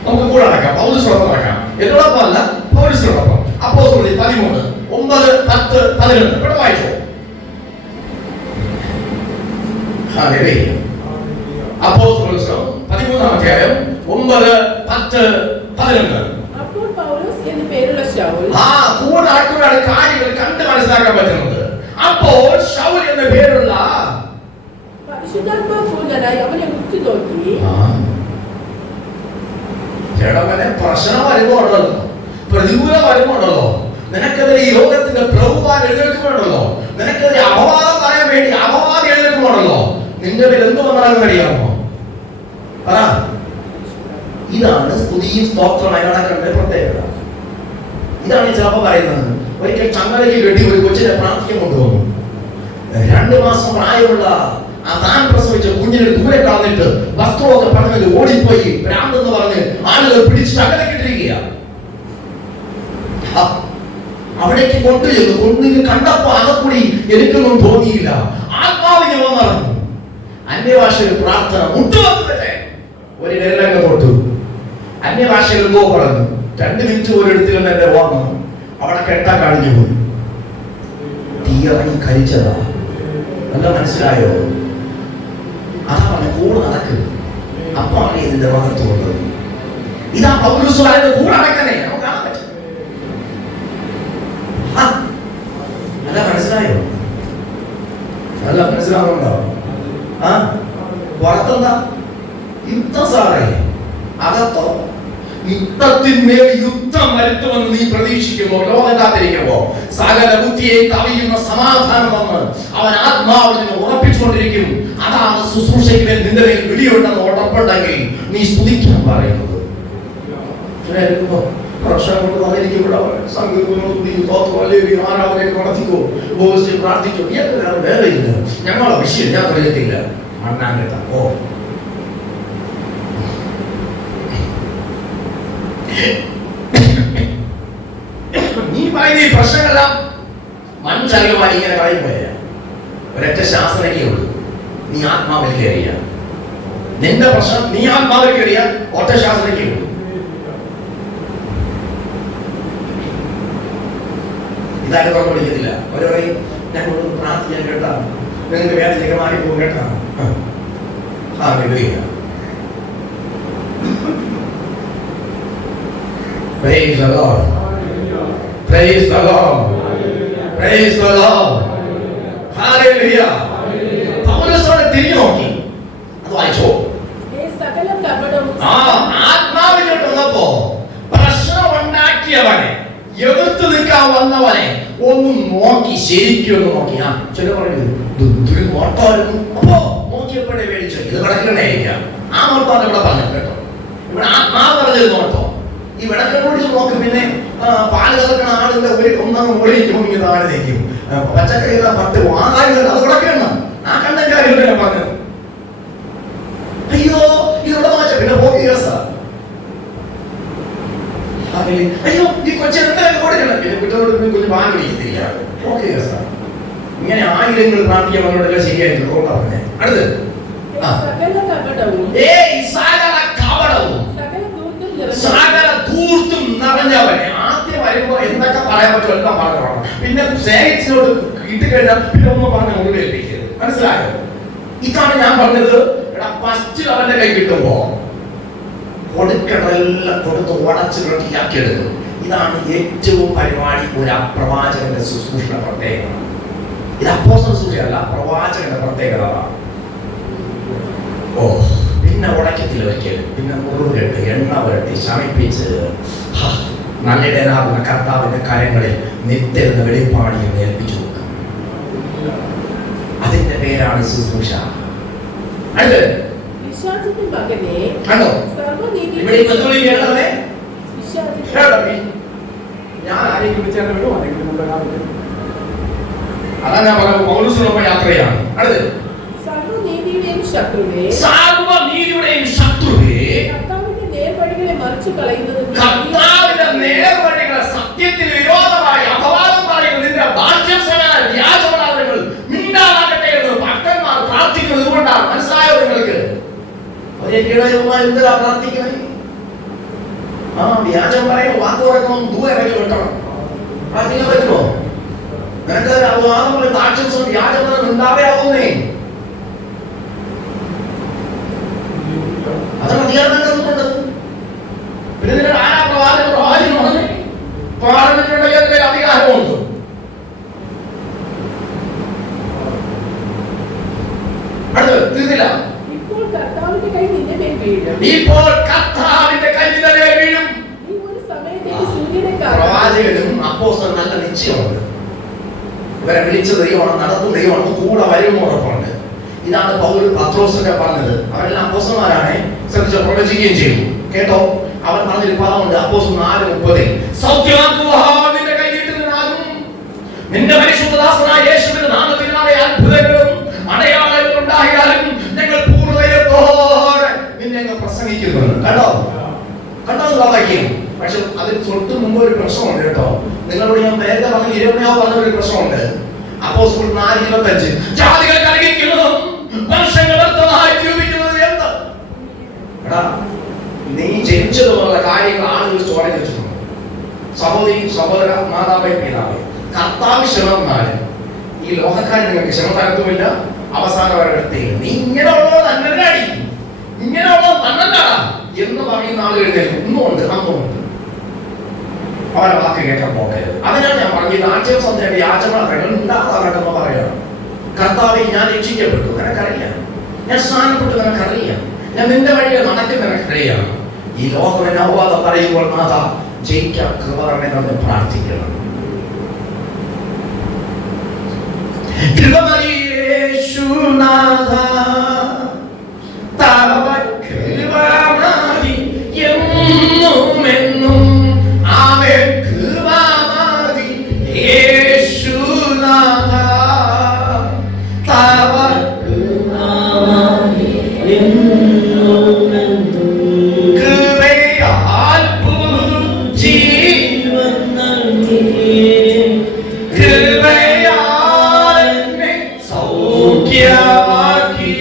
നമുക്ക് കൂടെ നടക്കാം, പൗലോസിനോടൊപ്പം നടക്കാം. എന്നോടൊപ്പം അല്ല, പൗലോസിനോടൊപ്പം. അപ്പോസ്തലർ 13, 9, 10, 11 ഇവിടെ വായിച്ചോ. അപ്പോസ്തലർ 13-ാം അധ്യായം 9, 10, 11. അപ്പോൾ പൗലോസ് എന്ന പേരുള്ള ശൗൽ കൂടെ ആൾക്കാരുടെ കാര്യങ്ങൾ കണ്ട് മനസ്സിലാക്കാൻ പറ്റുന്നത്. അപ്പോൾ ശൗൽ എന്ന പേരുള്ള പരിശുദ്ധാത്മാവൂർജ്ജനായി അവനെ ഉറ്റുനോക്കി. ചേട്ടവനെ പ്രശ്നം വരുമ്പോണ്ടല്ലോ, പ്രതികൂലം വരുമ്പോണ്ടല്ലോ, നിനക്കെതിരെ ഈ ലോകത്തിന്റെ പ്രഭുവാൻ എഴുന്നേൽക്കുമ്പോണ്ടല്ലോ, നിനക്കെതിരെ അപവാദം പറയാൻ വേണ്ടി അപവാദം എഴുന്നേൽക്കുമ്പോണ്ടല്ലോ, നിന്റെ പേര് എന്ത് വന്നാലും അറിയാമോ? ഇതാണ് സ്തുതിയും സ്തോത്രമായി നടക്കേണ്ട പ്രത്യേകത. ഇതാണ് ഈ ചിലപ്പോൾ പറയുന്നത്. ഒരിക്കൽ ചങ്ങലയ്ക്ക് കെട്ടി ഒരു കൊച്ചിനെ പ്രാർത്ഥിക്കാൻ കൊണ്ടുവന്നു. 2 മാസം പ്രായമുള്ള ആ താൻ പ്രസവിച്ച കുഞ്ഞിനെ ദൂരെ കളഞ്ഞിട്ട് വസ്ത്രമൊക്കെ പറഞ്ഞത് ഓടിപ്പോയി ഭ്രാന്തെന്ന് പറഞ്ഞ് ആളുകൾ പിടിച്ച് ചങ്ങലക്കിട്ടിരിക്കുക. അവിടേക്ക് കൊണ്ടുചെന്ന് കണ്ടപ്പോ അകക്കൂടി എനിക്കൊന്നും തോന്നിയില്ല. ആത്മാവിനെ വന്നിറങ്ങും. അന്യഭാഷയിൽ പ്രാർത്ഥന മുട്ടുവന്നിട്ടേ ഒരു വിരലങ്ങ് തൊട്ടു. അന്യഭാഷയിൽ എന്തോ പറഞ്ഞു. 2 മിനിറ്റ് പോലും എടുത്തില്ലെന്ന് എന്റെ ഓർമ്മ. അവിടെ കെട്ടാ കഴിഞ്ഞു പോയി. തീയിറങ്ങി കരിച്ചതാ. നല്ല മനസ്സിലായോ? അതാണ് കൂടെ നടക്കുക. അപ്പാണ് ഇതിന്റെ മഹത്വമുള്ളത്. ഇതാ പൗലോസ് പറയുന്നത്, കൂടെ നടക്കണേ. നമുക്ക് കാണാൻ പറ്റും. നല്ല മനസ്സിലായോ? നല്ല മനസ്സിലാവുന്നുണ്ടോ? പുറത്തെന്താ യുദ്ധം സാറേ, അകത്തോ യുദ്ധത്തിന്മേൽ യുദ്ധം വരുത്തുമെന്ന് നീ പ്രതീക്ഷിക്കുമ്പോൾ, ലോകം കാത്തിരിക്കുമ്പോ സകല ബുദ്ധിയെ കവിയുന്ന സമാധാനം വന്ന് അവൻ ആത്മാവിൽ നിന്ന് ഉറപ്പിച്ചുകൊണ്ടിരിക്കും. അതാണ് ശുശ്രൂഷയ്ക്ക് നിന്റെ മേൽ വിളിയുണ്ടെന്ന് ഉറപ്പുണ്ടെങ്കിൽ നീ സ്തുതിക്കാൻ പറയുന്നത്. പ്രശ്നം കൊണ്ട് വന്നിരിക്കുമ്പോഴോ ആരാധനയൊക്കെ നടത്തിക്കോ, പ്രാർത്ഥിക്കോ, വേറെ ഇല്ല. ഞങ്ങളെ വിഷയം ഞാൻ പറയത്തില്ല. മണ്ണാങ്കട്ട ഓ നീ പറയുന്ന ഈ പ്രശ്നങ്ങളെല്ലാം മൺചാലകമായി ഇങ്ങനെ കളയുമ്പോഴേ ഒരൊറ്റ ശാസ്ത്രജ്ഞയുള്ളൂ. നീ ആത്മാവിൽ കയറിയ നിന്റെ പ്രശ്നം, നീ ആത്മാവിൽ കയറിയ ഒറ്റ ശാസ്ത്രയ്ക്ക് ഇതാരും തുറന്നു പിടിക്കത്തില്ല. ഓരോ ഞങ്ങൾ പ്രാർത്ഥിക്കാൻ കേട്ടാ നിങ്ങൾക്ക് വേദനയൊക്കെ മാറിപ്പോകും കേട്ടാ. Praise the Lord. Praise the Lord. Praise the Lord. Hallelujah. പൗലോസോടെ തിരിഞ്ഞു നോക്കി. അത് വായിച്ചോ. സകല കപടവും ആത്മാവിലോട്ട് വന്നപ്പോ പ്രശ്നം ഉണ്ടാക്കിയവനെ, എതിർത്ത് നിൽക്കാൻ വന്നവനെ ഒന്ന് നോക്കി, ശരിക്കും ഒന്ന് നോക്കി. ചില പറയുന്നത് നോട്ടായിരുന്നു. അപ്പോ നോക്കിയപ്പോഴേ മേടിച്ചു. ഇത് വിടക്കണേക്കാം. ആ നോട്ടാണ് ഇവിടെ പറഞ്ഞത് കേട്ടോ. ഇവിടെ ആത്മാവ് പറഞ്ഞത് നോട്ടോ. ഈ വിടക്കനോടിച്ച് നോക്കും. പിന്നെ പാല് കലക്കണ ആളിന്റെ ഒരു ഒന്നാം മുകളിൽ നോക്കി താഴെ നിൽക്കും. പച്ചക്കറി 10 വാങ്ങാൻ അത് വിടക്കണം. ആ കണ്ട കാര്യം പറഞ്ഞത്. അയ്യോ ഇവിടെ വായിച്ച പിന്നെ പോക്കി കേസാ. അയ്യോ ഈ കൊച്ചെന്തായാലും കൊടുക്കണം. പിന്നെ കുറ്റോട് കുഞ്ഞ് പാല് പിടിക്കത്തില്ല. ഓക്കെ കേസാ. ഇങ്ങനെ ആയിരങ്ങൾ പ്രാർത്ഥിക്കുന്നവരോടെല്ലാം ശരിയായിട്ട് പറഞ്ഞേ. അടുത്ത് സകല ധൂർത്തും നിറഞ്ഞവനെ. ആദ്യം വരുമ്പോ എന്തൊക്കെ പറയാൻ പറ്റും എല്ലാം പറഞ്ഞു. പിന്നെ സ്നേഹിച്ചോട് കിട്ടിക്കഴിഞ്ഞാൽ പിന്നെ ഒന്നും പറഞ്ഞ മുറിവേൽപ്പിക്കരുത്. മനസ്സിലായോ? ഇതാണ് ഞാൻ പറഞ്ഞത്. ഫസ്റ്റ് അവന്റെ കൈ കിട്ടുമ്പോ കൊടുക്കണമെല്ലാം കൊടുത്ത് ഉടച്ച് റെഡിയാക്കിയെടുക്കും. ഇതാണ് ഏറ്റവും പരിപാടി ഒരു പ്രവാചകന്റെ ശുശ്രൂഷ പ്രത്യേകത. ഇത് അപ്പോസ്തല ശുശ്രൂഷയല്ല, പ്രവാചകന്റെ പ്രത്യേകത. പിന്നെ ഉടക്കത്തിൽ വയ്ക്കൽ, പിന്നെ മുറിവുകെട്ട്, എണ്ണ പുരട്ടി, ശമിപ്പിച്ച് നല്ലിടനാകുന്ന കർത്താവിന്റെ കരങ്ങളിൽ നിത്യരുന്ന വെളിപ്പാടിയും ഏൽപ്പിച്ചു കൊടുക്കും. അതിന്റെ പേരാണ് ശുശ്രൂഷ. കണ്ടോ ഞാൻ ആരെങ്കിലും വിളിച്ചാൽ വിടും. അതാ ഞാൻ പറഞ്ഞ പൗലോസിനൊപ്പം യാത്രയാണ്. അടുത്ത് സർവ്വനീതിയുടെയും ശത്രുവേ കർത്താവിന്റെ നേർവഴികളെ സത്യത്തിന് വിരോധമായി അപവാദം പറയുന്ന നിന്റെ വ്യാജമാർഗങ്ങൾ മിണ്ടാതാകട്ടെ എന്ന് ഭക്തന്മാർ പ്രാർത്ഥിക്കുന്നത് കൊണ്ടാണ്. മനസ്സിലായോ നിങ്ങൾക്ക്? എന്തിനാ പ്രാർത്ഥിക്കുന്നത്? വ്യാജം പറയും, വാക്ക് പറയണം, ദൂരെ ഇറങ്ങി വെട്ടണം. പ്രാർത്ഥിക്കാൻ പറ്റുമോ? നിനക്ക് അപവാദം പറയും, ദാക്ഷിണ്യം, വ്യാജം ഉണ്ടാവേ ആവുന്നേ. അതാണ് അധികാരം തന്നിട്ടുണ്ട്. പിന്നെ നിങ്ങൾ ആരാ പ്രവാചകൻ പറഞ്ഞു പാർലമെന്റിന്റെ അധികാരമുണ്ട്. അടുത്ത് തീർന്നില്ല. ഇപ്പോൾ കർത്താവിന്റെ കൈ നിന്റെ മേൽ വീഴും. പ്രവാചകനും അപ്പോസ്തലനും നല്ല നിശ്ചയമുണ്ട്. ഇവരെ വിളിച്ച ദൈവമാണ്, നടത്തുന്ന ദൈവമാണ്, കൂടെ വരും ഉറപ്പുണ്ട്. ഇതാണ് പത്രോസൊക്കെ പറഞ്ഞത്. അവരെല്ലാം അപ്പോസ്തലന്മാരാണ്. ശ്രദ്ധിച്ചോ, പ്രവചിക്കുകയും ചെയ്തു. കേട്ടോ, അവൻ പറഞ്ഞൊരു പദമുണ്ട്. അപ്പോസ്തലൻ 4:30 സൗഖ്യമാക്കുവാൻ കൈ നീട്ടുന്നതിനാലും നിന്റെ പരിശുദ്ധദാസനായ യേശുവിന്റെ നാമത്തിനാലെ അത്ഭുതങ്ങളും അടയാളങ്ങളും ഉണ്ടായാലും ഞങ്ങൾ പൂർണ്ണതയോടെ നിന്നെ പ്രസംഗിക്കുന്നു. കണ്ടോ വാക്യം. പക്ഷെ അതിന് തൊട്ട് മുമ്പ് ഒരു പ്രശ്നമുണ്ട് കേട്ടോ. നിങ്ങളോട് ഞാൻ നേരത്തെ പറഞ്ഞ 20 പറഞ്ഞ ഒരു പ്രശ്നമുണ്ട്. അപ്പോസ്തലൻ 4:25 ജാതികൾ കലഹിക്കുന്നതും വർഷങ്ങൾ വ്യർത്ഥമായി ജീവിക്കുന്നതും എന്ത്? എടാ, നീ ജനിച്ചതുപോലുള്ള കാര്യങ്ങൾ ആളുകൾ ചോര വെച്ചിട്ടുണ്ട്. സഹോദരി, സഹോദര, മാതാവേ, പിതാവേ, കർത്താവ് ക്ഷമ എന്നാലും ഈ ലോകക്കാരൻ നിങ്ങൾക്ക് ക്ഷമ തരത്തുമില്ല. അവസാനം അവരുടെ നീ ഇങ്ങനെയുള്ളത് തന്നെ അടിക്കും, ഇങ്ങനെയുള്ളത് തന്നെ എന്ന് പറയുന്ന ആളുകൾ ഇന്നുമുണ്ട്, അന്നുമുണ്ട്. അവരെ വാക്ക് കേൾക്കാൻ പോകരുത്. അതിനാണ് ഞാൻ പറഞ്ഞത് ആക്ഷേപം യാചനകൾ ഉണ്ടാകാറെന്ന് പറയണം. കർത്താവെ, ഞാൻ രക്ഷിക്കപ്പെട്ടു, നിനക്കറിയാം. ഞാൻ സ്നാനപ്പെട്ടു, നിനക്കറിയാം. ഞാൻ നിന്റെ വഴിയിൽ നടക്കുന്ന നിനക്കറിയാം. ഈ ലോകം എന്നെ അപവാദം പറയുമ്പോൾ നാഥ ജയിക്കാൻ കൃപ തരണമെന്ന് പ്രാർത്ഥിക്കണം. സൗഖ്യമാക്കി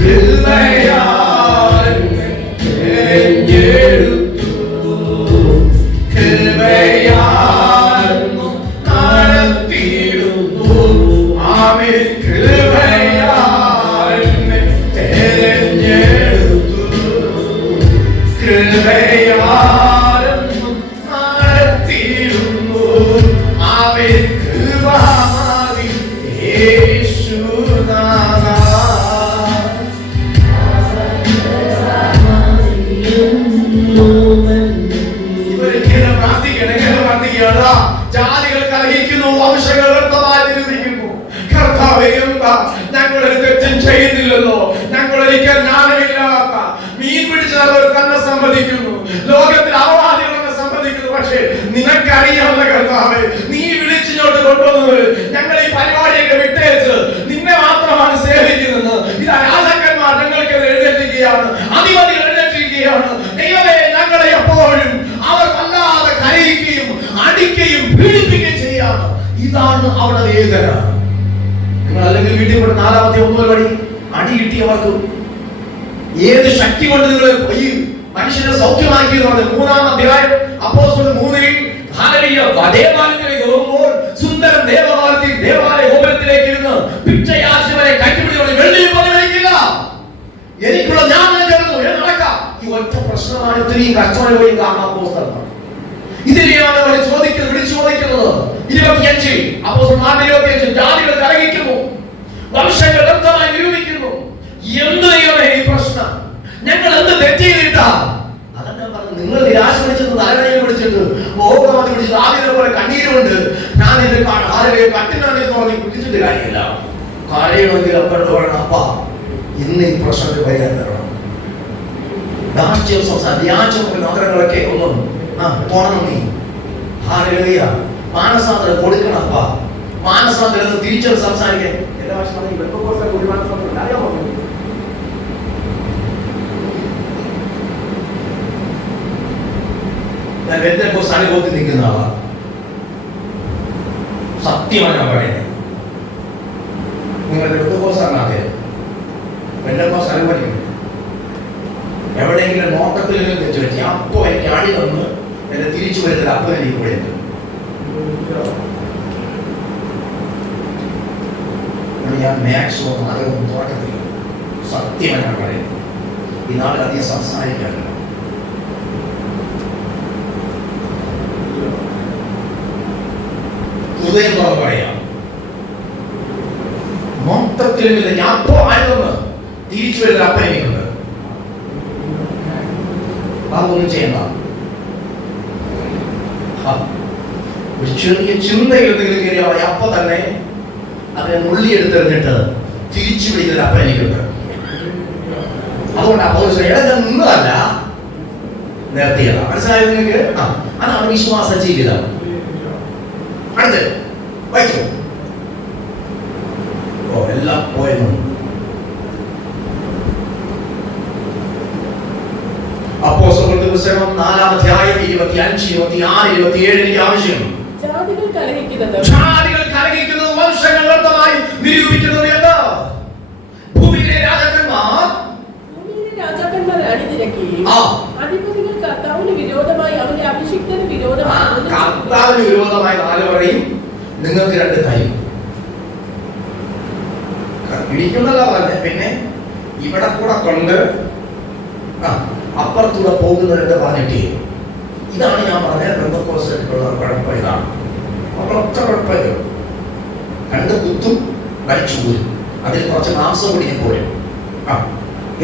കൃപയാൽ തെരഞ്ഞെടുത്തു, കൃപയാൽ നടത്തിയിടുന്നു. ആമേൻ. കൃപയാൽ തെരഞ്ഞെടുത്തു, കൃപയാൽ നടത്തിയിടുന്നു. ആമേൻ. കൃപമതി യേശുനാഥ. ഇവരിങ്ങനെ പ്രാർത്ഥിക്കുകയാണ്. ജാതികൾ കലഹിക്കുന്നു, വംശങ്ങൾ വ്യർത്ഥമായി നിരൂപിക്കുന്നു. കർത്താവേ, എന്താ ഞങ്ങളൊരു തെറ്റും ചെയ്യുന്നില്ലല്ലോ, ഞങ്ങളൊരിക്കൽ ജ്ഞാനമില്ലാത്ത മീൻ പിടിച്ചവർ തന്നെ സമ്മതിക്കുന്നു, ലോകത്തിൽ അപവാദികൾ തന്നെ സമ്മതിക്കുന്നു. പക്ഷേ നിനക്കറിയാവുന്ന കർത്താവേ, നീ വിളിച്ചിങ്ങോട്ട് കൊണ്ടുവന്നത് ഞങ്ങൾ ഈ പരിപാടിയൊക്കെ വിട്ടേച്ച് നിന്നെ മാത്രമാണ് സേവിക്കുന്നത്. ഇതാ രാജാക്കന്മാർ ഞങ്ങൾക്ക് എഴുന്നേറ്റിരിക്കുകയാണ്, അധിപതികൾ എഴുന്നേറ്റിരിക്കുകയാണ്. ദൈവമേ, ഞങ്ങളെ എപ്പോഴും അവർ വല്ലാതെ കരയിക്കുകയും അടിക്കുകയും പീഡിപ്പിക്കുകയും ചെയ്യാണ്. ഇതാണ് അവിടെ വേദന. നിങ്ങൾ അല്ലെങ്കിൽ വീട്ടിൽ കൊണ്ട് 4-ാമത്തെ 9 പടി അടി കിട്ടിയവർക്ക് ഏത് ശക്തി കൊണ്ട് നിങ്ങൾ ഈ മനുഷ്യനെ സൗഖ്യമാക്കി എന്ന് പറഞ്ഞത് 3-ാം അധ്യായം അപ്പോസ്തലർ 3-ൽ ദേവാലയത്തിലേക്ക് പോകുമ്പോൾ സുന്ദരൻ ദേവാലയ ഗോപുരത്തിലേക്ക് ഇരുന്ന് പിച്ചയാശിവരെ കൈപിടിച്ച് വെള്ളിയും പതിവയ്ക്കില്ല, എനിക്കുള്ള ഞാൻ നടക്കാം. ഈ ഒറ്റ പ്രശ്നമാണ് ഇത്രയും കച്ചവടം പോയി കാണാൻ അപ്പോസ്തലന്മാർ. ഇതിനെയാണ് വിളിച്ചു ചോദിക്കുന്നത്. 25 അപ്പോസ്തലന്മാരുടെ 25 ജാതികൾ കലഹിക്കുന്നു, വംശങ്ങൾ വ്യക്തമായി നിരൂപിക്കുന്നു. എന്ത് ദൈവമേ ഈ പ്രശ്നം? ഞങ്ങൾ എന്ത് തെറ്റ് ചെയ്തിട്ടാ? അതെന്താ പറഞ്ഞു? നിങ്ങൾ നിരാശ പിടിച്ചത്, തലകണയിൽ പിടിച്ചിട്ട്, മോഹമാതി പിടിച്ചത്, ആദ്യത്തെ പോലെ കണ്ണീരുണ്ട്. ഞാൻ എന്റെ കട്ടിനാണെന്ന് പറഞ്ഞ് പിടിച്ചിട്ട് കാര്യമില്ല. കരയണമെങ്കിൽ അപ്പഴോട് പറയണം, അപ്പാ ഇന്ന് ഈ പ്രശ്നത്തിൽ പരിഹാരം തരണം. രാഷ്ട്രീയ വ്യാജം നഗരങ്ങളൊക്കെ ഒന്നും പോണം. നീ ഹല്ലേലൂയ. മാനസാന്തരം കൊടുക്കണം. അപ്പാ മാനസാന്തരം തിരിച്ചു സംസാരിക്കാൻ എല്ലാ വർഷവും ഞാൻ പെന്തക്കോസ്ത് അനുഭവത്തിൽ നിൽക്കുന്ന ആളാണ്. സത്യമാണ് ഞാൻ പറയുന്നത്. നിങ്ങളുടെ പെന്തക്കോസ്താണാതെ പെന്തക്കോസ്ത് അനുഭവിക്കുന്നത് എവിടെയെങ്കിലും നോട്ടത്തിൽ തെറ്റ് പറ്റി അപ്പോ എനിക്ക് അടി തന്ന് എന്നെ തിരിച്ചു വരുന്നത് അപ്പൊ എനിക്ക് കൂടെ ഉണ്ട്. ഞാൻ മാക്സിമം അതൊന്നും തോട്ടത്തില്ല. സത്യമാണ് ഞാൻ പറയുന്നത്. ഈ നാട്ടിൽ അധികം സംസാരിക്കാറില്ല. ഹൃദയം തുറന്ന് പറയാം. മൊത്തത്തിൽ ഞാൻ അപ്പോ ആയതൊന്ന് തിരിച്ചു വരുന്ന അപ്പ എനിക്കുണ്ട്. അതൊന്നും ചെയ്യണ്ട. ഒരു ചെറിയ ചിന്തയിൽ എന്തെങ്കിലും കയറിയാൽ അപ്പൊ തന്നെ അതിനെ നുള്ളിയെടുത്തെറിഞ്ഞിട്ട് തിരിച്ചു പിടിക്കുന്ന അപ്പ എനിക്കുണ്ട്. അതുകൊണ്ട് അപ്പൊ നിന്നതല്ല, നിർത്തിയതാണ്. മനസ്സിലായത് നിങ്ങൾക്ക്? അതാണ് വിശ്വാസ ജീവിതം. അടുത്ത് വായിച്ചു. എല്ലാം പോയെന്നു. അപ്പോസ്തലരുടെ പുസ്തകം 4-ാം അധ്യായം 25, 26, 27 എനിക്ക് ആവശ്യം. ജാതികൾ കലഹിക്കുന്നത്, വംശങ്ങൾ വ്യർത്ഥമായി നിരൂപിക്കുന്നത് എന്താ? ഭൂമിയിലെ രാജാക്കന്മാർ അണിനിരക്കുകയും അധിപതികൾ കർത്താവിന് വിരോധമായി അവന്റെ അഭിഷിക്തന് വിരോധമായി 4 പറയും. നിങ്ങൾക്ക് 2 കൈ ഇടിക്കുന്നല്ല പറഞ്ഞത്. പിന്നെ ഇവിടെ കൂടെ കൊണ്ട് അപ്പുറത്തൂടെ പോകുന്നവരുടെ പറഞ്ഞിട്ടേ. ഇതാണ് ഞാൻ പറഞ്ഞത്. പെന്തക്കോസ്തിലുള്ള കുഴപ്പം ഇതാണ്. അപ്പുറത്ത കുഴപ്പമില്ല. 2 കുത്തും വലിച്ചു പോരും. അതിൽ കുറച്ച് മാംസം കൂടി പോരും.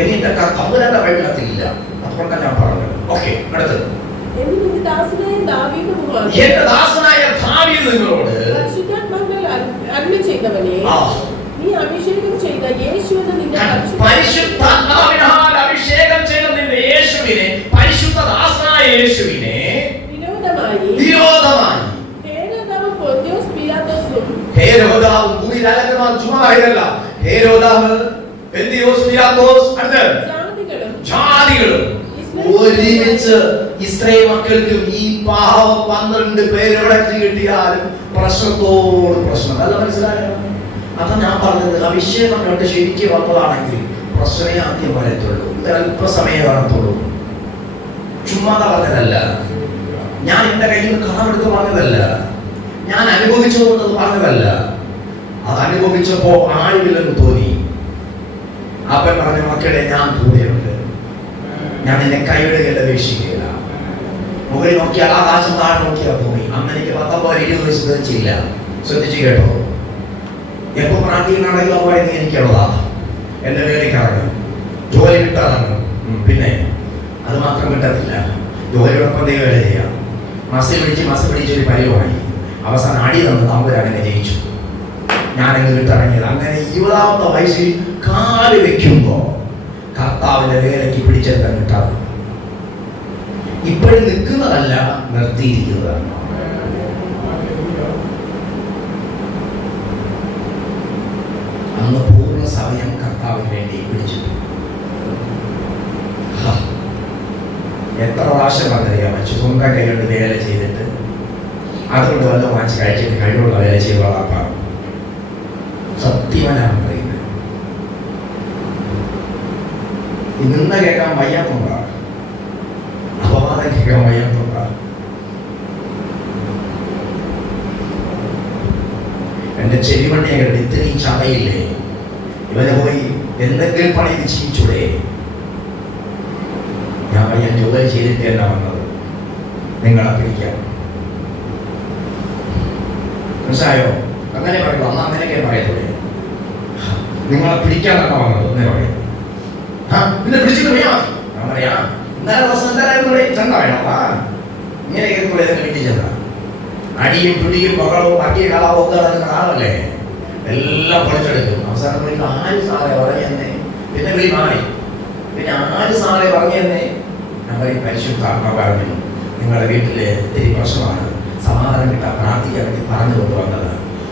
എന്റെ തമ്പുരാന്റെ വെള്ളത്തിലില്ല. അതുകൊണ്ടാണ് ഞാൻ പറഞ്ഞത്. ഓക്കെ, അടുത്തത്. എന്റെ ദാസനായ ദാവീദ് നിങ്ങളോട് അരുളിച്ചെയ്തവനേ, നീ അഭിഷേകം ചെയ്ത യേശുവിനെ നിന്റെ പരിശുദ്ധാത്മാവിനാൽ അഭിഷേകം ചെയ്ത നിന്റെ യേശുവിനെ, പരിശുദ്ധ ദാസനായ യേശുവിനെ വിരോധമായി ഹേരോദാവ് ഭൂമി രാജാക്കന്മാർ ചുമ്മാ ഹേരോദാവ് ജാതികളും ഒരുമിച്ച് ഇസ്രായേൽ മക്കൾക്കും ഈ പാവം 12 പേര് എവിടെ കിട്ടിയാലും പ്രശ്നത്തോട് പ്രശ്നം. അല്ല, മനസ്സിലായോ? അതാ ഞാൻ പറഞ്ഞത്, അഭിഷേകം കണ്ട് ശരിക്കും വന്നതാണെങ്കിൽ പ്രശ്നമേ ആദ്യം വരത്തുള്ളൂ. ഇത് അല്പസമയം കാണത്തുള്ളൂ. ചുമ്മാതെ പറഞ്ഞതല്ല, ഞാൻ എൻ്റെ കയ്യിൽ നിന്ന് കടമെടുത്ത് പറഞ്ഞതല്ല, ഞാൻ അനുഭവിച്ചുകൊണ്ടത് പറഞ്ഞതല്ല. അത് അനുഭവിച്ചപ്പോ ആരുമില്ലെന്ന് തോന്നി. അപ്പൻ പറഞ്ഞ, മക്കളെ ഞാൻ കൂടെയുണ്ട്, ഞാൻ നിന്നെ കൈവിടുകയല്ല, ഉപേക്ഷിക്കുകയില്ല. മുകളിൽ നോക്കിയാൽ ആകാശം, താഴെ നോക്കിയാൽ ഭൂമി. അന്ന് എനിക്ക് 19-20 വയസ്സ് തികച്ചില്ല. ശ്രദ്ധിച്ചു കേട്ടോ. എപ്പോ പ്രാർത്ഥിക്കണമെങ്കിലും അതുപോലെ നീ എനിക്കുള്ളതാ. എൻ്റെ വേലയ്ക്ക് ഇറങ്ങും, ജോലി കിട്ടാറങ്ങും. പിന്നെ അത് മാത്രം കിട്ടത്തില്ല, ജോലിയോടൊപ്പം വേല ചെയ്യാം. മസിൽ പിടിച്ച് ഒരു പരിവായി. അവസാനം അടി തന്ന് തമ്പുരാനെ ജയിച്ചു. ഞാനങ്ങ് വിട്ടിറങ്ങിയത്. അങ്ങനെ 20-ാമത്തെ വയസ്സിൽ കാല് വെക്കുമ്പോ കർത്താവിന്റെ വേലയ്ക്ക് പിടിച്ചെടുക്കാൻ കിട്ടാതെ. ഇപ്പോഴും നിൽക്കുന്നതല്ല, നിർത്തിയിരിക്കുന്നതാണ്. അന്ന് പൂർണ്ണ സമയം കർത്താവിന് വേണ്ടി പിടിച്ചു. എത്ര പ്രാവശ്യം പറഞ്ഞറിയാൻ പറ്റും, സ്വന്തം കൈകൊണ്ട് വേല ചെയ്തിട്ട് അതുകൊണ്ട് വല്ല വാങ്ങിച്ച് കഴിച്ചിട്ട് കഴിവുള്ള വേല ചെയ്തോളാം. സത്യവനാണ് പറയുന്നത്. നിന്ന കേൾക്കാൻ വയ്യാത്തുണ്ടാ, അപവാദം കേൾക്കാൻ വയ്യാത്തുണ്ടാ. എന്റെ ചെവിവണ്ടിയെ കേട്ട് ഇത്രയും ചതയില്ലേ, ഇവനെ പോയി എന്തെങ്കിലും പണി നിശ്ചയിച്ചൂടെ? ഞാൻ ജോലി ചെയ്തിട്ട് തന്നെ വന്നത്, നിങ്ങളെ പിടിക്കാം. മനസ്സിലായോ? അങ്ങനെ പറയുള്ളൂ. അന്ന് അങ്ങനെയൊക്കെ പറയത്തുള്ളൂ. നിങ്ങളെ പിടിക്കാൻ തന്നെ വന്നത് എന്ന് പറയും. പിന്നെ പിടിച്ചിട്ട് പറയാം. ഞാൻ പറയാം, ഇന്നലെ ദിവസം എന്തായാലും ചെന്നാ ഇങ്ങനെയൊക്കെ വീട്ടിൽ ചെന്ന അടിയും പിടിയും ബഹളവും ബാക്കി കളവും ഒക്കെ നടക്കുന്ന ആളല്ലേ, എല്ലാം പൊളിച്ചെടുക്കും. അവസാനം വിളി, ആര് സാറേ പറഞ്ഞെന്നെ? പിന്നെ വിളി മാറി. പിന്നെ ആര് സാറേ പറഞ്ഞെന്നെ? ഞാൻ പറയും, പരിശുദ്ധാത്മാ പറഞ്ഞു, നിങ്ങളുടെ വീട്ടില് ഒത്തിരി പ്രശ്നമാണ്, സമാധാനം കിട്ടാൻ പ്രാർത്ഥിക്കാൻ വേണ്ടി പറഞ്ഞു കൊണ്ടുവന്നത്.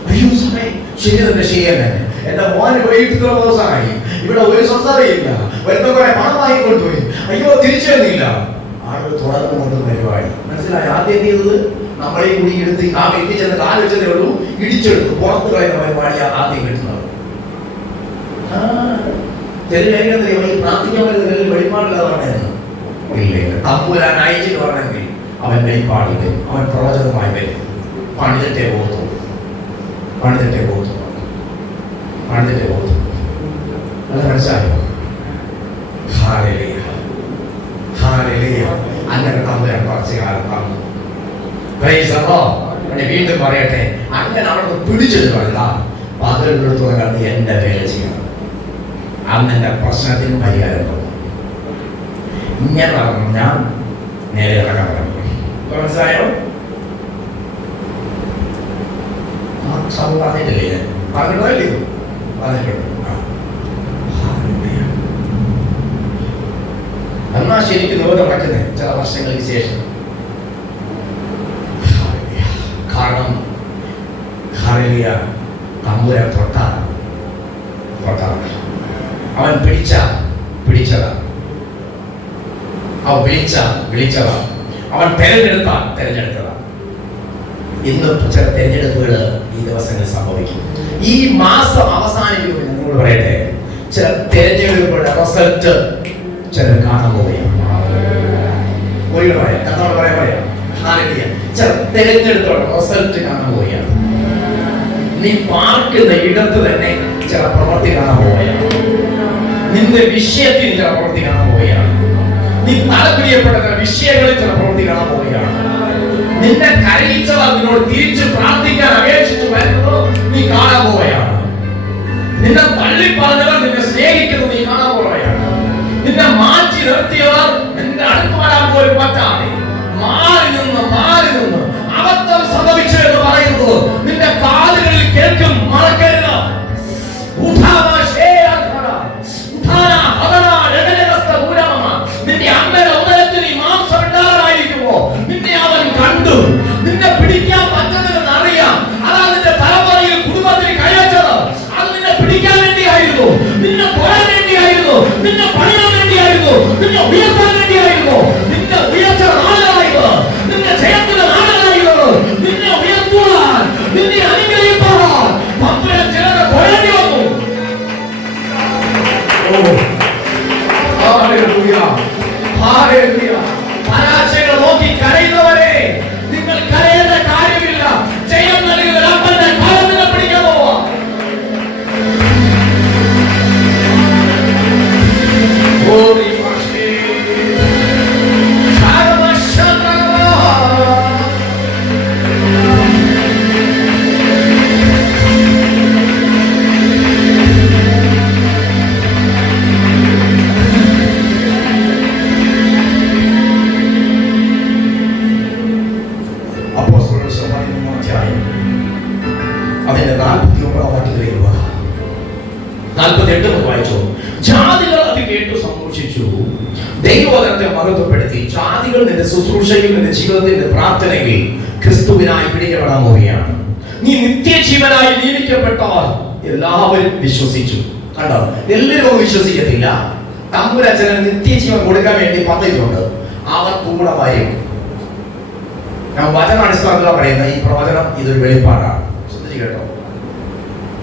അയ്യോ സാറേ, ശരി തന്നെ, ശരിയല്ലേ. എന്റെ മോന് പോയിട്ട് ഇത്ര ദിവസമായി, ഇവിടെ ഒരു സ്വസ്ഥതയില്ല, വരുന്ന കുറെ പണം വാങ്ങിക്കൊണ്ടുപോയി, അയ്യോ തിരിച്ചു വന്നില്ല. ആളുകൾ തുടർന്നു കൊണ്ട് പരിപാടി. മനസ്സിലായി? ആദ്യം ചെയ്തത് നമ്മളെ കൂടി എടുത്ത് ആ വീട്ടിൽ ചെന്ന് കാല് വെച്ചതേ ഉള്ളൂ, ഇടിച്ചെടുത്തു പുറത്ത് കളയുന്ന പരിപാടിയാണ് ആദ്യം കിട്ടുന്നത്. പ്രാർത്ഥിക്കാൻ പറ്റുന്ന വെളിപ്പാടില്ലാതാണെന്ന് ഇല്ല. തമ്പുരാൻ അയച്ചിട്ട് പറഞ്ഞെങ്കിൽ അവൻ വെളിപ്പാടില്ല, അവൻ പ്രവചനമായി വരും. പണിതിട്ടേ പോകത്തു. അത് മനസ്സിലായോ? അങ്ങനെ തമ്പുരാൻ കുറച്ച് കാലം തന്നു. വീണ്ടും പറയട്ടെ, അങ്ങനെ അവിടെ പിടിച്ചെടുത്ത് പറഞ്ഞ പകലെടുത്തോളം കണ്ട് എന്റെ വേല ചെയ്യണം. അന്ന് എന്റെ പ്രശ്നത്തിന് പരിഹാരം തോന്നും. ഇങ്ങനെ നടന്നു ഞാൻ നേരെ ഇറങ്ങാൻ പറഞ്ഞു. മനസ്സിലായോ? സംഭവം പറഞ്ഞിട്ടില്ലേ? പറഞ്ഞിട്ടല്ലേ? പറഞ്ഞിട്ടുണ്ട്. എന്നാ ശരിക്കും ലോകം നടക്കുന്നത് ചില വർഷങ്ങൾക്ക് ശേഷം. കാരണം തമ്പുരാൻ തൊട്ടാണ്. അവൻ പിടിച്ചതാ. അവൻ വിളിച്ചതാ. അവൻ തെരഞ്ഞെടുത്തതാ. ഇന്ന് ചില തെരഞ്ഞെടുപ്പുകൾ ഈ ദിവസങ്ങളിൽ സംഭവിക്കും. ഈ മാസം അവസാനിക്കുമ്പോൾ നിങ്ങളോട് പറയട്ടെ, ചില തെരഞ്ഞെടുപ്പുകളുടെ റിസൾട്ട് ചിലർ കാണാൻ പോവുകയാണ്. ചില തെരഞ്ഞെടുപ്പുകളുടെ റിസൾട്ട് കാണാൻ പോവുകയാണ്. നീ പാർക്കുന്ന ഇടത്ത് തന്നെ ചില പ്രവൃത്തി കാണാൻ പോവുകയാണ്. നിന്റെ വിഷയത്തിൽ ചില പ്രവൃത്തി കാണാൻ പോവുകയാണ്. നീ താല്പര്യപ്പെട്ട വിഷയങ്ങളിൽ ചില പ്രവൃത്തി കാണാൻ പോവുകയാണ്. നിന്നെ കരയിച്ചവർ നിന്നോട് തിരിച്ച് പ്രാർത്ഥിക്കാൻ അപേക്ഷിച്ചു വരുന്നത് നീ കാണാൻ പോവുകയാണ്. നിന്നെ തള്ളി പറഞ്ഞവർ നിന്നെ സ്നേഹിക്കുന്നത് നീ കാണാൻ പോവുകയാണ്. നിന്നെ മാറ്റി നിർത്തിയവർ നിന്റെ അടുത്ത് വരാൻ പോലും പറ്റാതെ മാറി നിന്ന് അബദ്ധം സംഭവിച്ചു എന്ന് പറയുന്നത് നിന്റെ കാതുകളിൽ കേൾക്കും. മറക്കരുത്. നിന്റെ അമ്മയുടെ ഉദരത്തിൽ ഈ മാംസം ഉണ്ടാകാനായിരിക്കുമോ നിന്നെ അവൻ കണ്ടു. നിന്നെ പിടിക്കാൻ പറ്റുന്നതെന്ന് അറിയാം. അതാണ് നിന്റെ തലമുറയിൽ കുടുംബത്തിൽ കൈവച്ചത്. അത് നിന്നെ പിടിക്കാൻ വേണ്ടിയായിരുന്നു, നിന്നെ തൊഴാൻ വേണ്ടിയായിരുന്നു, നിന്നെ പണിയാൻ വേണ്ടിയായിരുന്നു, നിന്നെ ഉയർത്താൻ വേണ്ടിയായിരുന്നു. നിന്റെ ഉയർച്ച നാളായത്, നിന്റെ ജയത്തിന്റെ നാളായത്, നിന്നെ ഉയർത്തുവാൻ, നിന്നെ അനുഗ്രഹിപ്പാൻ ചിലരെ തൊഴാൻ ഹല്ലേലൂയ, ഹല്ലേലൂയ. പരാജയങ്ങൾ നോക്കി കരയുന്നവരെ, നിങ്ങൾ കരയേണ്ട കാര്യമില്ല. ജയം നൽകുന്ന അപ്പന്റെ കാലം നിങ്ങൾ പിടിക്കാൻ പോവാ. ഓടി പക്ഷേ അതിന്റെ 49 വാക്യത്തിലേക്ക് 48 വായിച്ചു. ജാതികൾ അത് കേട്ടു സന്തോഷിച്ചു, ദൈവവചനത്തെ മഹത്വപ്പെടുത്തി. ജാതികൾ നിന്റെ ശുശ്രൂഷയിൽ, നിന്റെ ജീവിതത്തിന്റെ പ്രാർത്ഥനയിൽ ക്രിസ്തുവിനായി പിടിക്കപ്പെടാൻ പോവുകയാണ്. നീ നിത്യജീവനായി നിയമിക്കപ്പെട്ടാൽ എല്ലാവരും വിശ്വസിച്ചു. കണ്ടോ, എല്ലാവരും വിശ്വസിക്കത്തില്ല. തമ്പുരാച്ചന് നിത്യജീവൻ കൊടുക്കാൻ വേണ്ടി പദ്ധതിയുണ്ട്. അവർ കൂടെ വരും. ഞാൻ വചനാടിസ്ഥാനത്തിലാണ് പറയുന്നത്. ഈ പ്രവചനം ഇതൊരു വെളിപ്പാടാണ്. ശ്രദ്ധിച്ചു കേട്ടോ.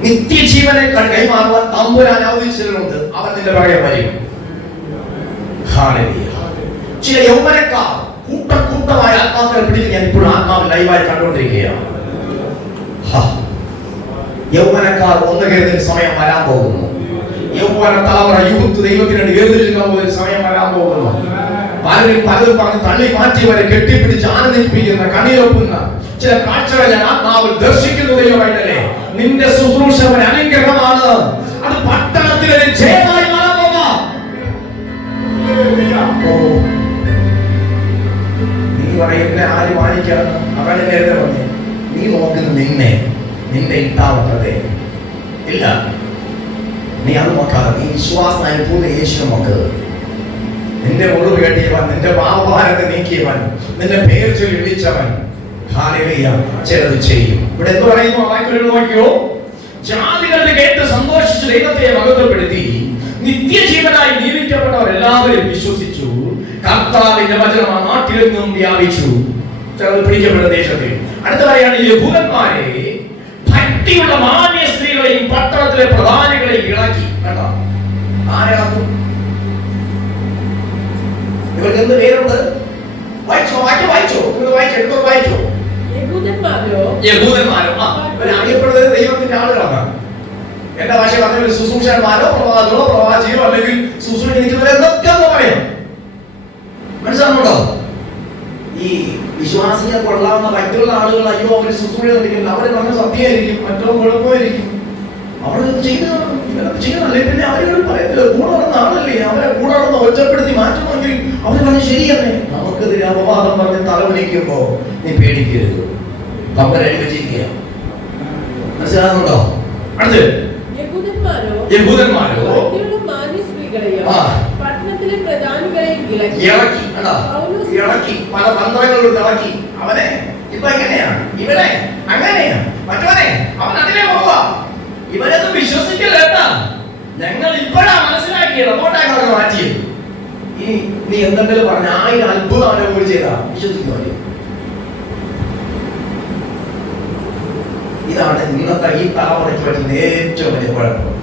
നിത്യജീവനെ കൈമാറുവാൻ തമ്പുരാൻ അവതരിച്ചിട്ടുണ്ട്. അവർ നിന്റെ പറയാൻ വരും. ചില യൗവനക്കാർ കൂട്ടമായ ആത്മാക്കളെ പിടിച്ച് ഞാൻ ഇപ്പോഴും ആത്മാവിൽ ലൈവായി കണ്ടുകൊണ്ടിരിക്കുകയാണ്. യൗവനക്കാർ ഒന്ന് കരുതുന്ന സമയം വരാൻ പോകുന്നു. യൗവന തലമുറ യൂത്ത് ദൈവത്തിനാണ് വേർതിരിക്കാൻ പോകുന്ന സമയം വരാൻ പോകുന്നു. പലതും പറഞ്ഞ് തള്ളി മാറ്റിയവരെ കെട്ടിപ്പിടിച്ച് ആനന്ദിപ്പിക്കുന്ന, കണിയൊപ്പുന്ന ചില കാഴ്ചകൾ ഞാൻ ആത്മാവിൽ ദർശിക്കുന്നു. ദൈവമല്ലേ, നിന്റെ ശുശ്രൂഷ ഒരു അനുഗ്രഹമാണ്. അത് പട്ടണത്തിലെ ജയമായി മാറാൻ പോകാം. നീ പറയുന്ന ആര് മാനിക്കാന്ന് അവനെ നേരത്തെ പറഞ്ഞു. നീ നോക്കുന്ന നിന്റെ ഇട്ടാവട്ടെ ഇല്ല. നീ അത് നോക്കാതെ നീ വിശ്വാസമായി പൂർണ്ണ യേശു നോക്ക്. നിന്റെ മുറിവ് കെട്ടിയവൻ, നിന്റെ പാപഭാരത്തെ നീക്കിയവൻ, നിന്റെ പേര് ചൊല്ലി വിളിച്ചവൻ ചിലത് ചെയ്യും. ഇവിടെ എന്ത് പറയുന്നു? വാക്യം നോക്കിയോ. ജാതികളുടെ കേട്ട് സന്തോഷിച്ചു, ദൈവത്തെ മഹത്വപ്പെടുത്തി, നിത്യജീവനായി നിയമിക്കപ്പെട്ടവർ എല്ലാവരും വിശ്വസിച്ചു. കർത്താവിന്റെ വചനം ആ നാട്ടിലെങ്ങും വ്യാപിച്ചു. ചിലത് പിടിക്കപ്പെട്ട ദേശത്തിൽ. അടുത്ത പറയാണ്, യഹൂദന്മാരെ ഭക്തിയുള്ള മാന്യ സ്ത്രീകളെയും പട്ടണത്തിലെ പ്രധാനികളെയും ഇളക്കി. കേട്ടോ, ആരാകും ഇവർക്ക് എന്ത് പേരുണ്ട്? വായിച്ചോ, വായിച്ചോ. യഹൂദന്മാരോ അറിയപ്പെടുന്നത് ദൈവത്തിന്റെ ആളുകളാണ്. എന്റെ ഭാഷ പറഞ്ഞ ശുശ്രൂഷന്മാരോ പ്രവാചകരോ പ്രവാചിയോ അല്ലെങ്കിൽ ശുശ്രൂഷിക്കുന്നവരെ എന്തൊക്കെ പറയാം. മനസ്സിലാകുന്നുണ്ടോ? ഈ വിശ്വാസികൾ കൊള്ളാവുന്ന ഭക്തിയുള്ള ആളുകൾ അയ്യോ അവര് ശുശ്രൂഷ നടത്തിക്കില്ല, അവര് പറഞ്ഞ സത്യമായിരിക്കും, മറ്റോ കുഴപ്പമായിരിക്കും, അവരത് ചെയ്യുന്നല്ലേ. പിന്നെ അവര് പറയത്തില്ല, കൂടെ നടന്ന ആളല്ലേ, അവരെ കൂടെ നടന്ന് ഒറ്റപ്പെടുത്തി മാറ്റുമെങ്കിൽ അവര് പറഞ്ഞ ശരിയല്ലേ. നമുക്കെതിരെ അപവാദം പറഞ്ഞ് തലവലിക്കുമ്പോ നീ പേടിക്കരുത്, കമ്പരടി വെച്ചിരിക്കുക. മനസ്സിലാകുന്നുണ്ടോ? അടുത്ത് യഹൂദന്മാരോ ഇളക്കി പല തന്ത്രങ്ങളോട് ഇളക്കി. അവനെ ഇപ്പൊ എങ്ങനെയാണ്, ഇവനെ അങ്ങനെയാ, മറ്റവനെ അവൻ അതിലേ പോവാ. ഇവരൊന്നും വിശ്വസിക്കില്ല. ഞങ്ങൾ ഇപ്പോഴാ മനസ്സിലാക്കിയത്, അതുകൊണ്ടാണ് മാറ്റിയത്. ഇനി നീ എന്തെങ്കിലും പറഞ്ഞ 1000 അത്ഭുതം അവനെ കൂടി ചെയ്താ വിശ്വസിക്കുക. ഇതാണ് ഇന്നത്തെ ഈ തലമുറയ്ക്ക് പറ്റുന്ന ഏറ്റവും വലിയ കുഴപ്പം.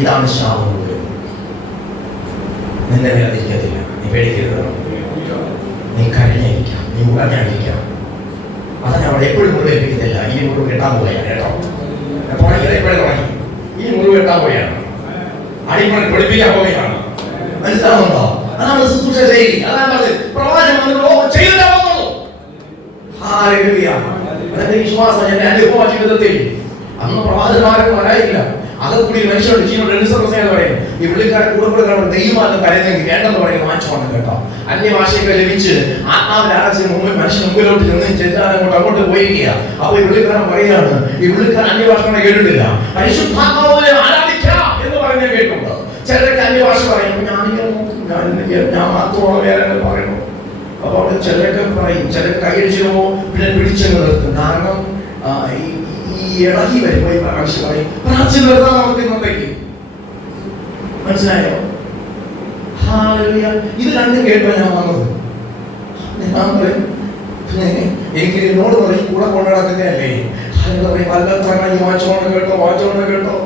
ഇതാണ് ശാപം. നിന്നെ വേദനിക്കത്തില്ല, നീ പേടിക്കരുത്, നീ കരഞ്ഞിരിക്കാം, നീ ഉടഞ്ഞിരിക്കാം. അതാണ് അവിടെ എപ്പോഴും മുറിവേൽപ്പിക്കുന്നില്ല. ഈ മുറിവ് കെട്ടാൻ പോവുകയാണ് കേട്ടോ. തുടങ്ങി ഈ മുറിവ് കെട്ടാൻ പോവുകയാണ്, അടിമണി പഠിപ്പിക്കാൻ പോവുകയാണ്. മനസ്സിലാവുന്നുണ്ടോ? അതാണ് ശുശ്രൂഷ ശൈലി. അതാണ് പറഞ്ഞത് പ്രവാചകൻ ചെയ്തിട്ടേ പോകുന്നുള്ളൂ. വിശ്വാസം എന്റെ അനുഭവ ജീവിതത്തിൽ അന്ന് പ്രവാചകന്മാരൊക്കെ വരായില്ല. അതുകൂടി മനുഷ്യരുടെ ജീവൻ പറയും. ഈ പുള്ളിക്കാരൻ കൂടെ ദൈവമാണെന്ന് കരുതെങ്കിൽ വേണ്ടെന്ന് പറയുന്ന മാറ്റമാണ് കേട്ടോ. അന്യഭാഷയൊക്കെ ലഭിച്ച് ആത്മാവിൽ ആരാച്ചിന് മുമ്പിൽ മനുഷ്യൻ മുമ്പിലോട്ട് ചെന്ന് ചെല്ലാൻ അങ്ങോട്ട് പോയിരിക്കുക. അപ്പൊ ഈ പുള്ളിക്കാരൻ പറയാണ്, ഈ പുള്ളിക്കാരൻ അന്യഭാഷകളെ കേട്ടിട്ടില്ല, പരിശുദ്ധാത്മാവിനെ ആരാധിക്കാം എന്ന് പറയുന്നത് കേട്ടുണ്ട്. ചിലരൊക്കെ അന്യഭാഷ പറയും, ഞാൻ മാത്രമാണ് വേറെ പറയുന്നു. അപ്പൊ അവിടെ ചിലരൊക്കെ പറയും, ചിലർ കൈയടിച്ചിരുമോ പിന്നെ പിടിച്ചങ്ങ് നിർത്തും. കാരണം ഈ ഇളകി വരുമ്പോ ഈ മനുഷ്യൻ പറയും പ്രാർത്ഥന നിർത്താൻ നമുക്ക് ഇന്നത്തേക്ക്. മനസ്സിലായോ? ഇത് രണ്ടും കേട്ടോ ഞാൻ വന്നത്. ഞാൻ പറയും എനിക്ക് എന്നോട് പറയും കൂടെ കൊണ്ടുനടക്കുന്നതല്ലേ, വായിച്ചോണ്ട് കേട്ടോ,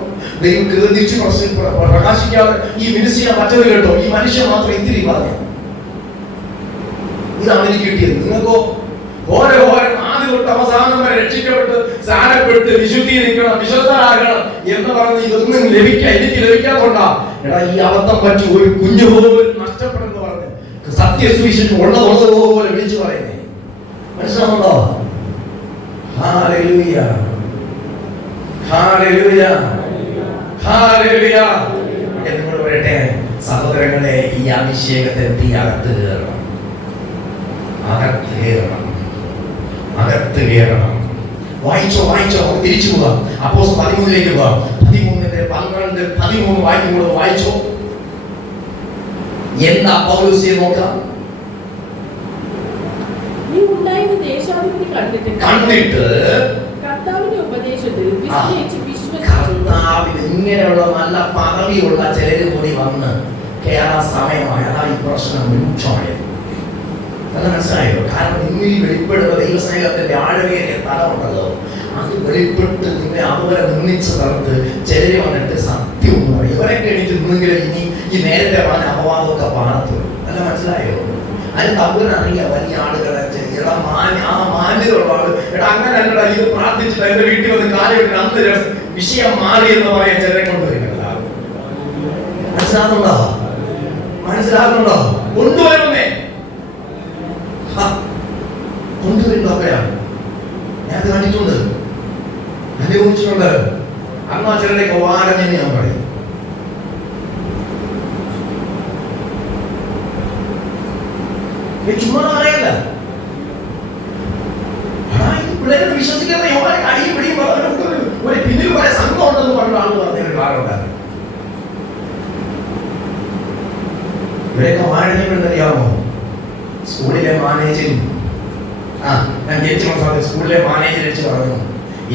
ദൈവം കീർത്തിച്ച് പ്രകാശിക്കാതെ ഈ മിനിസ്ട്രിയെ മറ്റത് കേട്ടോ, ഈ മനുഷ്യൻ മാത്രം ഇത്തിരി പറഞ്ഞു. ഇതാണ് എനിക്ക് കിട്ടിയത്. നിങ്ങൾക്കോ ഓരോ ആദ്യം തൊട്ട് അവസാനം വരെ രക്ഷിക്കപ്പെട്ട് സ്ഥാനപ്പെട്ട് വിശുദ്ധി നിൽക്കണം, വിശ്വസ്തരാകണം എന്ന് പറഞ്ഞ് ഇതൊന്നും എനിക്ക് ലഭിക്കാത്തോണ്ടാ എടാ ഈ അബദ്ധം പറ്റി ഒരു കുഞ്ഞു പോലും നഷ്ടപ്പെടുന്നു പറഞ്ഞ് സത്യസുവിശേഷം ഉള്ളതുള്ളതുപോലെ വിളിച്ചു പറയുന്നേ. മനസ്സിലാവുന്നുണ്ടോ? Hallelujah, hallelujah, hallelujah. എന്നോട് പറയട്ടെ സഹോദരങ്ങളെ, ഈ അഭിഷേകത്തെ തീ അകത്ത് കയറണം, അകത്ത് കയറണം, അകത്ത് കയറണം. വായിച്ചോ തിരിച്ചു പോകാം. അപ്പോസ്തലർ 13 പോകാം. 13 12 13 വായിക്കുമ്പോൾ വായിച്ചോ. എന്താ പൗലോസിനെ നോക്കാം. കണ്ടിട്ട് കർത്താവിന് ഇങ്ങനെയുള്ള നല്ല പദവിയുള്ള ചിലര് കൂടി വന്ന് കേരള സമയമായ ഈ പ്രശ്നം രൂക്ഷമായത്. അത് മനസ്സിലായോ? കാരണം നിന്നിൽ വെളിപ്പെടുന്ന ദൈവസ്നേഹത്തിന്റെ ആഴമേറിയ തലമുണ്ടല്ലോ, അത് വെളിപ്പെട്ട് നിന്നെ അതുപോലെ നിന്നിച്ച് തളർത്ത് ചിലര് വന്നിട്ട് സത്യം എന്ന് പറയും. ഇവരൊക്കെ എണീറ്റ് നിന്നെങ്കിലും ഇനി ഈ നേരത്തെ പറഞ്ഞ അപവാദമൊക്കെ പാടത്തുള്ളൂ. അല്ല, മനസ്സിലായോ? അതിന് തമ്പുരനറിയാം വലിയ ആളുകളെ ആ മാന്യതയുള്ള ആള് എടാ അങ്ങനെ അല്ലടാ ഇത് പ്രാർത്ഥിച്ചിട്ട് എന്റെ വീട്ടിൽ വന്ന് കാര്യം അന്ന് വിഷയം മാറി എന്ന് പറയാൻ ചിലരെ കൊണ്ടുവരുന്നില്ല. മനസ്സിലാകുന്നുണ്ടോ? കൊണ്ടുവരുന്നേ കൊണ്ടുവരുന്നവരാണ്. ഞാനത് കണ്ടിട്ടുണ്ട്, അനുഭവിച്ചിട്ടുണ്ട്. അന്ന് ആ ചിലരൊക്കെ വാരഞ്ഞെന്ന് ഞാൻ പറയും. ചുമ്മാ അറിയില്ല പിള്ളേരെ വിശ്വസിക്കുന്ന യോനെ അടിയും പിടിയും ഒരു പിന്നിൽ കുറെ സംഘം ഉണ്ടെന്ന് പറഞ്ഞ ആള് പറഞ്ഞൊരു കാരണമുണ്ടായിരുന്നു. ഇവരെയൊക്കെ വാഴഞ്ഞെന്നറിയാമോ? സ്കൂളിലെ മാനേജരും ഞാൻ ജനിച്ച സമയത്ത് സ്കൂളിലെ മാനേജർ വെച്ച് പറഞ്ഞു,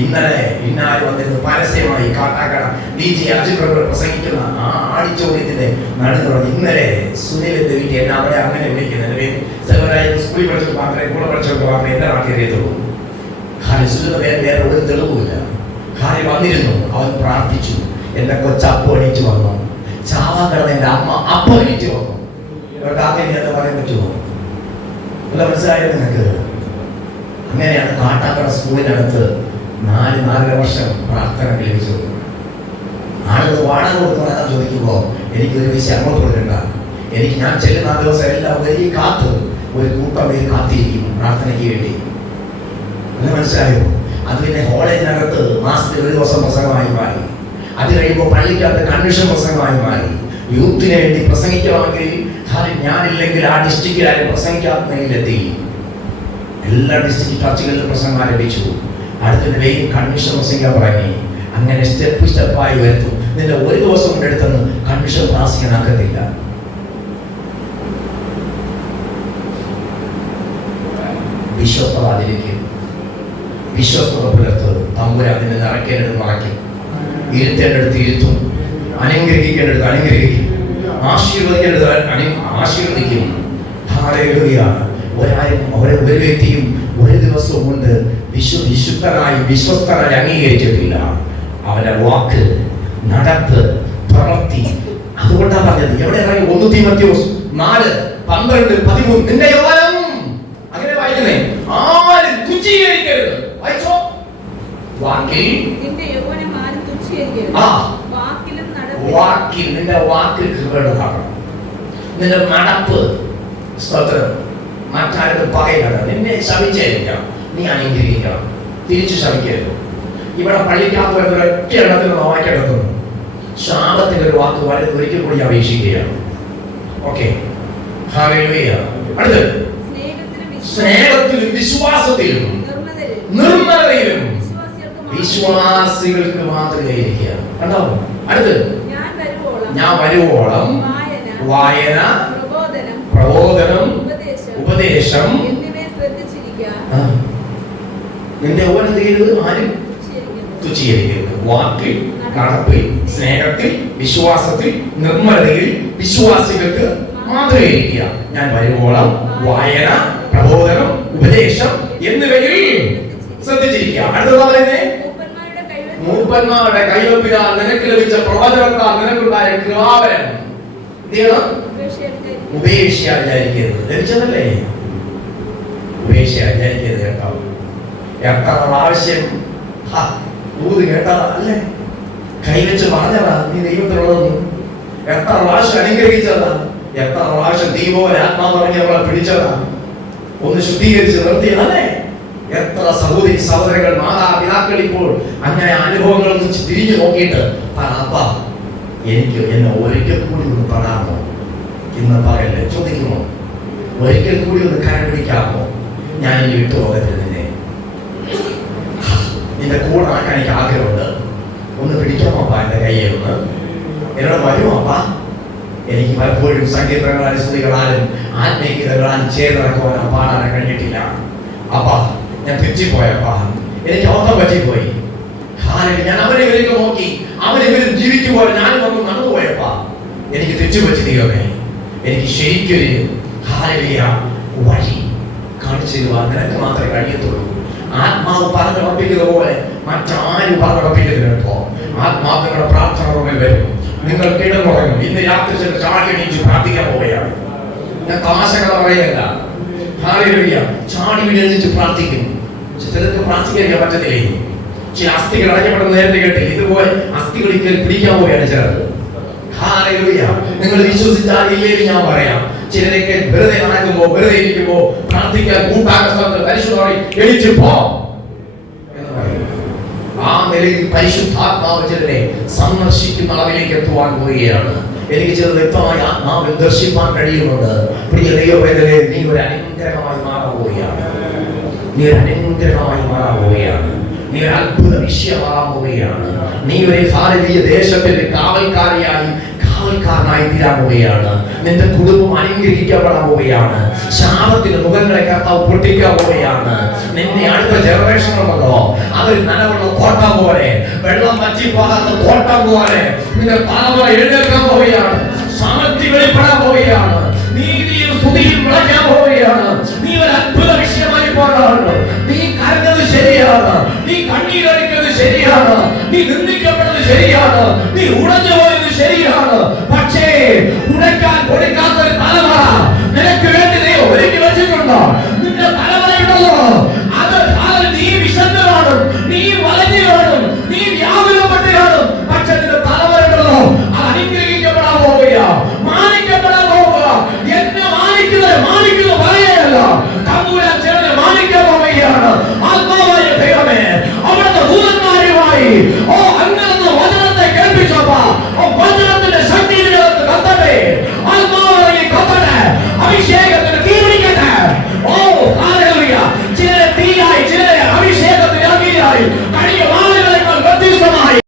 ഇന്നലെ ഇന്നാര് വന്നിരുന്നു പരസ്യമായി കാട്ടാക്കട DJ അജിത് പ്രസംഗിക്കുന്ന ആ ആടിച്ചോദ്യത്തിന്റെ നടന്നു പറഞ്ഞു, ഇന്നലെ സുനിലിന്റെ വീട്ടിൽ എന്നെ അവിടെ അങ്ങനെ വിളിക്കുന്നത് സ്കൂളിൽ പഠിച്ചത് മാത്രമേ കൂടെ പഠിച്ചവർക്ക് മാത്രമേ എന്റെ നാട്ടിൽ അറിയത്തുള്ളൂ. സുനിലിന്റെ പേര് വേറെ ഒരു തെളിവുമില്ല. ഹാരി വന്നിരുന്നു, അവൻ പ്രാർത്ഥിച്ചു, എന്റെ കൊച്ചപ്പം എണീറ്റ് വന്നു, ചാവാൻ കിടന്ന എന്റെ അമ്മ അപ്പം എണീറ്റ് വന്നു. ഇവർക്ക് ആദ്യം എന്താ പറയാൻ പറ്റുമോ? അല്ല, മനസ്സിലായോ നിങ്ങൾക്ക്? അങ്ങനെയാണ് കാട്ടാക്കട സ്കൂളിനടുത്ത് 4-4.5 വർഷം പ്രാർത്ഥന ലഭിച്ചത്. ആളുകൾ വാടക കൊടുത്ത് നടക്കാൻ ചോദിക്കുമ്പോൾ എനിക്കൊരു പൈസ അങ്ങോട്ട് കൊടുക്കണ്ട, ഞാൻ ചെല്ലുന്ന ആ ദിവസം എല്ലാം വലിയ കാത്ത് ഒരു കൂട്ടം പേര് കാത്തിരിക്കും പ്രാർത്ഥനയ്ക്ക് വേണ്ടി. അത് മനസ്സിലായോ? അത് പിന്നെ കോളേജിനകത്ത് മാസത്തിൽ ഒരു ദിവസം പ്രസംഗമായി മാറി. അത് കഴിയുമ്പോൾ പള്ളിക്കകത്ത് കൺവെൻഷൻ പ്രസംഗമായി മാറി. യൂത്തിന് വേണ്ടി പ്രസംഗിക്കണമെങ്കിൽ ഞാനില്ലെങ്കിൽ ആ ഡിസ്ട്രിക്റ്റിലാരും പ്രസംഗിക്കാത്തതിലെത്തി. എല്ലാ ഡിസ്ട്രിക്ട് ചർച്ചുകളിലും പ്രസംഗം ആരംഭിച്ചു. അടുത്തൊരു വെയിൽ കൺവെൻഷൻ പ്രസംഗിക്കാൻ തുടങ്ങി. അങ്ങനെ സ്റ്റെപ്പായി വരുത്തും. നിന്റെ ഒരു ദിവസം കൊണ്ടെടുത്തെന്ന് കൺവെൻഷൻ പ്രാസിക്കാനാക്കത്തില്ല. വിശ്വസ്തത അതിലേക്ക് വിശ്വസ്തത പുലർത്ത്. തമ്പുരാൻ അതിനെ നിറയ്ക്കേണ്ടത് നിറയ്ക്കും, ഇരുത്തേണ്ടടുത്ത് ഇരുത്തും, അനുഗ്രഹിക്കേണ്ടടുത്ത് അനുഗ്രഹിക്കും, ആശീർവദിക്കേണ്ടത് ആശീർവദിക്കും. ഹല്ലേലൂയ. ഒരു വ്യക്തിയും ഒരു ദിവസവും കൊണ്ട് വിശുദ്ധനായി വിശ്വസ്തനായി അംഗീകരിച്ചിട്ടില്ല. അവന്റെ വാക്ക്, നടപ്പ്, പ്രവൃത്തി. അതുകൊണ്ടാണ് പറഞ്ഞത് എവിടെ 1 തീമോഥെയോസ് 4:12-13 നിന്റെ യൗവനം അങ്ങനെ വായിക്കുന്നേ ആരും തുച്ഛീകരിക്കരുത്. വായിച്ചോ. വാക്കിൽ നിന്റെ വാക്കിൽ കൃപയുള്ളതാകണം. നിന്റെ നടപ്പ് സ്തോത്രം മറ്റാരും പറയരുത്. നിന്നെ ശപിച്ചായിരിക്കണം, നീ അനുഗ്രഹിക്കണം, തിരിച്ചു ശപിക്കരുത്. ഇവിടെ പള്ളിക്കകത്ത് വരുന്ന ഒറ്റ എണ്ണത്തിന് വായിക്കെടുക്കുന്നു. ശാപത്തിന്റെ ഒരു വാക്ക് വളരെ ഒരിക്കൽ കൂടി അപേക്ഷിക്കുകയാണ്. Okay, hallelujah. അടുത്ത് സ്നേഹത്തിലും വിശ്വാസത്തിലും നിർമ്മലതയിലും വിശ്വാസികൾക്ക് മാതൃകയായിരിക്കുക. കണ്ടോ? അടുത്ത് ഞാൻ വരുവോളം വായന, പ്രബോധനം, ഉപദേശം നിന്റെ യൗവനം ചെയ്യരുത്. ആരും തുച്ഛീകരിക്കരുത്. വാക്കിൽ, നടപ്പിൽ, സ്നേഹത്തിൽ, വിശ്വാസത്തിൽ, നിർമ്മലതയിൽ വിശ്വാസികൾക്ക് മാതൃകയായിരിക്കുക. ഞാൻ വരുവോളം വായന, പ്രബോധനം, ഉപദേശം എന്നിവയിൽ ശ്രദ്ധിച്ചിരിക്കുക. അടുത്തത് പറയുന്നേ മൂപ്പന്മാരുടെ കൈവപ്പിനാൽ നിനക്ക് ലഭിച്ച പ്രവചനത്താൽ നിനക്കുണ്ടായ കൃപാവരം ഉപേക്ഷയായിരിക്കരുത്. ലഭിച്ചതല്ലേ? ഉപേക്ഷയായിരിക്കരുത് കേട്ടോ. എത്ര പ്രാവശ്യം ഊത് കേട്ടതാ അല്ലേ? കൈവച്ച് പറഞ്ഞതാ നീ ദൈവത്തിലുള്ളതെന്ന്. എത്ര പ്രാവശ്യം അനുഗ്രഹിച്ചതാ, എത്ര പ്രാവശ്യം ദൈവോലെ ആത്മാവ് പറഞ്ഞ് അവളെ പിടിച്ചതാ, ഒന്ന് ശുദ്ധീകരിച്ച് നിർത്തിയതല്ലേ? എത്ര സഹോദരി സഹോദരങ്ങൾ മാതാപിതാക്കൾ ഇപ്പോൾ അങ്ങനെ അനുഭവങ്ങളൊന്നും തിരിഞ്ഞു നോക്കിയിട്ട് അപ്പാ എനിക്ക് എന്നെ ഒരിക്കൽ കൂടി ഒന്ന് പറയാമോ, ഇന്ന് പകല് ചോദിക്കുമോ, ഒരിക്കൽ കൂടി ഒന്ന് കരം പിടിക്കാമോ, ഞാൻ ഇനി വിട്ടുപോകത്തില്ല, നിന്റെ കൂടെ നടക്കാൻ എനിക്ക് ആഗ്രഹമുണ്ട്, ഒന്ന് പിടിക്കാമോ അപ്പാ എന്റെ കയ്യിൽ ഒന്ന്, എന്നോട് വരുമോ അപ്പാ? എനിക്ക് പലപ്പോഴും സങ്കീർത്തനങ്ങളാലും സ്തുതികളാലും ആത്മീയതകളാലും ചേർന്നിറക്കുവാനും പാടാനും കഴിഞ്ഞിട്ടില്ല. അപ്പാ ഞാൻ തെറ്റിപ്പോയപ്പാ, എനിക്ക് ഓർമ്മ പറ്റിപ്പോയി. ഞാൻ അവരെ ഇവരേക്ക് നോക്കി അവരിവരും ജീവിക്കുമ്പോൾ ഞാനും ഒന്ന് നടന്നുപോയപ്പാ, എനിക്ക് തെറ്റുപറ്റി ദൈവമേ, എനിക്ക് ശരിക്കൊരു വഴി കാണിച്ചു തരുവാൻ നിനക്ക് മാത്രമേ കഴിയത്തുള്ളൂ. ആത്മാവ് പറഞ്ഞുറപ്പിക്കുന്ന പോലെ മറ്റാരും പറഞ്ഞുറപ്പിക്കുന്നില്ല കേട്ടോ. ആത്മാവിന്റെ പ്രാർത്ഥന റൂമിൽ വരും, നിങ്ങൾ കിടന്നുറങ്ങും. ഇന്ന് രാത്രി ചാടി എണീച്ച് പ്രാർത്ഥിക്കാൻ പോവുകയാണ്. ഞാൻ തമാശകൾ പറയല്ല, ചാടി എണീച്ച് പ്രാർത്ഥിക്കും. ചിലർക്ക് പ്രാർത്ഥിക്കാൻ പറ്റത്തില്ലേ? ചില അസ്ഥികൾ അടയ്ക്കപ്പെടുന്ന നേരത്തെ കേട്ട് ഇതുപോലെ അസ്ഥികളിൽ പിടിക്കാൻ പോവുകയാണ് ചിലർക്ക്. നിങ്ങൾ വിശ്വസിച്ചാൽ ഇല്ലെങ്കിൽ ഞാൻ പറയാം, ചിലരൊക്കെ വെറുതെ നടക്കുമ്പോ വെറുതെ ഇരിക്കുമ്പോ പ്രാർത്ഥിക്കാൻ കൂട്ടാക്കുന്ന പരിശുദ്ധമായി എണീറ്റ് പോ എന്ന് പറയും. ആ നിലയിൽ പരിശുദ്ധാത്മാവ് ചിലരെ സന്ദർശിക്കുന്ന അളവിലേക്ക് എത്തുവാൻ പോവുകയാണ്. എനിക്ക് ചില വ്യക്തമായി ആത്മാവിൽ ദർശിപ്പാൻ കഴിയുന്നുണ്ട്. പ്രിയ ദൈവവേദനയെ നീ ഒരു അനുഗ്രഹമായി മാറാൻ പോവുകയാണ്, നീ ഒരു അനുഗ്രഹമായി മാറാൻ പോവുകയാണ്, നീ ഒരു അത്ഭുത വിഷയമാറാൻ പോവുകയാണ്, നീ ഒരു ഭാരതീയ ദേശത്തിന്റെ കാവൽക്കാരിയായി കാവൽക്കാരനായി തീരാൻ പോവുകയാണ്. നിന്റെ കുടുംബം അനുഗ്രഹിക്കപ്പെടാൻ പോവുകയാണ്. ശാപത്തിന്റെ മുഖങ്ങളെ കർത്താവ് പൊട്ടിക്കാൻ പോവുകയാണ്. നിന്റെ അടുത്ത ജനറേഷനുണ്ടല്ലോ, അതൊരു നനവുള്ള തോട്ടം പോലെ, വെള്ളം വറ്റിപ്പോകാത്ത തോട്ടം പോലെ നിന്റെ തലമുറ എഴുന്നേൽക്കാൻ പോവുകയാണ്. സമൃദ്ധി വെളിപ്പെടാൻ പോവുകയാണ്. നീതിയും സ്തുതിയും വിളക്കാൻ പോവുകയാണ്. നീ ഒരു അത്ഭുത വിഷയമായി പോകാറുണ്ട്. നീ കരഞ്ഞത് ശരിയാണ്, നീ കണ്ണീരൊഴുക്കുന്നത് ശരിയാണ്, നീ നിന്ദിക്കപ്പെട്ടത് ശരിയാണ്, നീ ഉടഞ്ഞു